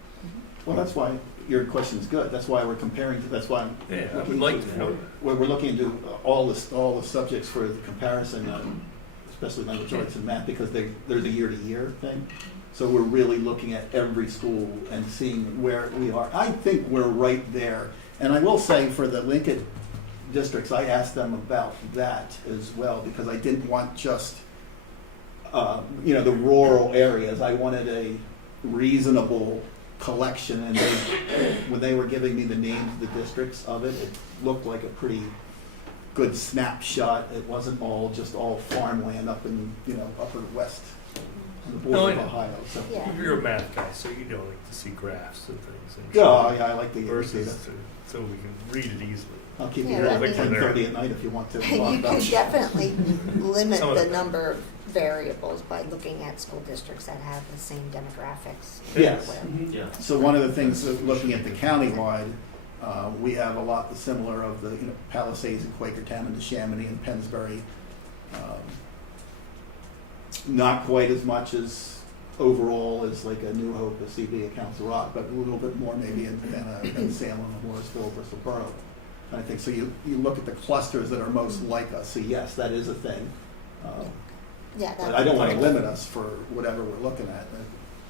Well, that's why your question is good. That's why we're comparing. That's why I'm I would like to know that. We're looking into all the subjects for the comparison. especially language arts and math, because there's a year-to-year thing. So we're really looking at every school and seeing where we are. I think we're right there. And I will say for the Lincoln districts, I asked them about that as well, because I didn't want just, the rural areas. I wanted a reasonable collection, and when they were giving me the names of the districts of it, it looked like a pretty good snapshot. It wasn't all farmland up in, upper west, on the border of Ohio. So. Yeah. You're a math guy, so you don't like to see graphs and things. And Yeah, I like the versus data. so we can read it easily. I'll keep you Yeah, here I till mean- 10:30 at night if you want to. You can definitely limit Some of the them. number of variables by looking at school districts that have the same demographics. Yes. everywhere. Yeah. So one of the things, looking at the countywide, we have a lot similar of the Palisades and Quakertown and Neshaminy and Pennsbury. Not quite as much as overall as like a New Hope, a CB, a Council Rock, but a little bit more maybe in Salem, and Morrisville, Bristol Borough. And I think so. You look at the clusters that are most like us. So yes, that is a thing. Yeah, But I don't want to limit us for whatever we're looking at.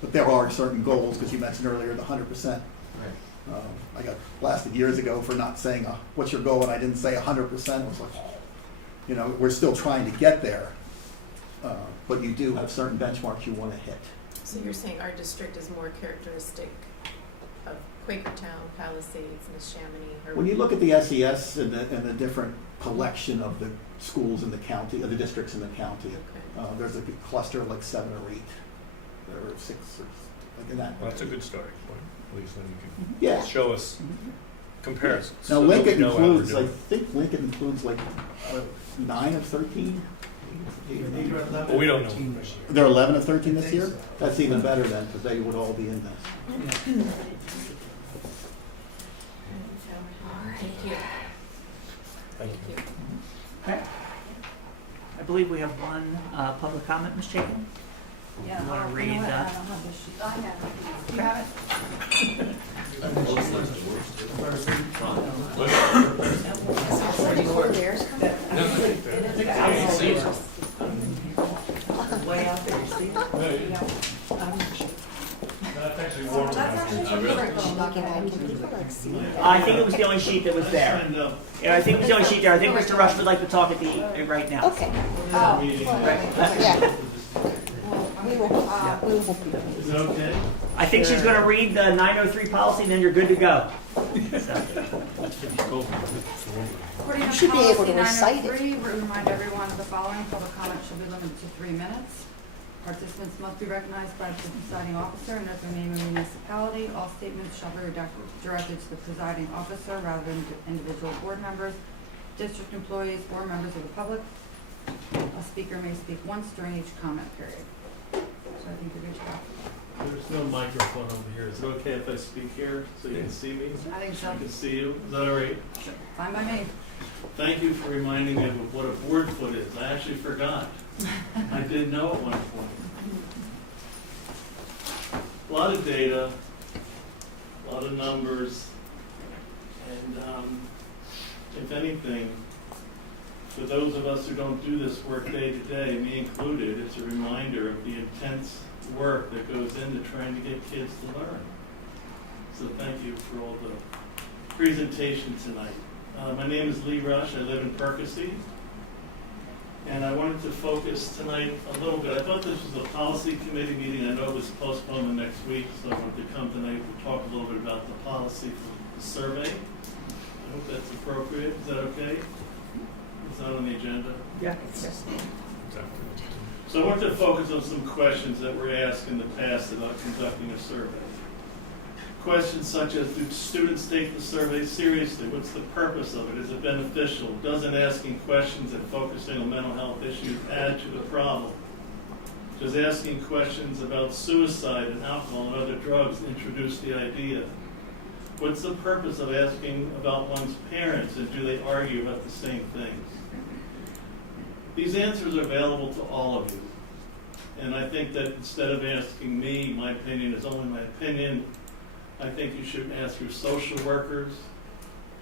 But there are certain goals, because you mentioned earlier the 100%. Right. I got blasted years ago for not saying, what's your goal? And I didn't say 100%. I was like, we're still trying to get there. But you do have certain benchmarks you want to hit. So you're saying our district is more characteristic of Quakertown, Palisades, Neshaminy? Or When you look at the SES and the different collection of the schools in the county, or the districts in the county, Okay. there's a cluster of like 7 or 8. There are 6 or like in that. Well, that's a good starting point. At least then you can Yeah. show us comparisons. Now so that we Lincoln know how we're includes, I doing. think Lincoln includes like 9 of 13. Well, we don't know. They're 11 of 13 this year? That's even better then, because they would all be in this. Thank you. Thank you. Okay. I believe we have one public comment, Ms. Chapin. Yeah, You wanna I don't read that? have the sheet. I have it. You have it? Way out there, Steve. That's actually warmer. I think it was the only sheet that was there. Yeah, I think it was the only sheet there. I think Mr. Rush would like to talk right now. Okay. Yeah. We will. Is that okay? I think she's going to read the 903 policy, and then you're good to go. According You to should be able to policy recite it. 903, we remind everyone of the following: public comment should be limited to 3 minutes. Participants must be recognized by the presiding officer and note the name of the municipality. All statements shall be directed to the presiding officer rather than to individual board members, district employees, or members of the public. A speaker may speak once during each comment period. So I think you're good to go. There's no microphone over here. Is it okay if I speak here so you can see me? I think so. I can see you. Is that all right? Fine by me. Thank you for reminding me of what a board foot is. I actually forgot. I did know at one point. A lot of data, a lot of numbers, and if anything, for those of us who don't do this work day to day, me included, it's a reminder of the intense work that goes into trying to get kids to learn. So thank you for all the presentation tonight. My name is Lee Rush. I live in Percy. And I wanted to focus tonight a little bit. I thought this was a policy committee meeting. I know it was postponed the next week, so I wanted to come tonight to talk a little bit about the policy for the survey. I hope that's appropriate. Is that okay? Is that on the agenda? Yeah. So I want to focus on some questions that were asked in the past about conducting a survey. Questions such as, do students take the survey seriously? What's the purpose of it? Is it beneficial? Doesn't asking questions and focusing on mental health issues add to the problem? Does asking questions about suicide and alcohol and other drugs introduce the idea? What's the purpose of asking about one's parents, and do they argue about the same things? These answers are available to all of you. And I think that instead of asking me, my opinion is only my opinion, I think you should ask your social workers,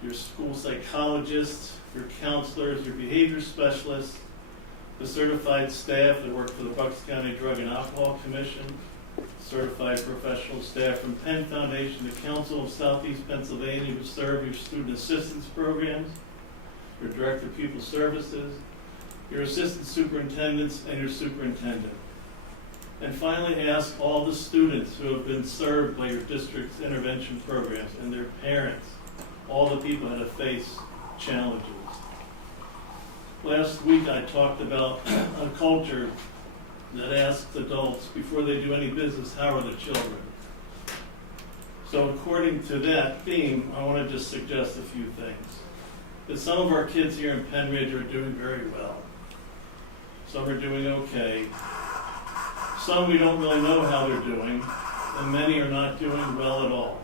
your school psychologists, your counselors, your behavior specialists, the certified staff that work for the Bucks County Drug and Alcohol Commission, certified professional staff from Penn Foundation, the Council of Southeast Pennsylvania, who serve your student assistance programs, your Director of Pupil Services, your assistant superintendents, and your superintendent. And finally, ask all the students who have been served by your district's intervention programs and their parents, all the people that have faced challenges. Last week I talked about a culture that asks adults before they do any business, how are the children? So according to that theme, I want to just suggest a few things. That some of our kids here in Penridge are doing very well. Some are doing okay. Some we don't really know how they're doing, and many are not doing well at all,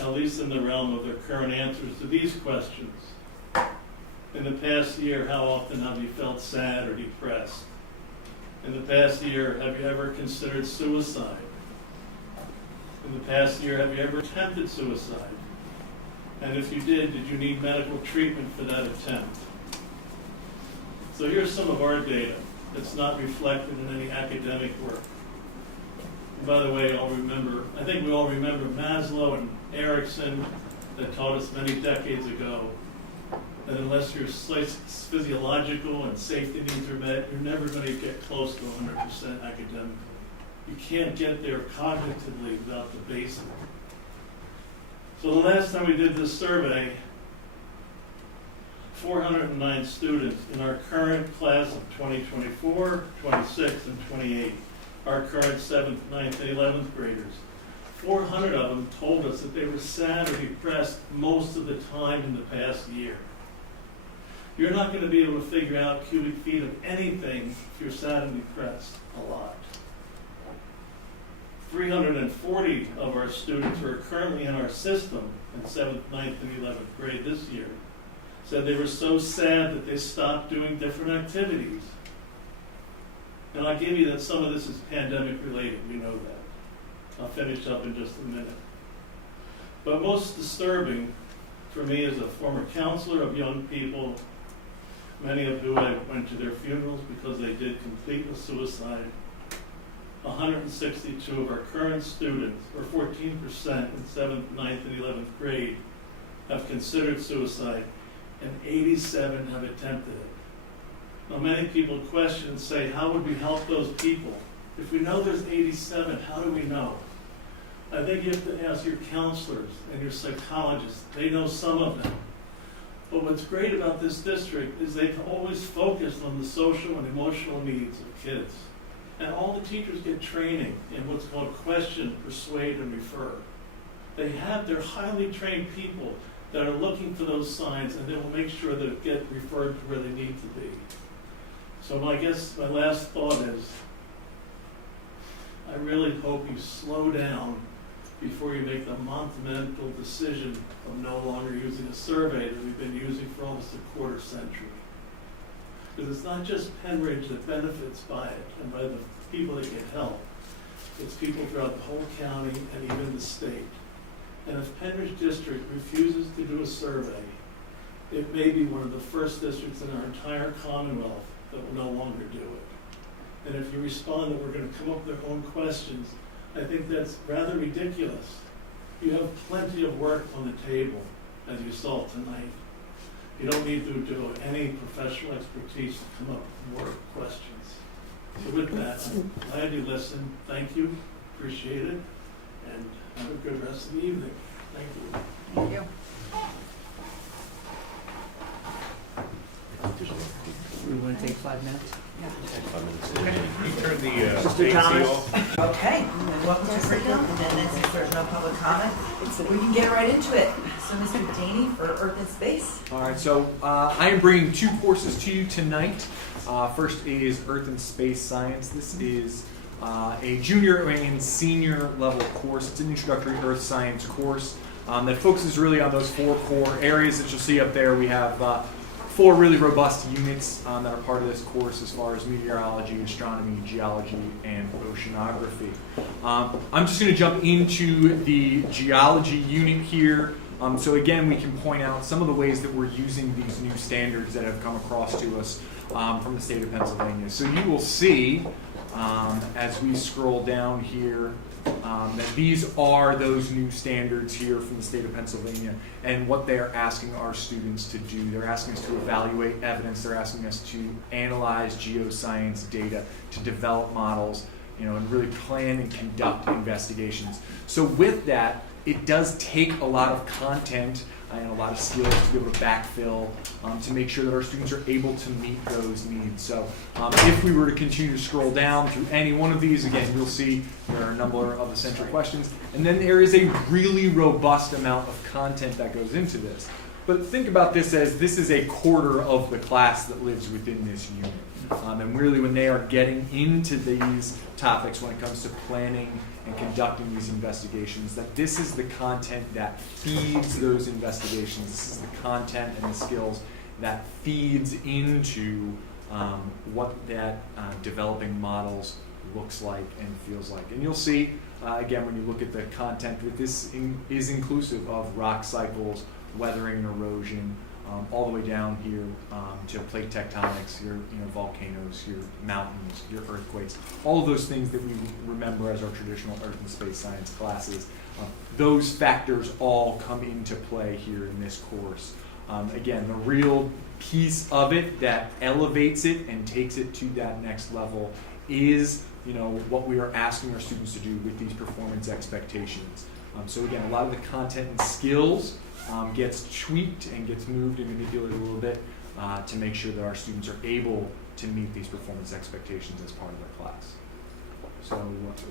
at least in the realm of their current answers to these questions. In the past year, how often have you felt sad or depressed? In the past year, have you ever considered suicide? In the past year, have you ever attempted suicide? And if you did you need medical treatment for that attempt? So here's some of our data that's not reflected in any academic work. And by the way, I think we all remember Maslow and Erickson that taught us many decades ago that unless your physiological and safety needs are met, you're never going to get close to 100% academically. You can't get there cognitively without the basic. So the last time we did this survey, 409 students in our current class of 2024, 26, and 28, our current 7th, 9th, and 11th graders, 400 of them told us that they were sad or depressed most of the time in the past year. You're not going to be able to figure out cubic feet of anything if you're sad and depressed a lot. 340 of our students who are currently in our system in 7th, 9th, and 11th grade this year said they were so sad that they stopped doing different activities. And I'll give you that some of this is pandemic related, we know that. I'll finish up in just a minute. But most disturbing for me as a former counselor of young people, many of whom I went to their funerals because they did complete with suicide, 162 of our current students, or 14% in 7th, 9th, and 11th grade, have considered suicide, and 87 have attempted it. Now, many people question and say, how would we help those people? If we know there's 87, how do we know? I think you have to ask your counselors and your psychologists. They know some of them. But what's great about this district is they've always focused on the social and emotional needs of kids. And all the teachers get training in what's called question, persuade, and refer. They're highly trained people that are looking for those signs, and they will make sure that it get referred to where they need to be. So my last thought is, I really hope you slow down before you make the monumental decision of no longer using a survey that we've been using for almost a quarter century. Because it's not just Penridge that benefits by it and by the people that get help. It's people throughout the whole county and even the state. And if Penridge District refuses to do a survey, it may be one of the first districts in our entire Commonwealth that will no longer do it. And if you respond that we're going to come up with their own questions, I think that's rather ridiculous. You have plenty of work on the table, as you saw tonight. You don't need to do any professional expertise to come up with more questions. So with that, I'm glad you listened. Thank you. Appreciate it. And have a good rest of the evening. Thank you. Thank you. We want to take 5 minutes? Can you turn the Mr. AC Thomas? off? Okay, welcome to Freedom, and then since there's no public comment, we can get right into it. So Mr. Daney for Earth and Space. All right, so I am bringing 2 courses to you tonight. First is Earth and Space Science. This is a junior and senior level course. It's an introductory Earth Science course that focuses really on those 4 core areas that you'll see up there. We have 4 really robust units that are part of this course as far as meteorology, astronomy, geology, and oceanography. I'm just going to jump into the geology unit here. So again, we can point out some of the ways that we're using these new standards that have come across to us from the state of Pennsylvania. So you will see, as we scroll down here, that these are those new standards here from the state of Pennsylvania and what they are asking our students to do. They're asking us to evaluate evidence. They're asking us to analyze geoscience data, to develop models, and really plan and conduct investigations. So with that, it does take a lot of content and a lot of skills to be able to backfill to make sure that our students are able to meet those needs. So if we were to continue to scroll down through any one of these, again, you'll see there are a number of essential questions. And then there is a really robust amount of content that goes into this. But think about this as this is a quarter of the class that lives within this unit. And really when they are getting into these topics when it comes to planning and conducting these investigations, that this is the content that feeds those investigations. This is the content and the skills that feeds into what that developing models looks like and feels like. And you'll see, again, when you look at the content, that this is inclusive of rock cycles, weathering and erosion, all the way down here to plate tectonics, your volcanoes, your mountains, your earthquakes, all of those things that we remember as our traditional earth and space science classes. Those factors all come into play here in this course. Again, the real piece of it that elevates it and takes it to that next level is what we are asking our students to do with these performance expectations. So again, a lot of the content and skills gets tweaked and gets moved and manipulated a little bit to make sure that our students are able to meet these performance expectations as part of their class. So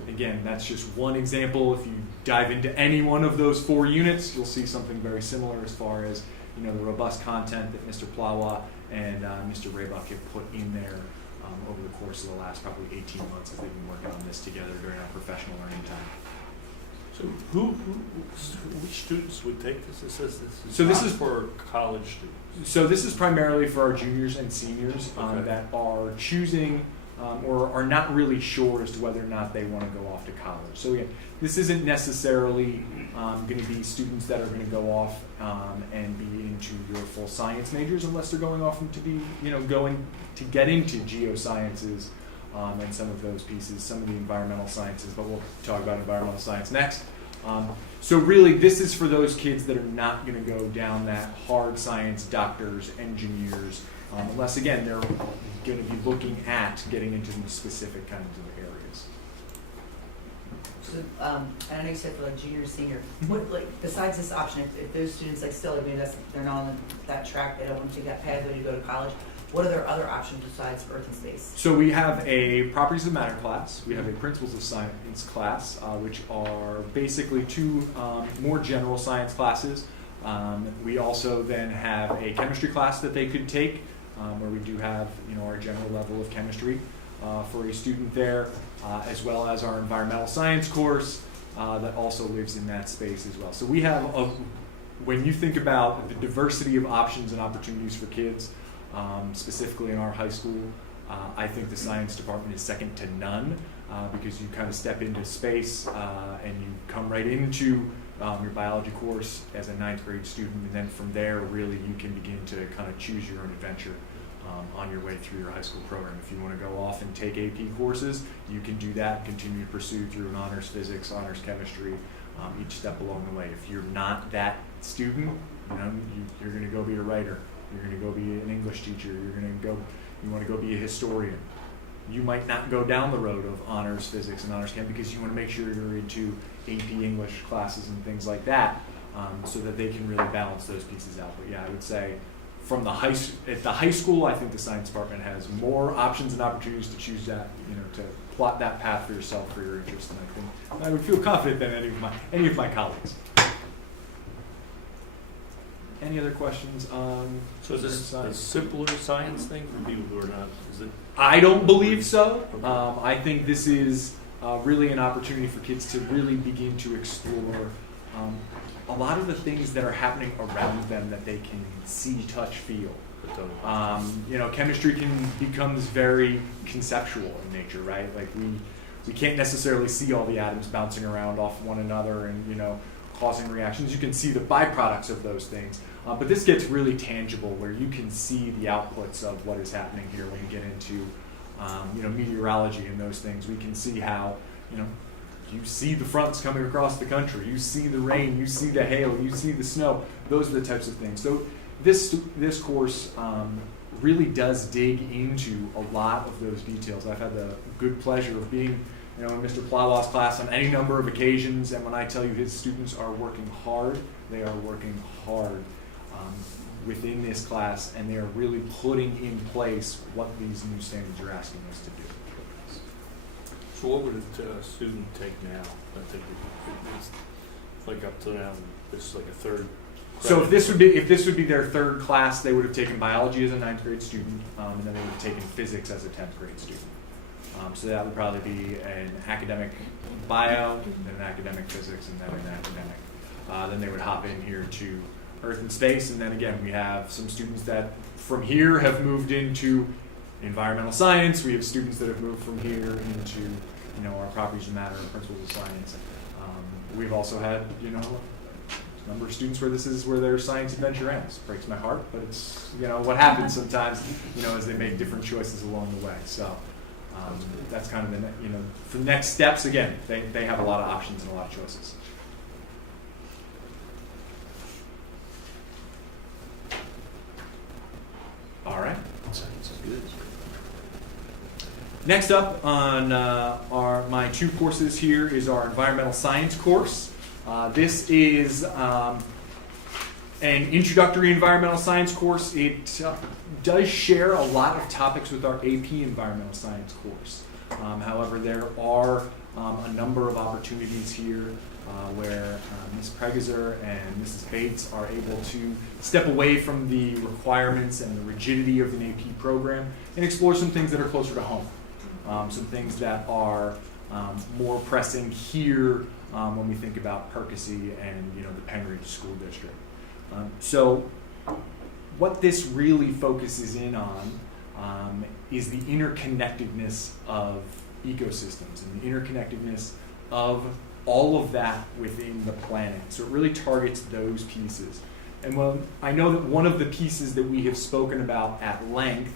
again, that's just one example. If you dive into any one of those 4 units, you'll see something very similar as far as the robust content that Mr. Plawa and Mr. Raybuck have put in there over the course of the last probably 18 months as they've been working on this together during our professional learning time. So which students would take this? It says this So this not is for college students. So this is primarily for our juniors and seniors Okay. that are choosing or are not really sure as to whether or not they want to go off to college. So again, this isn't necessarily going to be students that are going to go off and be into your full science majors unless they're going off to be, going to get into geosciences and some of those pieces, some of the environmental sciences, but we'll talk about environmental science next. So really, this is for those kids that are not going to go down that hard science, doctors, engineers, unless, again, they're going to be looking at getting into the specific kinds of areas. So, and I know you said for like junior, senior, what, besides this option, if those students still, maybe they're not on that track, they don't want to take that pathway to go to college, what are their other options besides Earth and Space? So we have a Properties of Matter class. We have a Principles of Science class, which are basically 2 more general science classes. We also then have a chemistry class that they could take, where we do have our general level of chemistry for a student there, as well as our environmental science course that also lives in that space as well. So we have, when you think about the diversity of options and opportunities for kids, specifically in our high school, I think the science department is second to none because you kind of step into space and you come right into your biology course as a 9th grade student, and then from there really you can begin to kind of choose your own adventure on your way through your high school program. If you want to go off and take AP courses, you can do that, continue to pursue through an honors physics, honors chemistry, each step along the way. If you're not that student, you're going to go be a writer. You're going to go be an English teacher. You want to go be a historian. You might not go down the road of honors physics and honors chem because you want to make sure you're into AP English classes and things like that, so that they can really balance those pieces out. But yeah, I would say from at the high school, I think the science department has more options and opportunities to choose that, to plot that path for yourself for your interest. And I would feel confident than any of my colleagues. Any other questions on? So is this a simpler science thing for people who are not? Is it? I don't believe so. I think this is really an opportunity for kids to really begin to explore a lot of the things that are happening around them that they can see, touch, feel. Chemistry becomes very conceptual in nature, right? Like we can't necessarily see all the atoms bouncing around off one another and causing reactions. You can see the byproducts of those things. But this gets really tangible where you can see the outputs of what is happening here when you get into meteorology and those things. We can see how, you see the fronts coming across the country, you see the rain, you see the hail, you see the snow. Those are the types of things. So this course really does dig into a lot of those details. I've had the good pleasure of being in Mr. Plawaw's class on any number of occasions, and when I tell you his students are working hard, they are working hard within this class, and they are really putting in place what these new standards are asking us to do. So what would a student take now? I think it's like up to now, this is like a third. So if this would be their third class, they would have taken biology as a 9th grade student, and then they would have taken physics as a 10th grade student. So that would probably be an academic bio, then an academic physics, and then an academic. Then they would hop in here to Earth and Space, and then again we have some students that from here have moved into environmental science. We have students that have moved from here into our properties of matter and principles of science. We've also had a number of students where this is where their science adventure ends. Breaks my heart, but it's what happens sometimes as they make different choices along the way. So that's kind of for the next steps. Again, they have a lot of options and a lot of choices. All right. Sounds good. Next up on my two courses here is our environmental science course. This is an introductory environmental science course. It does share a lot of topics with our AP environmental science course. However, there are a number of opportunities here where Ms. Pregeser and Mrs. Bates are able to step away from the requirements and the rigidity of an AP program and explore some things that are closer to home, some things that are more pressing here when we think about Percy and the Penridge School District. So what this really focuses in on is the interconnectedness of ecosystems and the interconnectedness of all of that within the planet. So it really targets those pieces. And I know that one of the pieces that we have spoken about at length,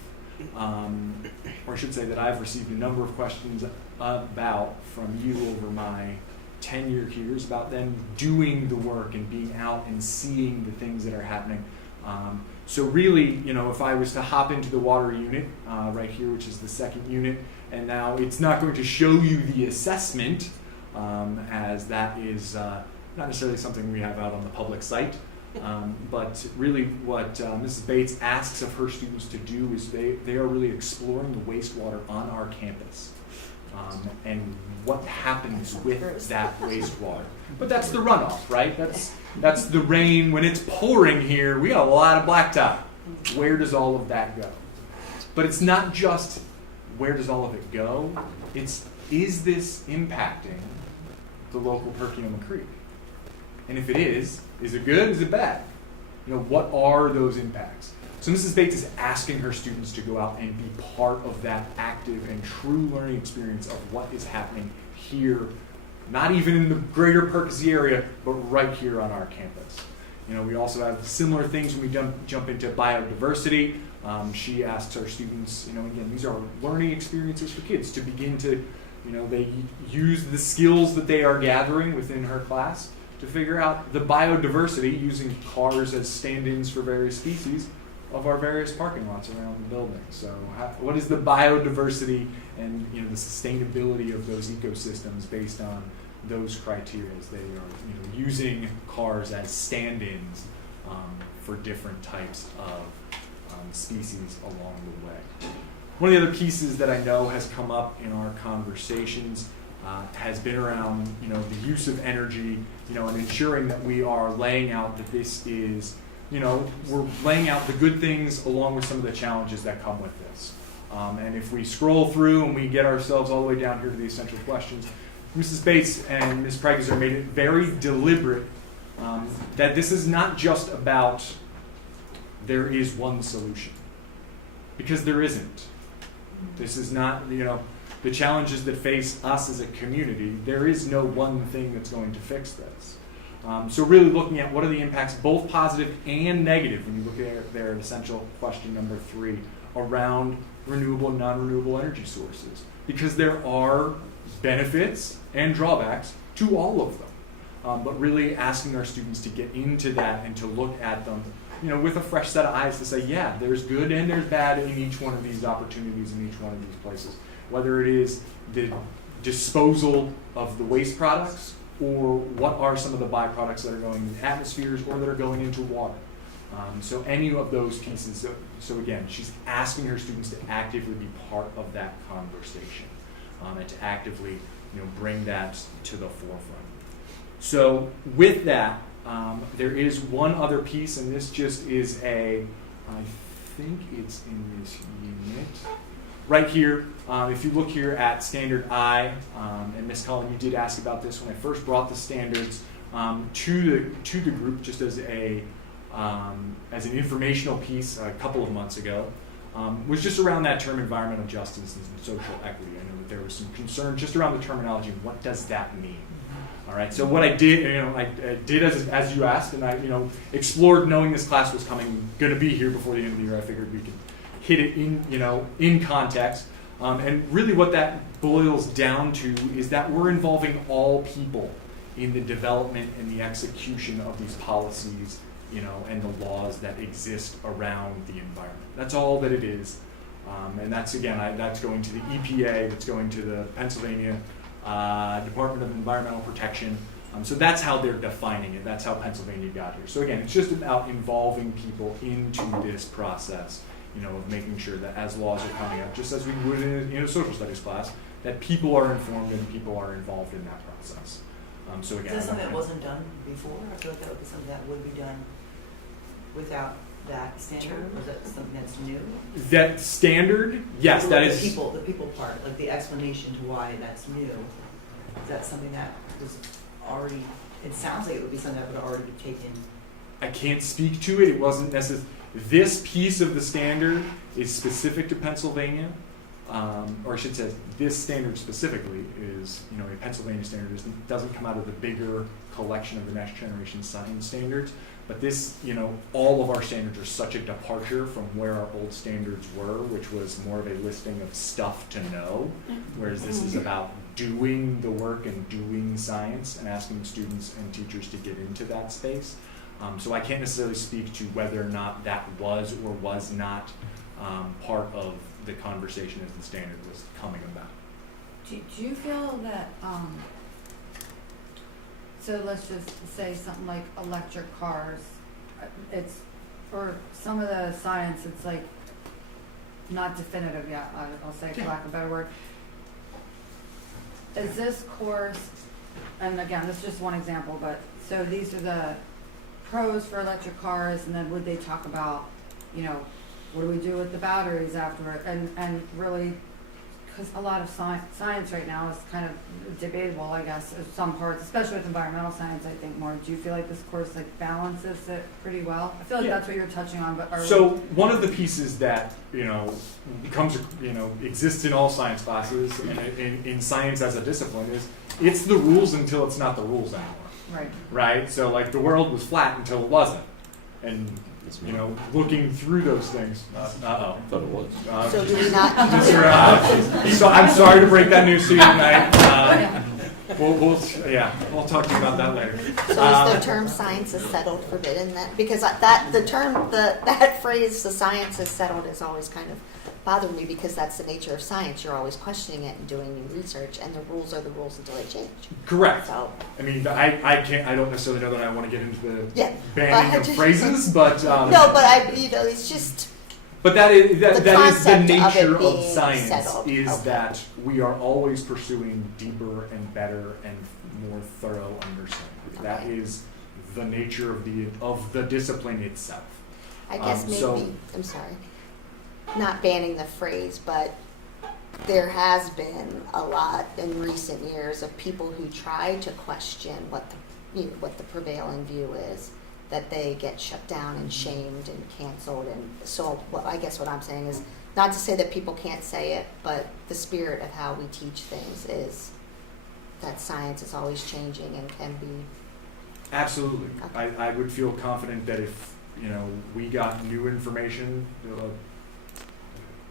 or I should say that I've received a number of questions about from you over my tenure here, is about them doing the work and being out and seeing the things that are happening. So really, if I was to hop into the water unit right here, which is the second unit, and now it's not going to show you the assessment, as that is not necessarily something we have out on the public site. But really what Mrs. Bates asks of her students to do is they are really exploring the wastewater on our campus and what happens with that wastewater. But that's the runoff, right? That's the rain. When it's pouring here, we got a lot of blacktop. Where does all of that go? But it's not just where does all of it go? Is this impacting the local Perkiomen Creek? And if it is it good? Is it bad? What are those impacts? So Mrs. Bates is asking her students to go out and be part of that active and true learning experience of what is happening here, not even in the greater Percy area, but right here on our campus. We also have similar things when we jump into biodiversity. She asks our students, again, these are learning experiences for kids to begin to, they use the skills that they are gathering within her class to figure out the biodiversity using cars as stand-ins for various species of our various parking lots around the building. So what is the biodiversity and the sustainability of those ecosystems based on those criteria? They are using cars as stand-ins for different types of species along the way. One of the other pieces that I know has come up in our conversations has been around the use of energy, and ensuring that we are laying out that this is, we're laying out the good things along with some of the challenges that come with this. And if we scroll through and we get ourselves all the way down here to the essential questions, Mrs. Bates and Ms. Pregeser made it very deliberate that this is not just about there is one solution, because there isn't. This is not, the challenges that face us as a community. There is no one thing that's going to fix this. So really looking at what are the impacts, both positive and negative, when you look at their essential question number 3, around renewable and non-renewable energy sources. Because there are benefits and drawbacks to all of them. But really asking our students to get into that and to look at them, with a fresh set of eyes to say, yeah, there's good and there's bad in each one of these opportunities, in each one of these places. Whether it is the disposal of the waste products, or what are some of the byproducts that are going into atmospheres or that are going into water. So any of those pieces. So again, she's asking her students to actively be part of that conversation, and to actively, bring that to the forefront. So with that, there is one other piece, and this just is I think it's in this unit. Right here, if you look here at Standard I, and Ms. Cullen, you did ask about this when I first brought the standards to the group, just as an informational piece a couple of months ago, was just around that term environmental justice and social equity. I know that there was some concern just around the terminology and what does that mean. All right. So what I did, I did as you asked, and I explored, knowing this class was going to be here before the end of the year. I figured we could hit it in context, and really what that boils down to is that we're involving all people in the development and the execution of these policies, and the laws that exist around the environment. That's all that it is, and that's that's going to the EPA, that's going to the Pennsylvania Department of Environmental Protection. So that's how they're defining it. That's how Pennsylvania got here. So again, it's just about involving people into this process. Of making sure that as laws are coming up, just as we would in a social studies class, that people are informed and people are involved in that process. So again, Is that something that wasn't done before? I feel like that would be something that would be done without that standard, or is that something that's new? That standard, yes, that is the people part, like the explanation to why that's new. Is that something that was already? It sounds like it would be something that would already be taken. I can't speak to it. It wasn't necessarily. This piece of the standard is specific to Pennsylvania, or I should say, this standard specifically is, a Pennsylvania standard. It doesn't come out of the bigger collection of the Next Generation Science standards, but this, all of our standards are such a departure from where our old standards were, which was more of a listing of stuff to know, whereas this is about doing the work and doing science and asking students and teachers to get into that space. So I can't necessarily speak to whether or not that was or was not part of the conversation as the standard was coming about. Do you feel that, so let's just say something like electric cars, it's, for some of the science, it's like not definitive yet, I'll say for lack of a better word. Is this course, and again, this is just one example, but so these are the pros for electric cars, and then would they talk about, what do we do with the batteries after, and really, because a lot of science right now is kind of debatable, I guess, in some parts, especially with environmental science, I think more. Do you feel like this course balances it pretty well? I feel like that's what you're touching on, but so one of the pieces that exists in all science classes and in science as a discipline is it's the rules until it's not the rules anymore. Right. So the world was flat until it wasn't, and looking through those things. Thought it was. So do we not? So I'm sorry to break that news to you tonight. We'll talk to you about that later. So is the term "science is settled" forbidden? Because that phrase "the science is settled" has always kind of bothered me, because that's the nature of science. You're always questioning it and doing new research, and the rules are the rules until they change. Correct. So, I mean, I don't necessarily know that I want to get into the banning of just, phrases, but no, but it's just. But that is the nature of science, settled. That we are always pursuing deeper and better and more thorough understanding. That is the nature of the discipline itself. I guess maybe I'm sorry, not banning the phrase, but there has been a lot in recent years of people who try to question what the prevailing view is, that they get shut down and shamed and canceled. And so I guess what I'm saying is not to say that people can't say it, but the spirit of how we teach things is that science is always changing and can be Absolutely. I would feel confident that if, we got new information,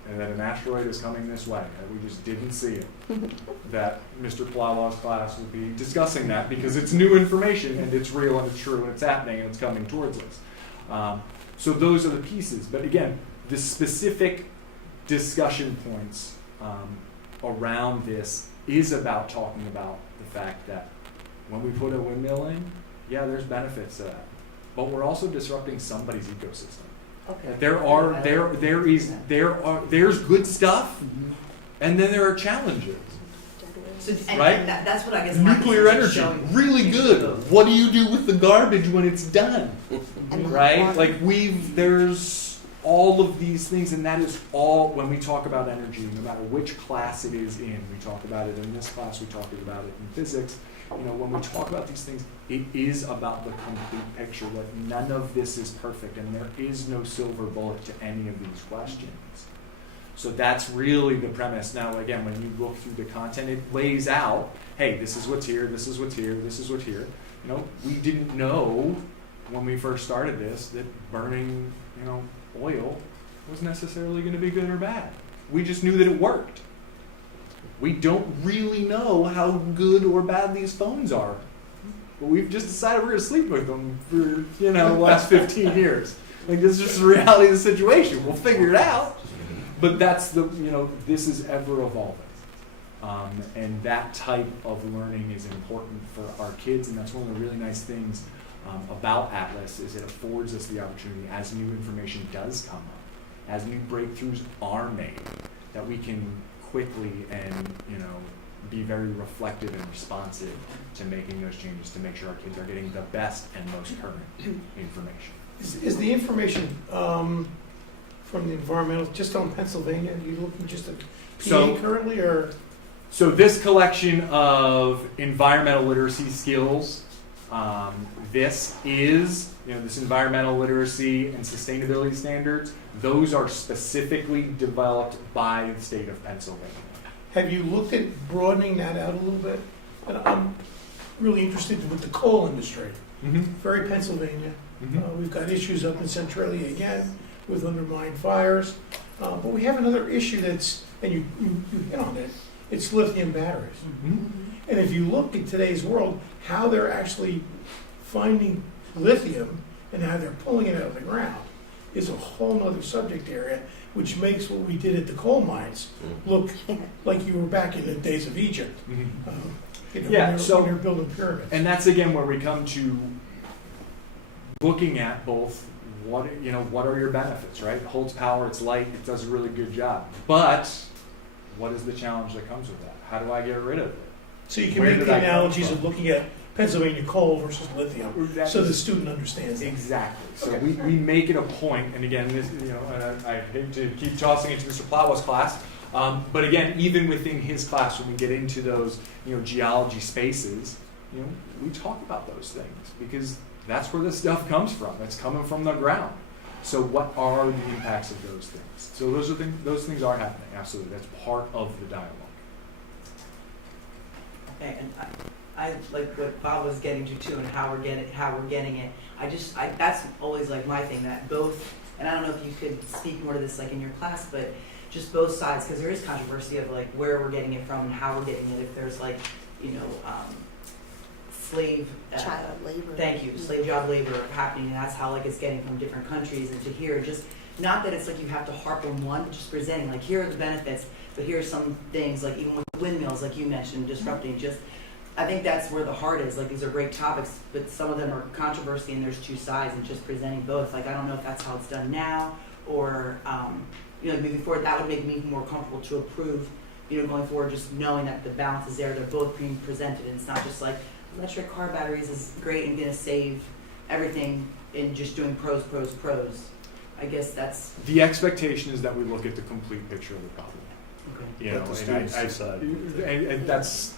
and that an asteroid is coming this way, and we just didn't see it, that Mr. Plowlaw's class would be discussing that because it's new information and it's real and it's true and it's happening and it's coming towards us. So those are the pieces. But again, the specific discussion points around this is about talking about the fact that when we put a windmill in, yeah, there's benefits to that. But we're also disrupting somebody's ecosystem. Okay. There's good stuff, and then there are challenges. So, and Right? that's what I guess. my Nuclear concern is energy, showing. really good. What do you do with the garbage when it's done? Right? Like there's all of these things, and that is all, when we talk about energy, no matter which class it is in, we talk about it in this class, we talk about it in physics, when we talk about these things, it is about the complete picture. Like none of this is perfect, and there is no silver bullet to any of these questions. So that's really the premise. Now, again, when you look through the content, it lays out, hey, this is what's here, this is what's here, this is what's here. We didn't know when we first started this that burning, oil was necessarily going to be good or bad. We just knew that it worked. We don't really know how good or bad these phones are. But we've just decided we're going to sleep with them for, the last 15 years. Like, this is just the reality of the situation. We'll figure it out. But that's this is ever evolving. And that type of learning is important for our kids, and that's one of the really nice things about Atlas is it affords us the opportunity, as new information does come up, as new breakthroughs are made, that we can quickly and be very reflective and responsive to making those changes to make sure our kids are getting the best and most current information. Is the information from the environmental just on Pennsylvania? Are you looking just at PA currently, or? So this collection of environmental literacy skills, this is, this environmental literacy and sustainability standards, those are specifically developed by the state of Pennsylvania. Have you looked at broadening that out a little bit? And I'm really interested with the coal industry. Mm-hmm. Very Pennsylvania. Mm-hmm. We've got issues up in Centralia again with undermined fires. But we have another issue that's, and you hit on it, it's lithium batteries. Mm-hmm. And if you look in today's world, how they're actually finding lithium and how they're pulling it out of the ground is a whole other subject area, which makes what we did at the coal mines look like you were back in the days of Egypt. Mm-hmm. When they're building pyramids. And that's again where we come to looking at both what are your benefits, right? It holds power, it's light, it does a really good job. But what is the challenge that comes with that? How do I get rid of it? So you can make the analogies of looking at Pennsylvania coal versus lithium, so the student understands that. Exactly. So we make it a point, and again, this, and I hate to keep tossing it to Mr. Plowell's class, but again, even within his class, when we get into those, geology spaces, we talk about those things because that's where this stuff comes from. It's coming from the ground. So what are the impacts of those things? So those things are happening. Absolutely, that's part of the dialogue. Okay, and I like what Bob was getting to too, and how we're getting it. That's always like my thing, that both, and I don't know if you could speak more to this like in your class, but just both sides, because there is controversy of like where we're getting it from and how we're getting it. If there's like, slave child labor. Thank you, slave job labor happening, and that's how like it's getting from different countries, and to here, just not that it's like you have to harp on one, just presenting like here are the benefits, but here are some things like even with windmills, like you mentioned, disrupting. Just I think that's where the heart is. Like these are great topics, but some of them are controversy, and there's two sides, and just presenting both. Like I don't know if that's how it's done now, or moving forward, that would make me more comfortable to approve. Going forward, just knowing that the balance is there, they're both being presented, and it's not just like electric car batteries is great and going to save everything in just doing pros. I guess that's... The expectation is that we look at the complete picture of the problem. Okay. Let the students decide. And that's...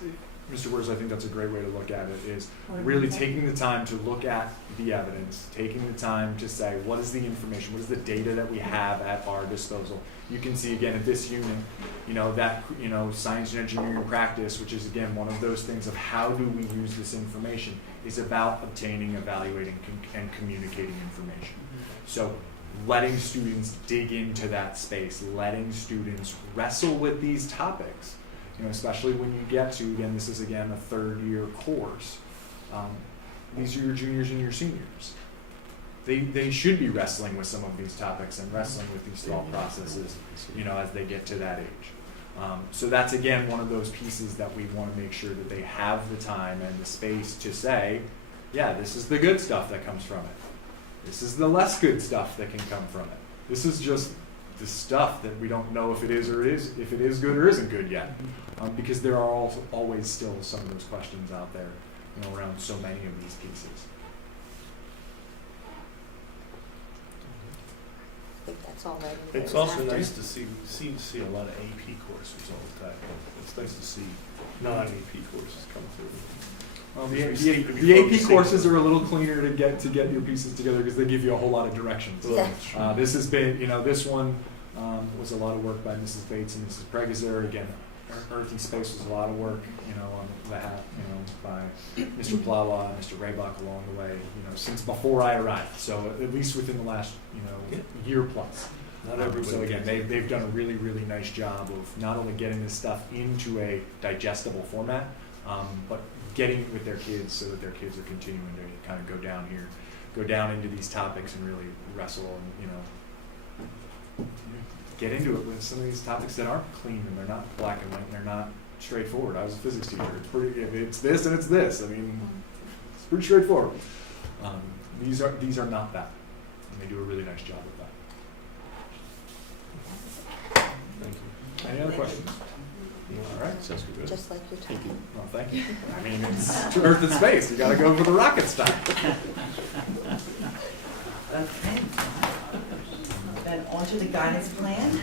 Mr. Wers, I think that's a great way to look at it, is really taking the time to look at the evidence, taking the time to say, what is the information, what is the data that we have at our disposal. You can see again at this unit, that, science and engineering practice, which is again one of those things of how do we use this information, is about obtaining, evaluating, and communicating information. So letting students dig into that space, letting students wrestle with these topics, especially when you get to, again, this is again a third-year course. These are your juniors and your seniors. They should be wrestling with some of these topics and wrestling with these thought processes, as they get to that age. So that's again one of those pieces that we want to make sure that they have the time and the space to say, yeah, this is the good stuff that comes from it. This is the less good stuff that can come from it. This is just the stuff that we don't know if it is good or isn't good yet, because there are also always still some of those questions out there, around so many of these pieces. I think that's all that It's also nice to see a lot of AP courses all the time. It's nice to see non-AP courses come through. Well, the AP courses are a little cleaner to get your pieces together because they give you a whole lot of directions. Yeah. This has been, this one was a lot of work by Mrs. Bates and Mrs. Pregazer. Again, Earth and Space was a lot of work, on behalf, by Mr. Plawa and Mr. Raybach along the way, since before I arrived. So at least within the last, year plus. Not everybody. So again, they've done a really, really nice job of not only getting this stuff into a digestible format, but getting it with their kids so that their kids are continuing to kind of go down into these topics and really wrestle and, get into it with some of these topics that aren't clean and they're not black and white and they're not straightforward. I was a physics teacher. It's pretty, if it's this and it's this. I mean, it's pretty straightforward. These are not that, and they do a really nice job of that. Thank you. Any other questions? All right. Sounds good. Just like your time. Well, thank you. I mean, it's Earth and Space. You got to go for the rocket style. Okay. Then on to the guidance plan.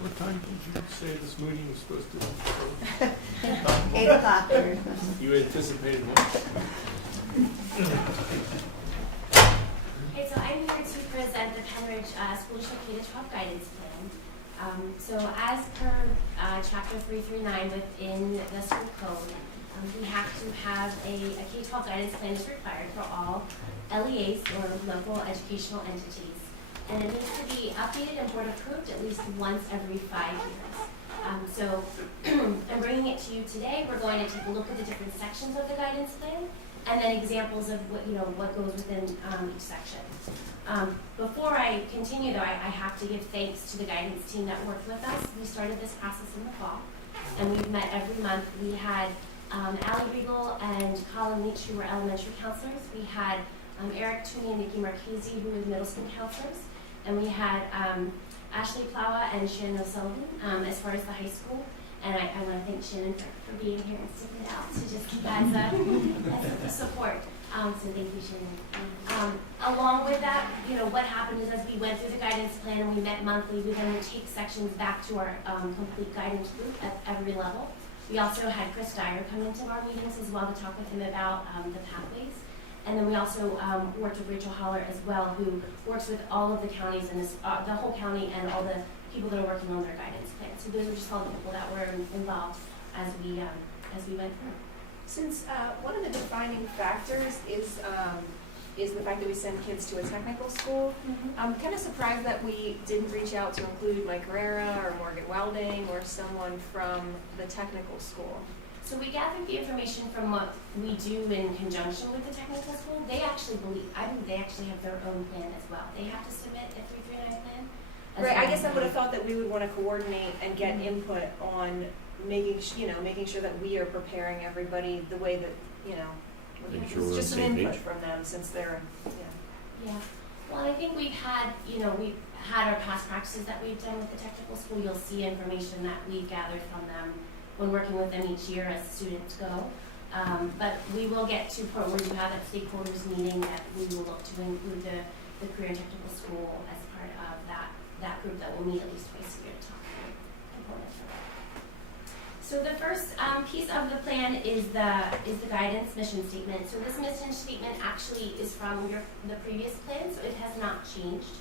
What time did you say this meeting was supposed to be? 8 o'clock. You anticipated what? Okay, so I'm here to present the Penridge School District K-12 Guidance Plan. So as per Chapter 339 within the school code, we have to have a K-12 guidance plan is required for all LEAs or local educational entities. And it needs to be updated and board approved at least once every 5 years. So I'm bringing it to you today. We're going to take a look at the different sections of the guidance plan and then examples of what goes within each section. Before I continue though, I have to give thanks to the guidance team that worked with us. We started this process in the fall and we've met every month. We had Allie Riegel and Colin Leach, who were elementary counselors. We had Eric Tooney and Nikki Marchese, who were middle school counselors. And we had Ashley Plawa and Shannon O'Sullivan as far as the high school. And I want to thank Shannon for being here and sticking it out to just as a support. So thank you, Shannon. Along with that, what happened is as we went through the guidance plan and we met monthly, we then would take sections back to our complete guidance group at every level. We also had Chris Dyer come into our meetings as well to talk with him about the pathways. And then we also worked with Rachel Holler as well, who works with all of the counties in this, the whole county and all the people that are working on their guidance plan. So those are just all the people that were involved as we went through. Since one of the defining factors is the fact that we send kids to a technical school, I'm kind of surprised that we didn't reach out to include Mike Carrera or Morgan Welding or someone from the technical school. So we gathered the information from what we do in conjunction with the technical school. They actually they actually have their own plan as well. They have to submit a 339 plan. Right, I guess I would have thought that we would want to coordinate and get input on making sure that we are preparing everybody the way that, Making sure we're on just the some same input page. from them since they're, Yeah. Well, I think we've had our past practices that we've done with the technical school. You'll see information that we've gathered from them when working with them each year as students go. But we will get to a point where you have that stakeholders meeting that we will look to include the career and technical school as part of that group that will meet at least twice a year to talk through components of it. So the first piece of the plan is the guidance mission statement. So this mission statement actually is from the previous plan, so it has not changed.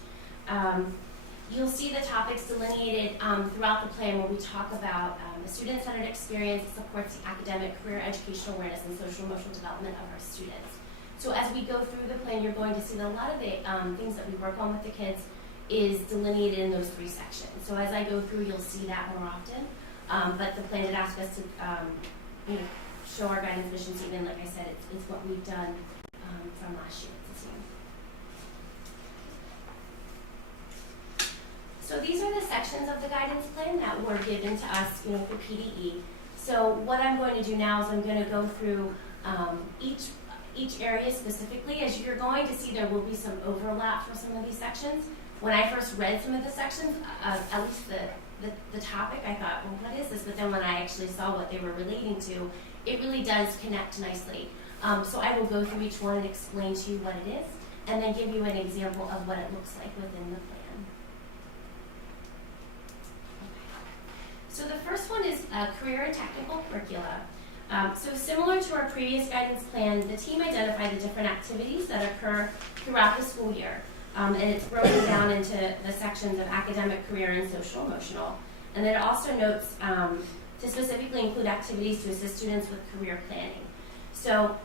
You'll see the topics delineated throughout the plan where we talk about the student-centered experience that supports the academic, career, educational awareness, and social emotional development of our students. So as we go through the plan, you're going to see that a lot of the things that we work on with the kids is delineated in those 3 sections. So as I go through, you'll see that more often. But the plan did ask us to show our guidance mission statement. Like I said, it's what we've done from last year. So these are the sections of the guidance plan that were given to us, for PDE. So what I'm going to do now is I'm going to go through each area specifically. As you're going to see, there will be some overlap for some of these sections. When I first read some of the sections, at least the topic, I thought, well, what is this? But then when I actually saw what they were relating to, it really does connect nicely. So I will go through each one and explain to you what it is, and then give you an example of what it looks like within the plan. So the first one is career and technical curricula. So similar to our previous guidance plan, the team identified the different activities that occur throughout the school year. And it's broken down into the sections of academic, career, and social emotional. And then it also notes to specifically include activities to assist students with career planning. So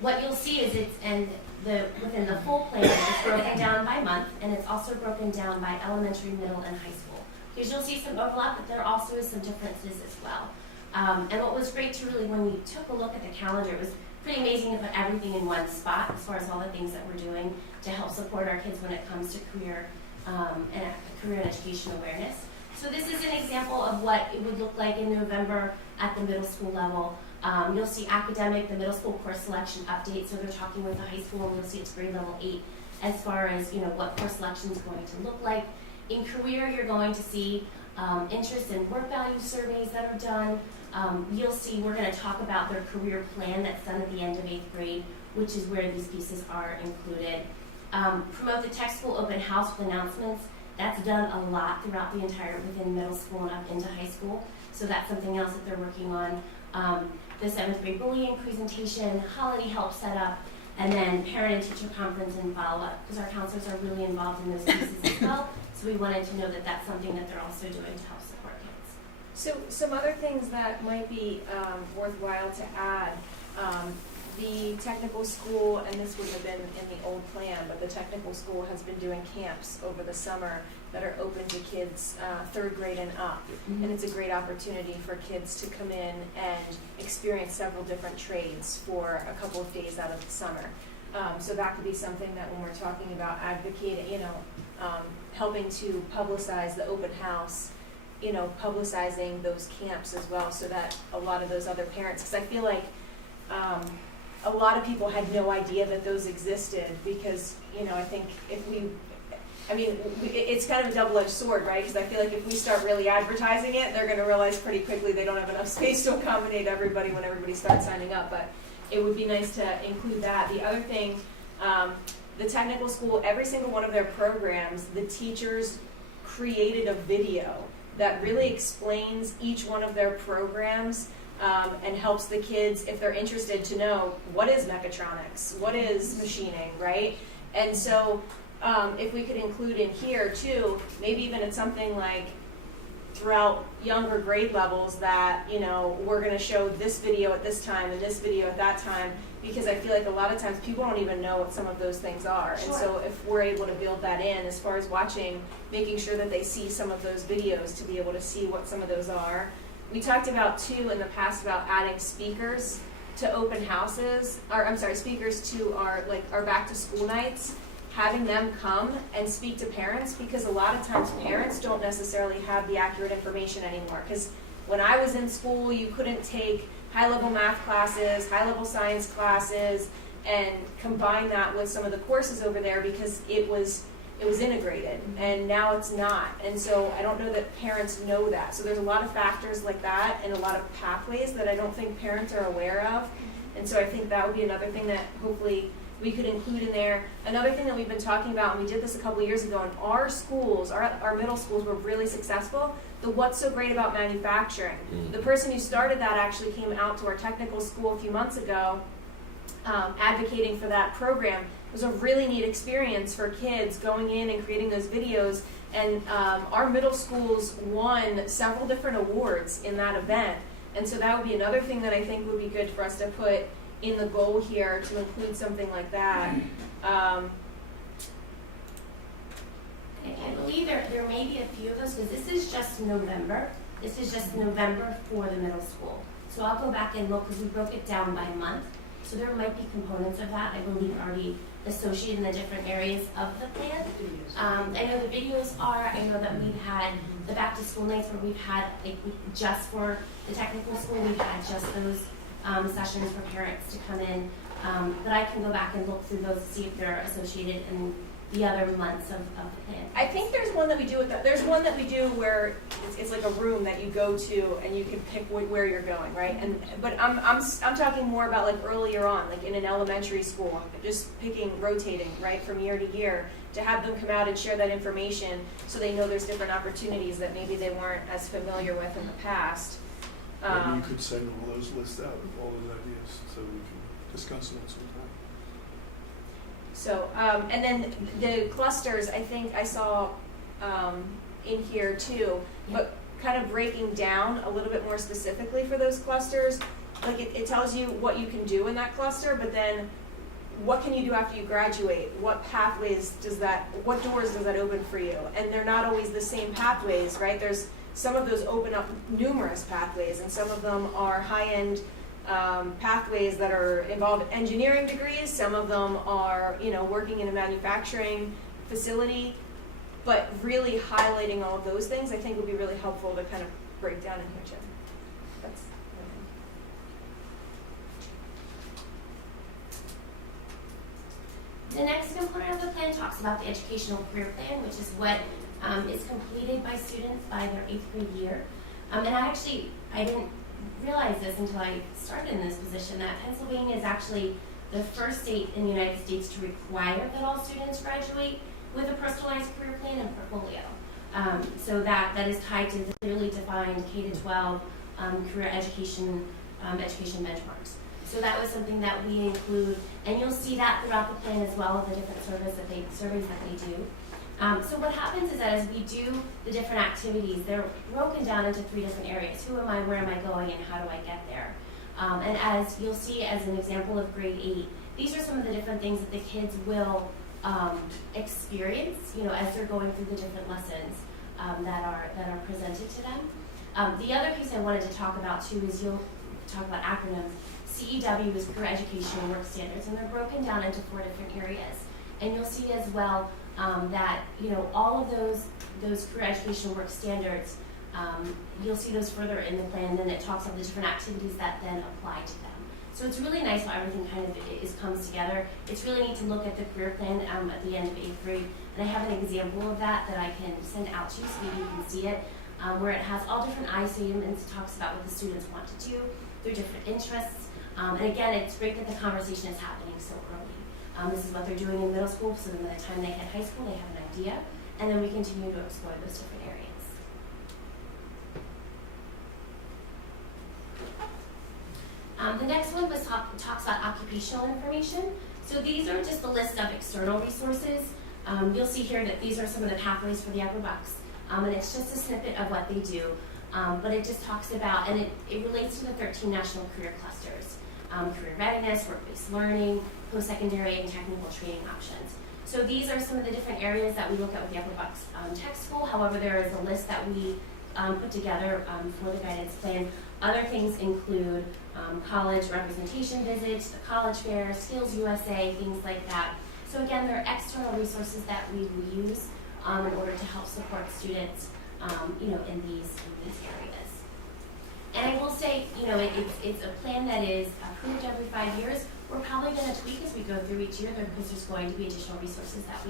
what you'll see is within the full plan, it's broken down by month, and it's also broken down by elementary, middle, and high school. Because you'll see some overlap, but there also is some differences as well. And what was great to really, when we took a look at the calendar, it was pretty amazing to put everything in one spot as far as all the things that we're doing to help support our kids when it comes to career and education awareness. So this is an example of what it would look like in November at the middle school level. You'll see academic, the middle school course selection update, so they're talking with the high school, and you'll see it's grade level 8 as far as what course selection is going to look like. In career, you're going to see interest in work value surveys that are done. You'll see we're going to talk about their career plan that's done at the end of 8th grade, which is where these pieces are included. Promote the tech school open house with announcements. That's done a lot throughout the entire, within middle school and up into high school. So that's something else that they're working on. The 7th grade bullying presentation, holiday help setup, and then parent and teacher conference and follow-up, because our counselors are really involved in those pieces as well. So we wanted to know that that's something that they're also doing to help support kids. So some other things that might be worthwhile to add, the technical school, and this would have been in the old plan, but the technical school has been doing camps over the summer that are open to kids 3rd grade and up. Mm-hmm. And it's a great opportunity for kids to come in and experience several different trades for a couple of days out of the summer. So that could be something that when we're talking about advocating, helping to publicize the open house, publicizing those camps as well, so that a lot of those other parents, because I feel like a lot of people had no idea that those existed, because, I think it's kind of a double-edged sword, right? Because I feel like if we start really advertising it, they're going to realize pretty quickly they don't have enough space to accommodate everybody when everybody starts signing up, but it would be nice to include that. The other thing, the technical school, every single one of their programs, the teachers created a video that really explains each one of their programs and helps the kids, if they're interested, to know what is mechatronics, what is machining, right? And so if we could include in here too, maybe even it's something like throughout younger grade levels that, we're going to show this video at this time and this video at that time, because I feel like a lot of times people don't even know what some of those things are. Sure. And so if we're able to build that in as far as watching, making sure that they see some of those videos to be able to see what some of those are. We talked about too in the past about adding speakers to open houses, speakers to our back to school nights, having them come and speak to parents, because a lot of times parents don't necessarily have the accurate information anymore. Because when I was in school, you couldn't take high-level math classes, high-level science classes, and combine that with some of the courses over there because it was integrated, and now it's not. And so I don't know that parents know that. So there's a lot of factors like that and a lot of pathways that I don't think parents are aware of. And so I think that would be another thing that hopefully we could include in there. Another thing that we've been talking about, and we did this a couple of years ago, and our schools, our middle schools were really successful. The What's So Great About Manufacturing. The person who started that actually came out to our technical school a few months ago advocating for that program. It was a really neat experience for kids going in and creating those videos, and our middle schools won several different awards in that event. And so that would be another thing that I think would be good for us to put in the goal here, to include something like that. I believe there may be a few of those, because this is just November. This is just November for the middle school. So I'll go back and look, because we broke it down by month. So there might be components of that, I believe, already associated in the different areas of the plan. I know the videos are, I know that we've had the back to school nights where we've had, just for the technical school, we've had just those sessions for parents to come in. But I can go back and look through those to see if they're associated in the other months of the plan. I think there's one that we do with that. There's one that we do where it's like a room that you go to and you can pick where you're going, right? But I'm talking more about like earlier on, like in an elementary school, just rotating right from year to year, to have them come out and share that information so they know there's different opportunities that maybe they weren't as familiar with in the past. Maybe you could send all those lists out of all those ideas so we can discuss them sometime. So, and then the clusters, I think I saw in here too, but kind of breaking down a little bit more specifically for those clusters. Like it tells you what you can do in that cluster, but then what can you do after you graduate? What pathways what doors does that open for you? And they're not always the same pathways, right? There's some of those open up numerous pathways, and some of them are high-end pathways that involve engineering degrees. Some of them are, working in a manufacturing facility. But really highlighting all of those things, I think, would be really helpful to kind of break down in here, Jim. That's the next component of the plan talks about the educational career plan, which is what is completed by students by their 8th grade year. And I didn't realize this until I started in this position, that Pennsylvania is actually the first state in the United States to require that all students graduate with a personalized career plan and portfolio. So that is tied to the clearly defined K-12 career education benchmarks. So that was something that we include, and you'll see that throughout the plan as well, the different surveys that they do. So what happens is that as we do the different activities, they're broken down into 3 different areas. Who am I, where am I going, and how do I get there? And as you'll see as an example of grade 8, these are some of the different things that the kids will experience, as they're going through the different lessons that are presented to them. The other piece I wanted to talk about too is you'll talk about acronyms. CEW is Career Education and Work Standards, and they're broken down into 4 different areas. And you'll see as well that all of those career education work standards, you'll see those further in the plan, and then it talks about the different activities that then apply to them. So it's really nice how everything kind of comes together. It's really neat to look at the career plan at the end of 8th grade, and I have an example of that I can send out to you so maybe you can see it, where it has all different statements. It talks about what the students want to do, their different interests, and again, it's great that the conversation is happening so early. This is what they're doing in middle school, so then by the time they hit high school, they have an idea, and then we continue to explore those different areas. The next one talks about occupational information. So these are just a list of external resources. You'll see here that these are some of the pathways for the upper bucks, and it's just a snippet of what they do, but it just talks about, and it relates to the 13 national career clusters. Career readiness, work-based learning, post-secondary, and technical training options. So these are some of the different areas that we look at with the Upper Bucks Tech School. However, there is a list that we put together for the guidance plan. Other things include college representation visits, the college fair, Skills USA, things like that. So again, there are external resources that we will use in order to help support students, in these areas. And I will say, it's a plan that is approved every 5 years. We're probably going to tweak as we go through each year because there's going to be additional resources that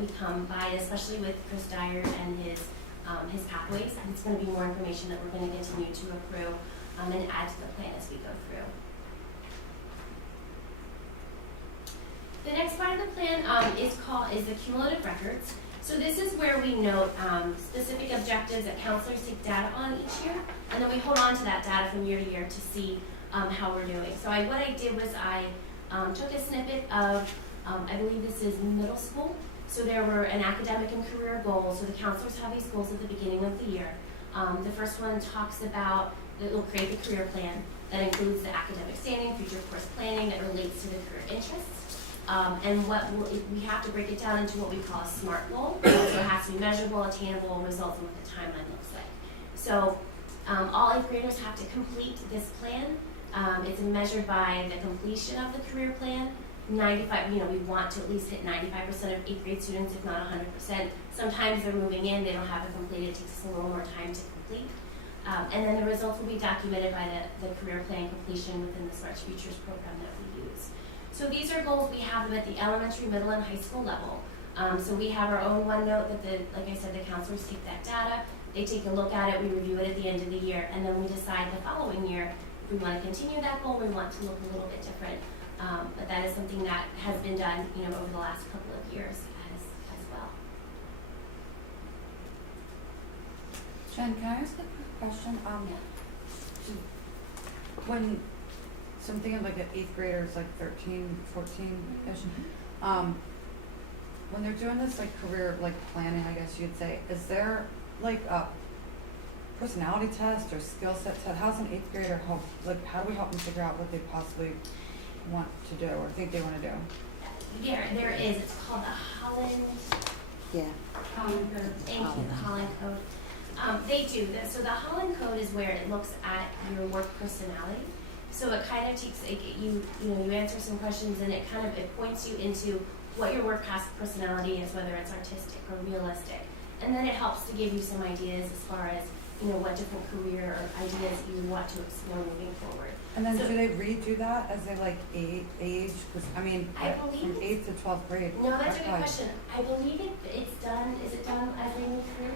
we come by, especially with Chris Dyer and his pathways. And it's going to be more information that we're going to continue to accrue and add to the plan as we go through. The next part of the plan is the cumulative records. So this is where we note specific objectives that counselors take data on each year, and then we hold on to that data from year to year to see how we're doing. So what I did was I took a snippet of, I believe this is middle school. So there were an academic and career goal. So the counselors have these goals at the beginning of the year. The first one talks about, it will create the career plan that includes the academic standing, future course planning that relates to the career interests. And we have to break it down into what we call a SMART goal. So it has to be measurable, attainable, results, and what the timeline looks like. So all 8th graders have to complete this plan. It's measured by the completion of the career plan. 95, we want to at least hit 95% of 8th grade students, if not 100%. Sometimes they're moving in, they don't have it completed, it takes us a little more time to complete. And then the results will be documented by the career plan completion within the Smart Futures program that we use. So these are goals we have them at the elementary, middle, and high school level. So we have our own OneNote that like I said, the counselors take that data, they take a look at it, we review it at the end of the year, and then we decide the following year if we want to continue that goal, we want to look a little bit different. But that is something that has been done, over the last couple of years as well. Jen, can I ask a question? When something of like an 8th graders, like 13, 14-ish, when they're doing this like career planning, I guess you'd say, is there like a personality test or skill set test? How's an 8th grader how do we help them figure out what they possibly want to do or think they want to do? There is. It's called the Holland. Yeah. Thank you, the Holland Code. They do this. So the Holland Code is where it looks at your work personality. So it kind of takes you answer some questions and it points you into what your work personality is, whether it's artistic or realistic, and then it helps to give you some ideas as far as what different career or ideas you want to explore moving forward. And then do they redo that as they age? Because I believe from 8th to 12th grade. No, that's a good question. I believe it's done. Is it done as they move through?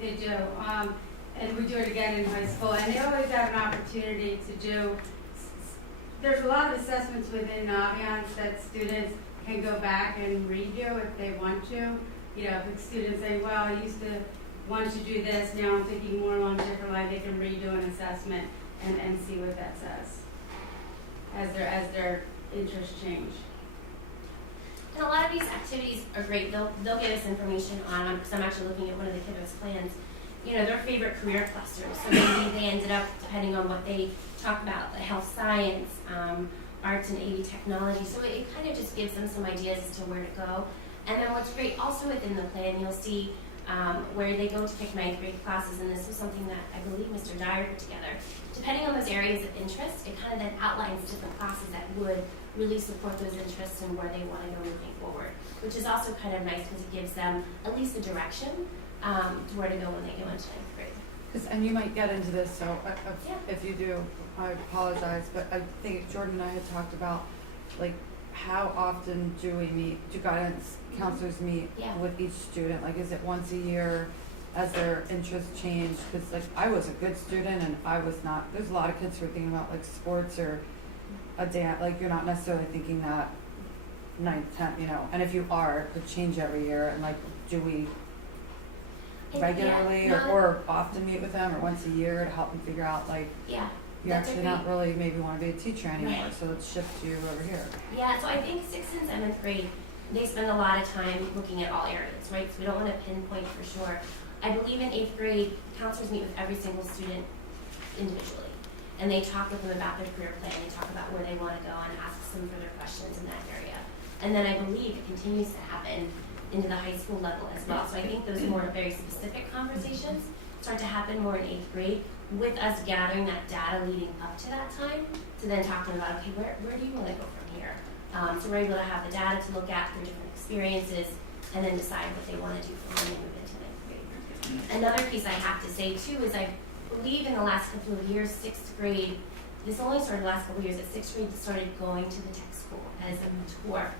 They do, and we do it again in high school. And they always have an opportunity to do. There's a lot of assessments within Naviance that students can go back and redo if they want to. If the students say, "Well, I used to want to do this. Now I'm thinking more along a different line," they can redo an assessment and see what that says as their interests change. And a lot of these activities are great. They'll give us information on them because I'm actually looking at one of the kiddos' plans. Their favorite career clusters. So maybe they ended up, depending on what they talk about, the health science, arts and AV technology. So it kind of just gives them some ideas as to where to go. And then what's great also within the plan, you'll see where they go to pick 9th grade classes, and this was something that I believe Mr. Dyer put together. Depending on those areas of interest, it kind of then outlines different classes that would really support those interests and where they want to go moving forward, which is also kind of nice because it gives them at least a direction to where to go when they go into 9th grade. And you might get into this, so if you do, I apologize, but I think Jordan and I had talked about how often do guidance counselors meet with each student? Is it once a year as their interests change? Because I was a good student and I was not. There's a lot of kids who are thinking about sports or a dance. You're not necessarily thinking that 9th, 10th, and if you are, it could change every year. And do we regularly or often meet with them or once a year to help them figure out you're actually not really maybe want to be a teacher anymore, so let's shift you over here. Yeah, so I think 6th and 7th grade, they spend a lot of time looking at all areas, right? So we don't want to pinpoint for sure. I believe in 8th grade, counselors meet with every single student individually, and they talk with them about their career plan, they talk about where they want to go and ask some further questions in that area. And then I believe it continues to happen into the high school level as well. So I think those more very specific conversations start to happen more in 8th grade, with us gathering that data leading up to that time to then talking about, okay, where do you want to go from here? So we're able to have the data to look at through different experiences and then decide what they want to do from when they move into 9th grade. Another piece I have to say too is believe in the last couple of years, 6th grade, this only started the last couple of years, that 6th grade started going to the tech school as a tour.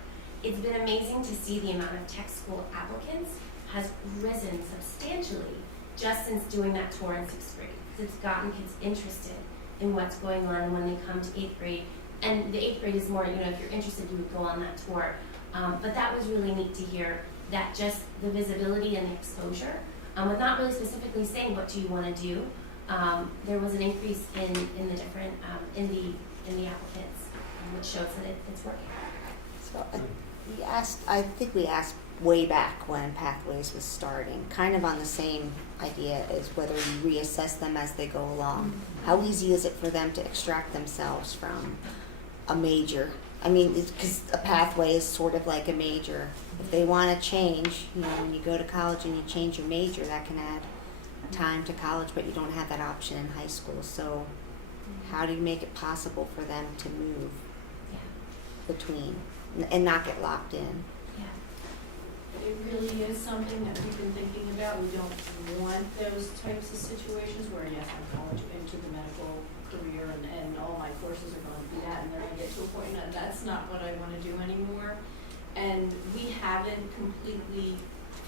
It's been amazing to see the amount of tech school applicants has risen substantially just since doing that tour in 6th grade. It's gotten kids interested in what's going on when they come to 8th grade. And the 8th grade is more, if you're interested, you would go on that tour. But that was really neat to hear, that just the visibility and the exposure, with not really specifically saying what do you want to do, there was an increase in the different, in the applicants, which shows that it's working. So I think we asked way back when Pathways was starting, kind of on the same idea as whether you reassess them as they go along. How easy is it for them to extract themselves from a major? I mean, because a pathway is sort of like a major. If they want to change, when you go to college and you change your major, that can add time to college, but you don't have that option in high school. So how do you make it possible for them to move between and not get locked in? It really is something that we've been thinking about. We don't want those types of situations where, yes, I'm going into the medical career and all my courses are going to be that, and then I get to a point that that's not what I want to do anymore. And we haven't completely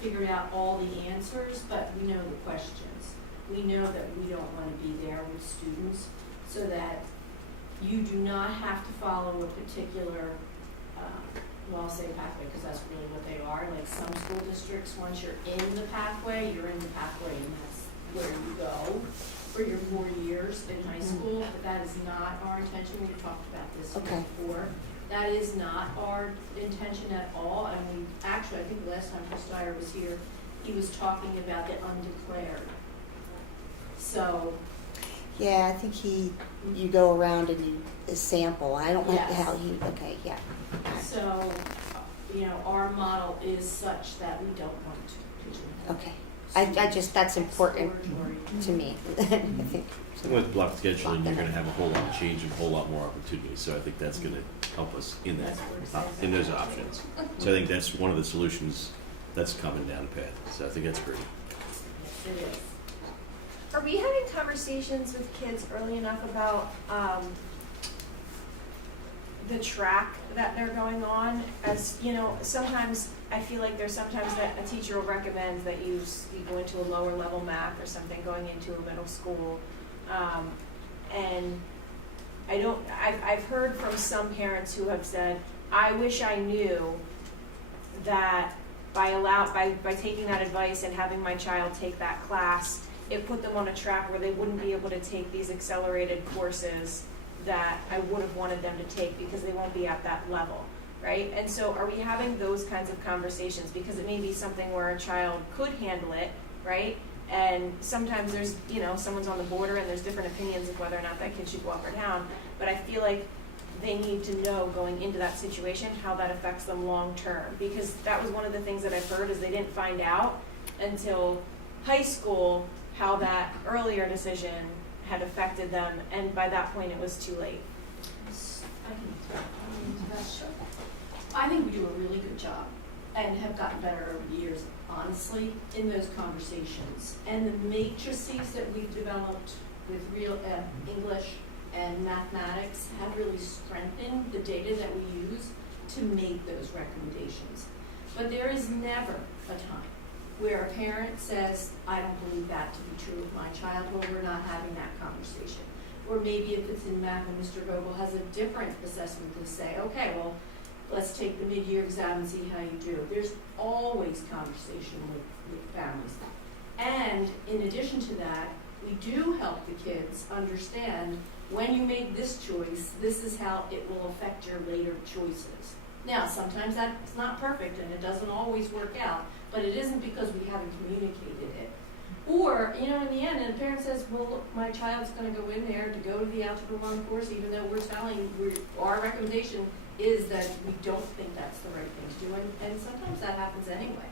figured out all the answers, but we know the questions. We know that we don't want to be there with students, so that you do not have to follow a particular I'll say pathway because that's really what they are. Like some school districts, once you're in the pathway, you're in the pathway and that's where you go for your 4 years in high school. But that is not our intention. We've talked about this before. That is not our intention at all. And we actually, I think last time Chris Dyer was here, he was talking about the undeclared. So. Yeah, I think you go around and you sample. I don't like how you, So, our model is such that we don't want to pigeonhole. Okay. I just, that's important to me. I think. With block scheduling, you're going to have a whole lot of change and a whole lot more opportunities. So I think that's going to help us in that, in those options. So I think that's one of the solutions that's coming down the path. So I think that's great. Yes, it is. Are we having conversations with kids early enough about the track that they're going on? As sometimes I feel like there's sometimes that a teacher will recommend that you go into a lower level math or something going into a middle school, and I've heard from some parents who have said, I wish I knew that by taking that advice and having my child take that class, it put them on a track where they wouldn't be able to take these accelerated courses that I would have wanted them to take because they won't be at that level, right? And so are we having those kinds of conversations? Because it may be something where a child could handle it, right? And sometimes there's, someone's on the border and there's different opinions of whether or not that kid should go up or down. But I feel like they need to know going into that situation how that affects them long term. Because that was one of the things that I've heard is they didn't find out until high school how that earlier decision had affected them, and by that point it was too late. I think we do a really good job and have gotten better over the years, honestly, in those conversations. And the matrices that we've developed with real English and mathematics have really strengthened the data that we use to make those recommendations. But there is never a time where a parent says, I don't believe that to be true of my child, or we're not having that conversation. Or maybe if it's in math and Mr. Vogel has a different assessment to say, okay, well, let's take the mid-year exam and see how you do. There's always conversation with families. And in addition to that, we do help the kids understand when you make this choice, this is how it will affect your later choices. Now, sometimes that's not perfect and it doesn't always work out, but it isn't because we haven't communicated it. Or, in the end, and the parent says, well, look, my child's going to go in there to go to the Algebra 1 course, even though our recommendation is that we don't think that's the right thing to do, and sometimes that happens anyway.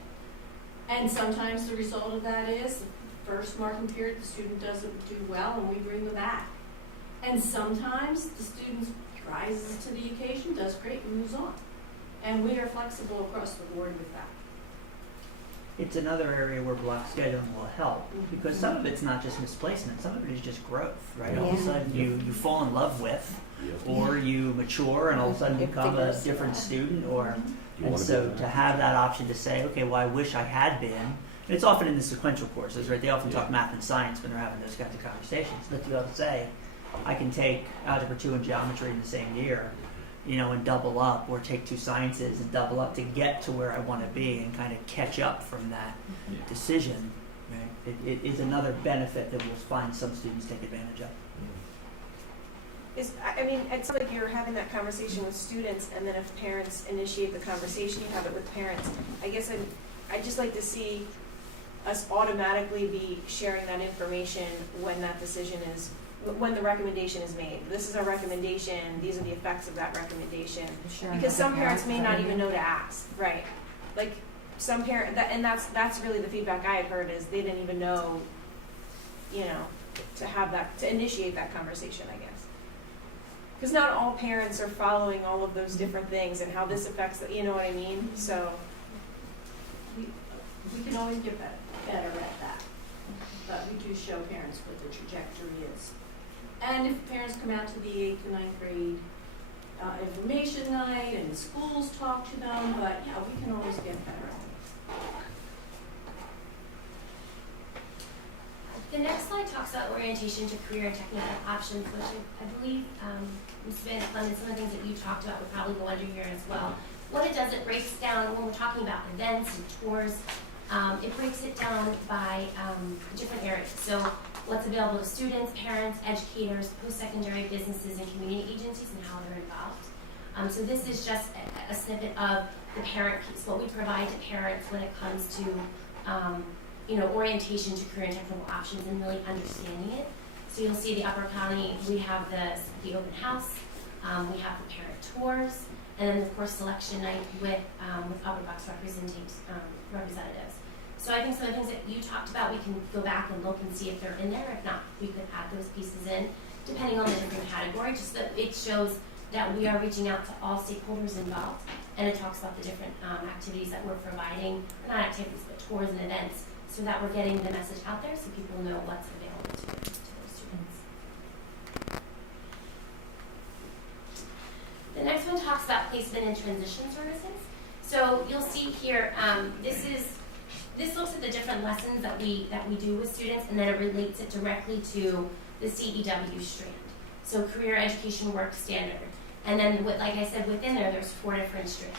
And sometimes the result of that is, the first marking period, the student doesn't do well, and we bring them back. And sometimes the student rises to the occasion, does great, and moves on. And we are flexible across the board with that. it's another area where block scheduling will help, because some of it's not just misplacement, some of it is just growth, right? All of a sudden you fall in love with, or you mature and all of a sudden become a different student, or, and so to have that option to say, okay, well, I wish I had been, and it's often in the sequential courses, right? They often talk math and science when they're having those kinds of conversations, but to be able to say, I can take Algebra 2 and Geometry in the same year, you know, and double up, or take 2 sciences and double up to get to where I want to be and kind of catch up from that decision. Right? It is another benefit that we'll find some students take advantage of. I mean, it's like you're having that conversation with students, and then if parents initiate the conversation, you have it with parents. I guess I'd just like to see us automatically be sharing that information when that decision is, when the recommendation is made. This is our recommendation, these are the effects of that recommendation. Because some parents may not even know to ask, right? Like some parent, and that's really the feedback I had heard, is they didn't even know, you know, to have that, to initiate that conversation, I guess. Because not all parents are following all of those different things and how this affects, you know what I mean? So We can always get better at that, but we do show parents what the trajectory is. And if parents come out to the 8th to 9th grade information night and schools talk to them, but yeah, we can always get better at it. The next slide talks about orientation to career and technical options, which I believe Ms. Smith funded some of the things that you talked about would probably go under here as well. What it does, it breaks down, when we're talking about events and tours, it breaks it down by different areas. So what's available to students, parents, educators, post-secondary businesses, and community agencies, and how they're involved. So this is just a snippet of the parent piece, what we provide to parents when it comes to you know, orientation to career and technical options and really understanding it. So you'll see the Upper County, we have the open house, we have the parent tours, and then of course selection night with Upper Bucks representatives. So I think some of the things that you talked about, we can go back and look and see if they're in there. If not, we could add those pieces in, depending on the different category, just that it shows that we are reaching out to all stakeholders involved, and it talks about the different activities that we're providing, not activities, but tours and events, so that we're getting the message out there so people know what's available to those students. The next one talks about placement and transition services. So you'll see here, this looks at the different lessons that we do with students, and then it relates it directly to the CEW strand. So Career Education Work Standard. And then, like I said, within there's 4 different strands.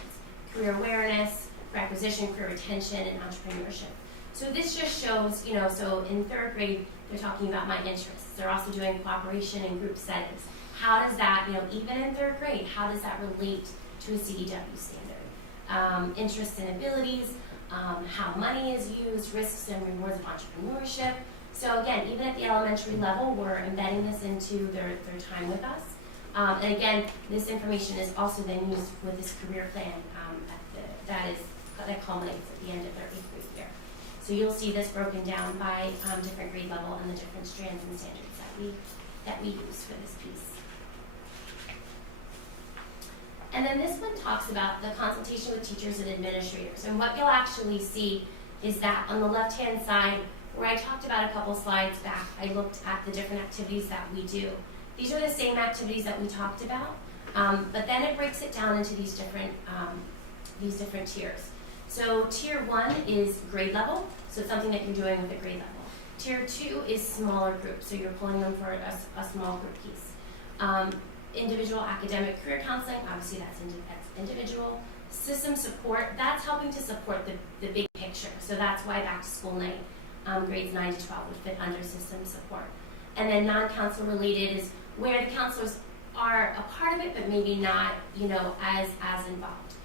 Career awareness, career acquisition, career retention, and entrepreneurship. So this just shows, you know, so in 3rd grade, they're talking about my interests. They're also doing cooperation and group settings. How does that, you know, even in 3rd grade, how does that relate to a CEW standard? Interests and abilities, how money is used, risks and rewards of entrepreneurship. So again, even at the elementary level, we're embedding this into their time with us. And again, this information is also then used with this career plan that culminates at the end of their 8th grade year. So you'll see this broken down by different grade level and the different strands and standards that we use for this piece. And then this one talks about the consultation with teachers and administrators. And what you'll actually see is that on the left-hand side, where I talked about a couple slides back, I looked at the different activities that we do. These are the same activities that we talked about, but then it breaks it down into these different tiers. So tier 1 is grade level, so it's something that you're doing with a grade level. Tier 2 is smaller groups, so you're pulling them for a small group piece. Individual academic career counseling, obviously that's individual. System support, that's helping to support the big picture. So that's why back to school night, grades 9 to 12 would fit under system support. And then non-counsel related is where the counselors are a part of it, but maybe not, you know, as involved.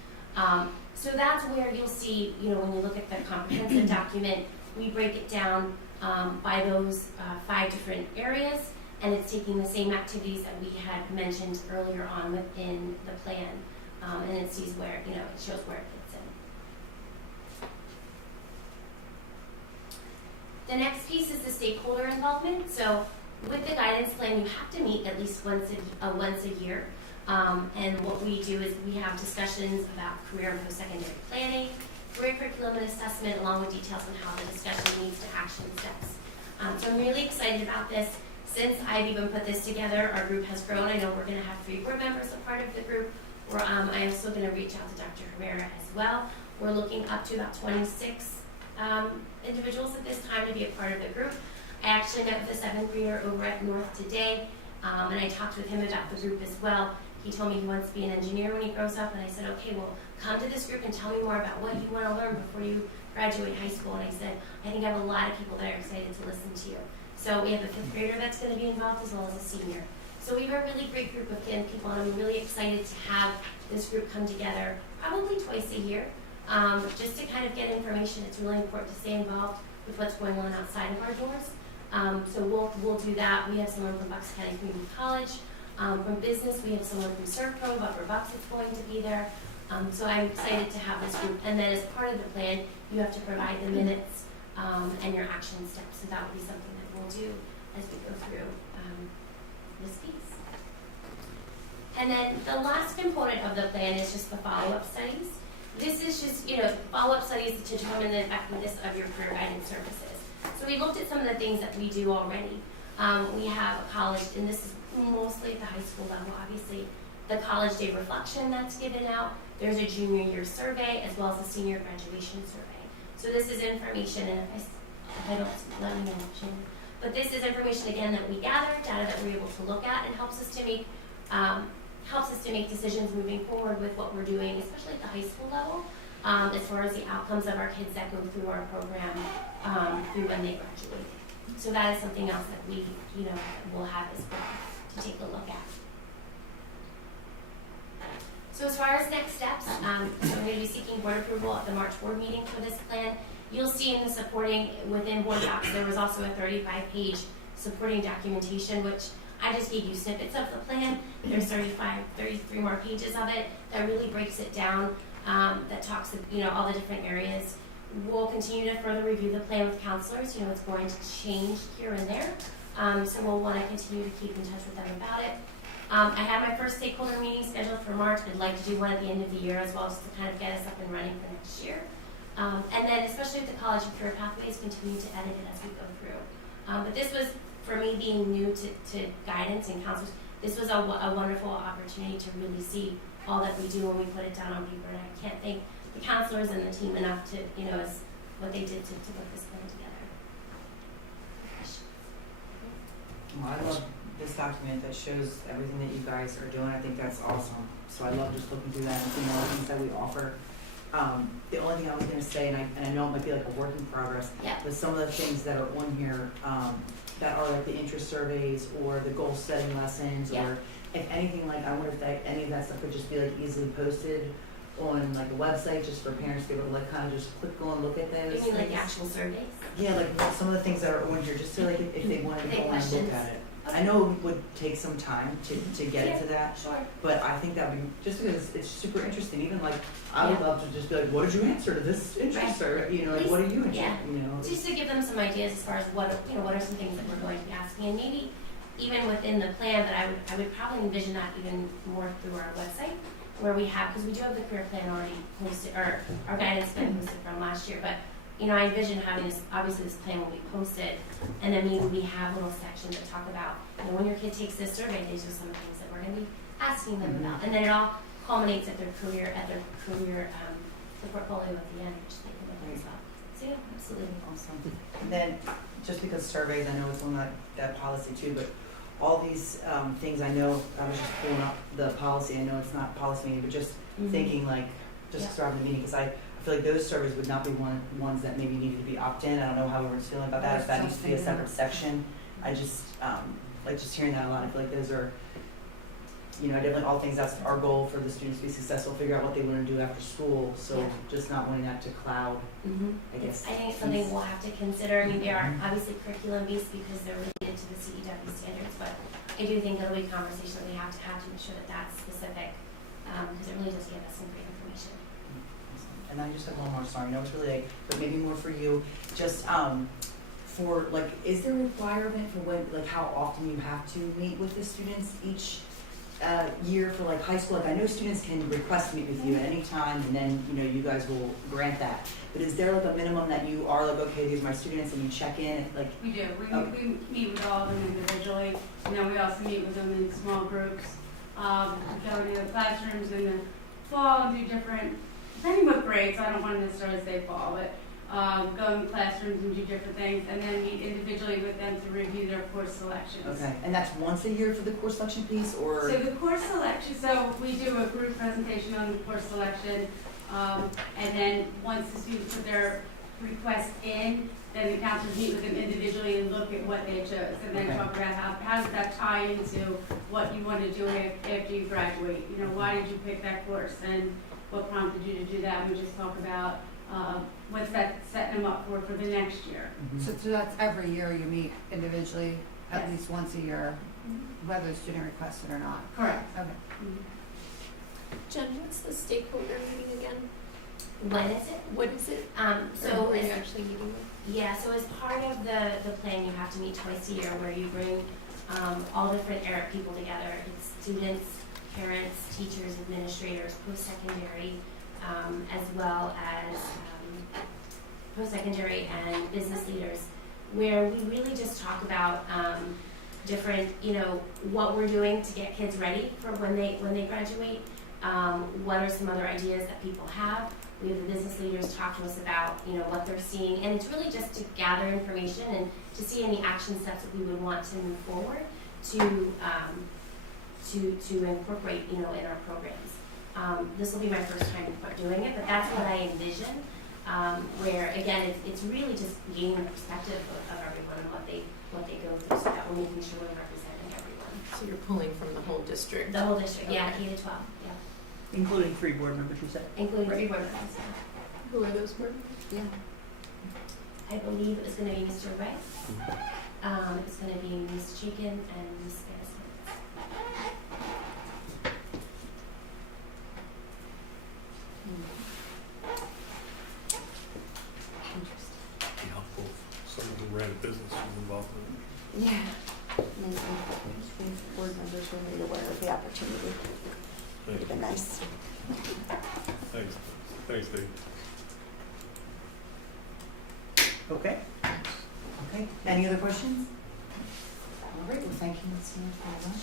So that's where you'll see, you know, when you look at the comprehensive document, we break it down by those 5 different areas, and it's taking the same activities that we had mentioned earlier on within the plan, and it sees where, you know, it shows where it fits in. The next piece is the stakeholder involvement. So with the guidance plan, you have to meet at least once a year. And what we do is we have discussions about career and post-secondary planning, career curriculum and assessment, along with details on how the discussion leads to action steps. So I'm really excited about this. Since I've even put this together, our group has grown. I know we're going to have 3 board members a part of the group. I'm also going to reach out to Dr. Herrera as well. We're looking up to about 26 individuals at this time to be a part of the group. I actually met with a 7th grader over at North today, and I talked with him about the group as well. He told me he wants to be an engineer when he grows up, and I said, okay, well, come to this group and tell me more about what you want to learn before you graduate high school. And I said, I think I have a lot of people that are excited to listen to you. So we have a 5th grader that's going to be involved as well as a senior. So we have a really great group of people, and I'm really excited to have this group come together probably twice a year, just to kind of get information. It's really important to stay involved with what's going on outside of our doors. So we'll do that. We have someone from Bucks County Community College. From business, we have someone from Servpro, Butler Bucks is going to be there. So I'm excited to have this group. And then as part of the plan, you have to provide the minutes and your action steps. So that will be something that we'll do as we go through this piece. And then the last component of the plan is just the follow-up studies. This is just, follow-up studies to determine the effectiveness of your career guidance services. So we looked at some of the things that we do already. We have a college, and this is mostly at the high school level, obviously, the college day reflection that's given out. There's a junior year survey as well as a senior graduation survey. So this is information, and if I don't, let me know, Shannon. But this is information, again, that we gather, data that we're able to look at, and helps us to make decisions moving forward with what we're doing, especially at the high school level, as far as the outcomes of our kids that go through our program through when they graduate. So that is something else that we, will have as well to take a look at. So as far as next steps, so I'm going to be seeking board approval at the March board meeting for this plan. You'll see in the supporting within board docs, there was also a 35-page supporting documentation, which I just gave you snippets of the plan. There's 33 more pages of it that really breaks it down, that talks, all the different areas. We'll continue to further review the plan with counselors. It's going to change here and there. So we'll want to continue to keep in touch with them about it. I have my first stakeholder meeting scheduled for March. I'd like to do one at the end of the year as well, just to kind of get us up and running for next year. And then especially with the college and career pathways, continue to edit it as we go through. But this was, for me being new to guidance and counselors, this was a wonderful opportunity to really see all that we do when we put it down on paper. And I can't thank the counselors and the team enough to, as what they did to put this plan together. Well, I love this document that shows everything that you guys are doing. I think that's awesome. So I love just looking through that and seeing all the things that we offer. The only thing I was going to say, and I know it might be like a work in progress, but some of the things that are on here that are like the interest surveys or the goal setting lessons, or if anything, like I wonder if any of that stuff could just be like easily posted on like a website just for parents to be able to like kind of just go and look at those. You mean like actual surveys? Yeah, like some of the things that are on here, just so like if they wanted to go and look at it. Okay. I know it would take some time to get into that, sure. But I think that'd be, just because it's super interesting, even like, I would love to just be like, what did you answer to this interest survey? Like, what are you interested, Just to give them some ideas as far as what are some things that we're going to be asking, and maybe even within the plan, that I would probably envision that even more through our website, where we have, because we do have the career plan already posted, or our guidance plan posted from last year, but I envision having this, obviously this plan will be posted, and then maybe we have little sections that talk about, when your kid takes this survey, these are some of the things that we're going to be asking them about, and then it all culminates at their career, the portfolio at the end, which they can look at as well. So yeah, absolutely. Awesome. And then, just because surveys, I know it's on that policy too, but all these things, I know, I was just pulling up the policy, I know it's not policy meeting, but just thinking like, just starting the meeting, because I feel like those surveys would not be ones that maybe needed to be opt-in. I don't know how everyone's feeling about that, if that needs to be a separate section. I just, like just hearing that a lot, I feel like those are, definitely all things, that's our goal for the students to be successful, figure out what they want to do after school, so just not wanting that to cloud, I guess. I think it's something we'll have to consider. I mean, they are obviously curriculum-based because they're related to the CEW standards, but I do think it'll be a conversation that we have to make sure that that's specific, because it really does give us some great information. And I just have one more, sorry, I know it's really late, but maybe more for you, just for, like, is there a requirement for when, like, how often you have to meet with the students year for like high school? Like I know students can request to meet with you at any time and then, you know, you guys will grant that. But is there like a minimum that you are like, okay, these are my students, and you check in, like? We do, Okay. we meet with all of them individually, and then we also meet with them in small groups. We go into the classrooms in the fall and do different, depending what grades, I don't want to necessarily say fall, but go in classrooms and do different things, and then meet individually with them to review their course selections. Okay, and that's once a year for the course selection piece, or? So the course selection, so we do a group presentation on the course selection, and then once the students put their request in, then the counselors meet with them individually and look at what they chose, and then Okay. talk about how does that tie into what you want to do after you graduate. You know, why did you pick that course, and what prompted you to do that? We just talk about what's that setting them up for the next year. So that's every year you meet individually, at Yes. least once a year, whether the student requests it or not? Correct. Okay. Jen, what's the stakeholder meeting again? When is it? What is it? So Or who are you as- actually meeting with? Yeah, so as part of the plan, you have to meet twice a year where you bring all different ERIC people together. It's students, parents, teachers, administrators, post-secondary, as well as post-secondary and business leaders, where we really just talk about different, you know, what we're doing to get kids ready for when they graduate. What are some other ideas that people have? We have the business leaders talk to us about, you know, what they're seeing, and it's really just to gather information and to see any action steps that we would want to move forward to incorporate, you know, in our programs. This will be my first time doing it, but that's what I envision. Where again, it's really just gaining the perspective of everyone and what they go through, so that we're making sure we're representing everyone. So you're pulling from the whole district? The whole district, yeah, Okay. K to 12, yeah. Including 3 board members, you said? Including 3 board members, yeah. Who are those board members? Yeah. I believe it was gonna be Mr. Ray. It was gonna be Ms. Chaikin and Ms. Harrison. Be helpful if someone who ran a business was involved in it. Yeah. And if board members were made aware of the opportunity. Would have been nice. Thanks, thanks, Dave. Okay. Okay, any other questions? All right, well, thank you, Ms. Smith, very much.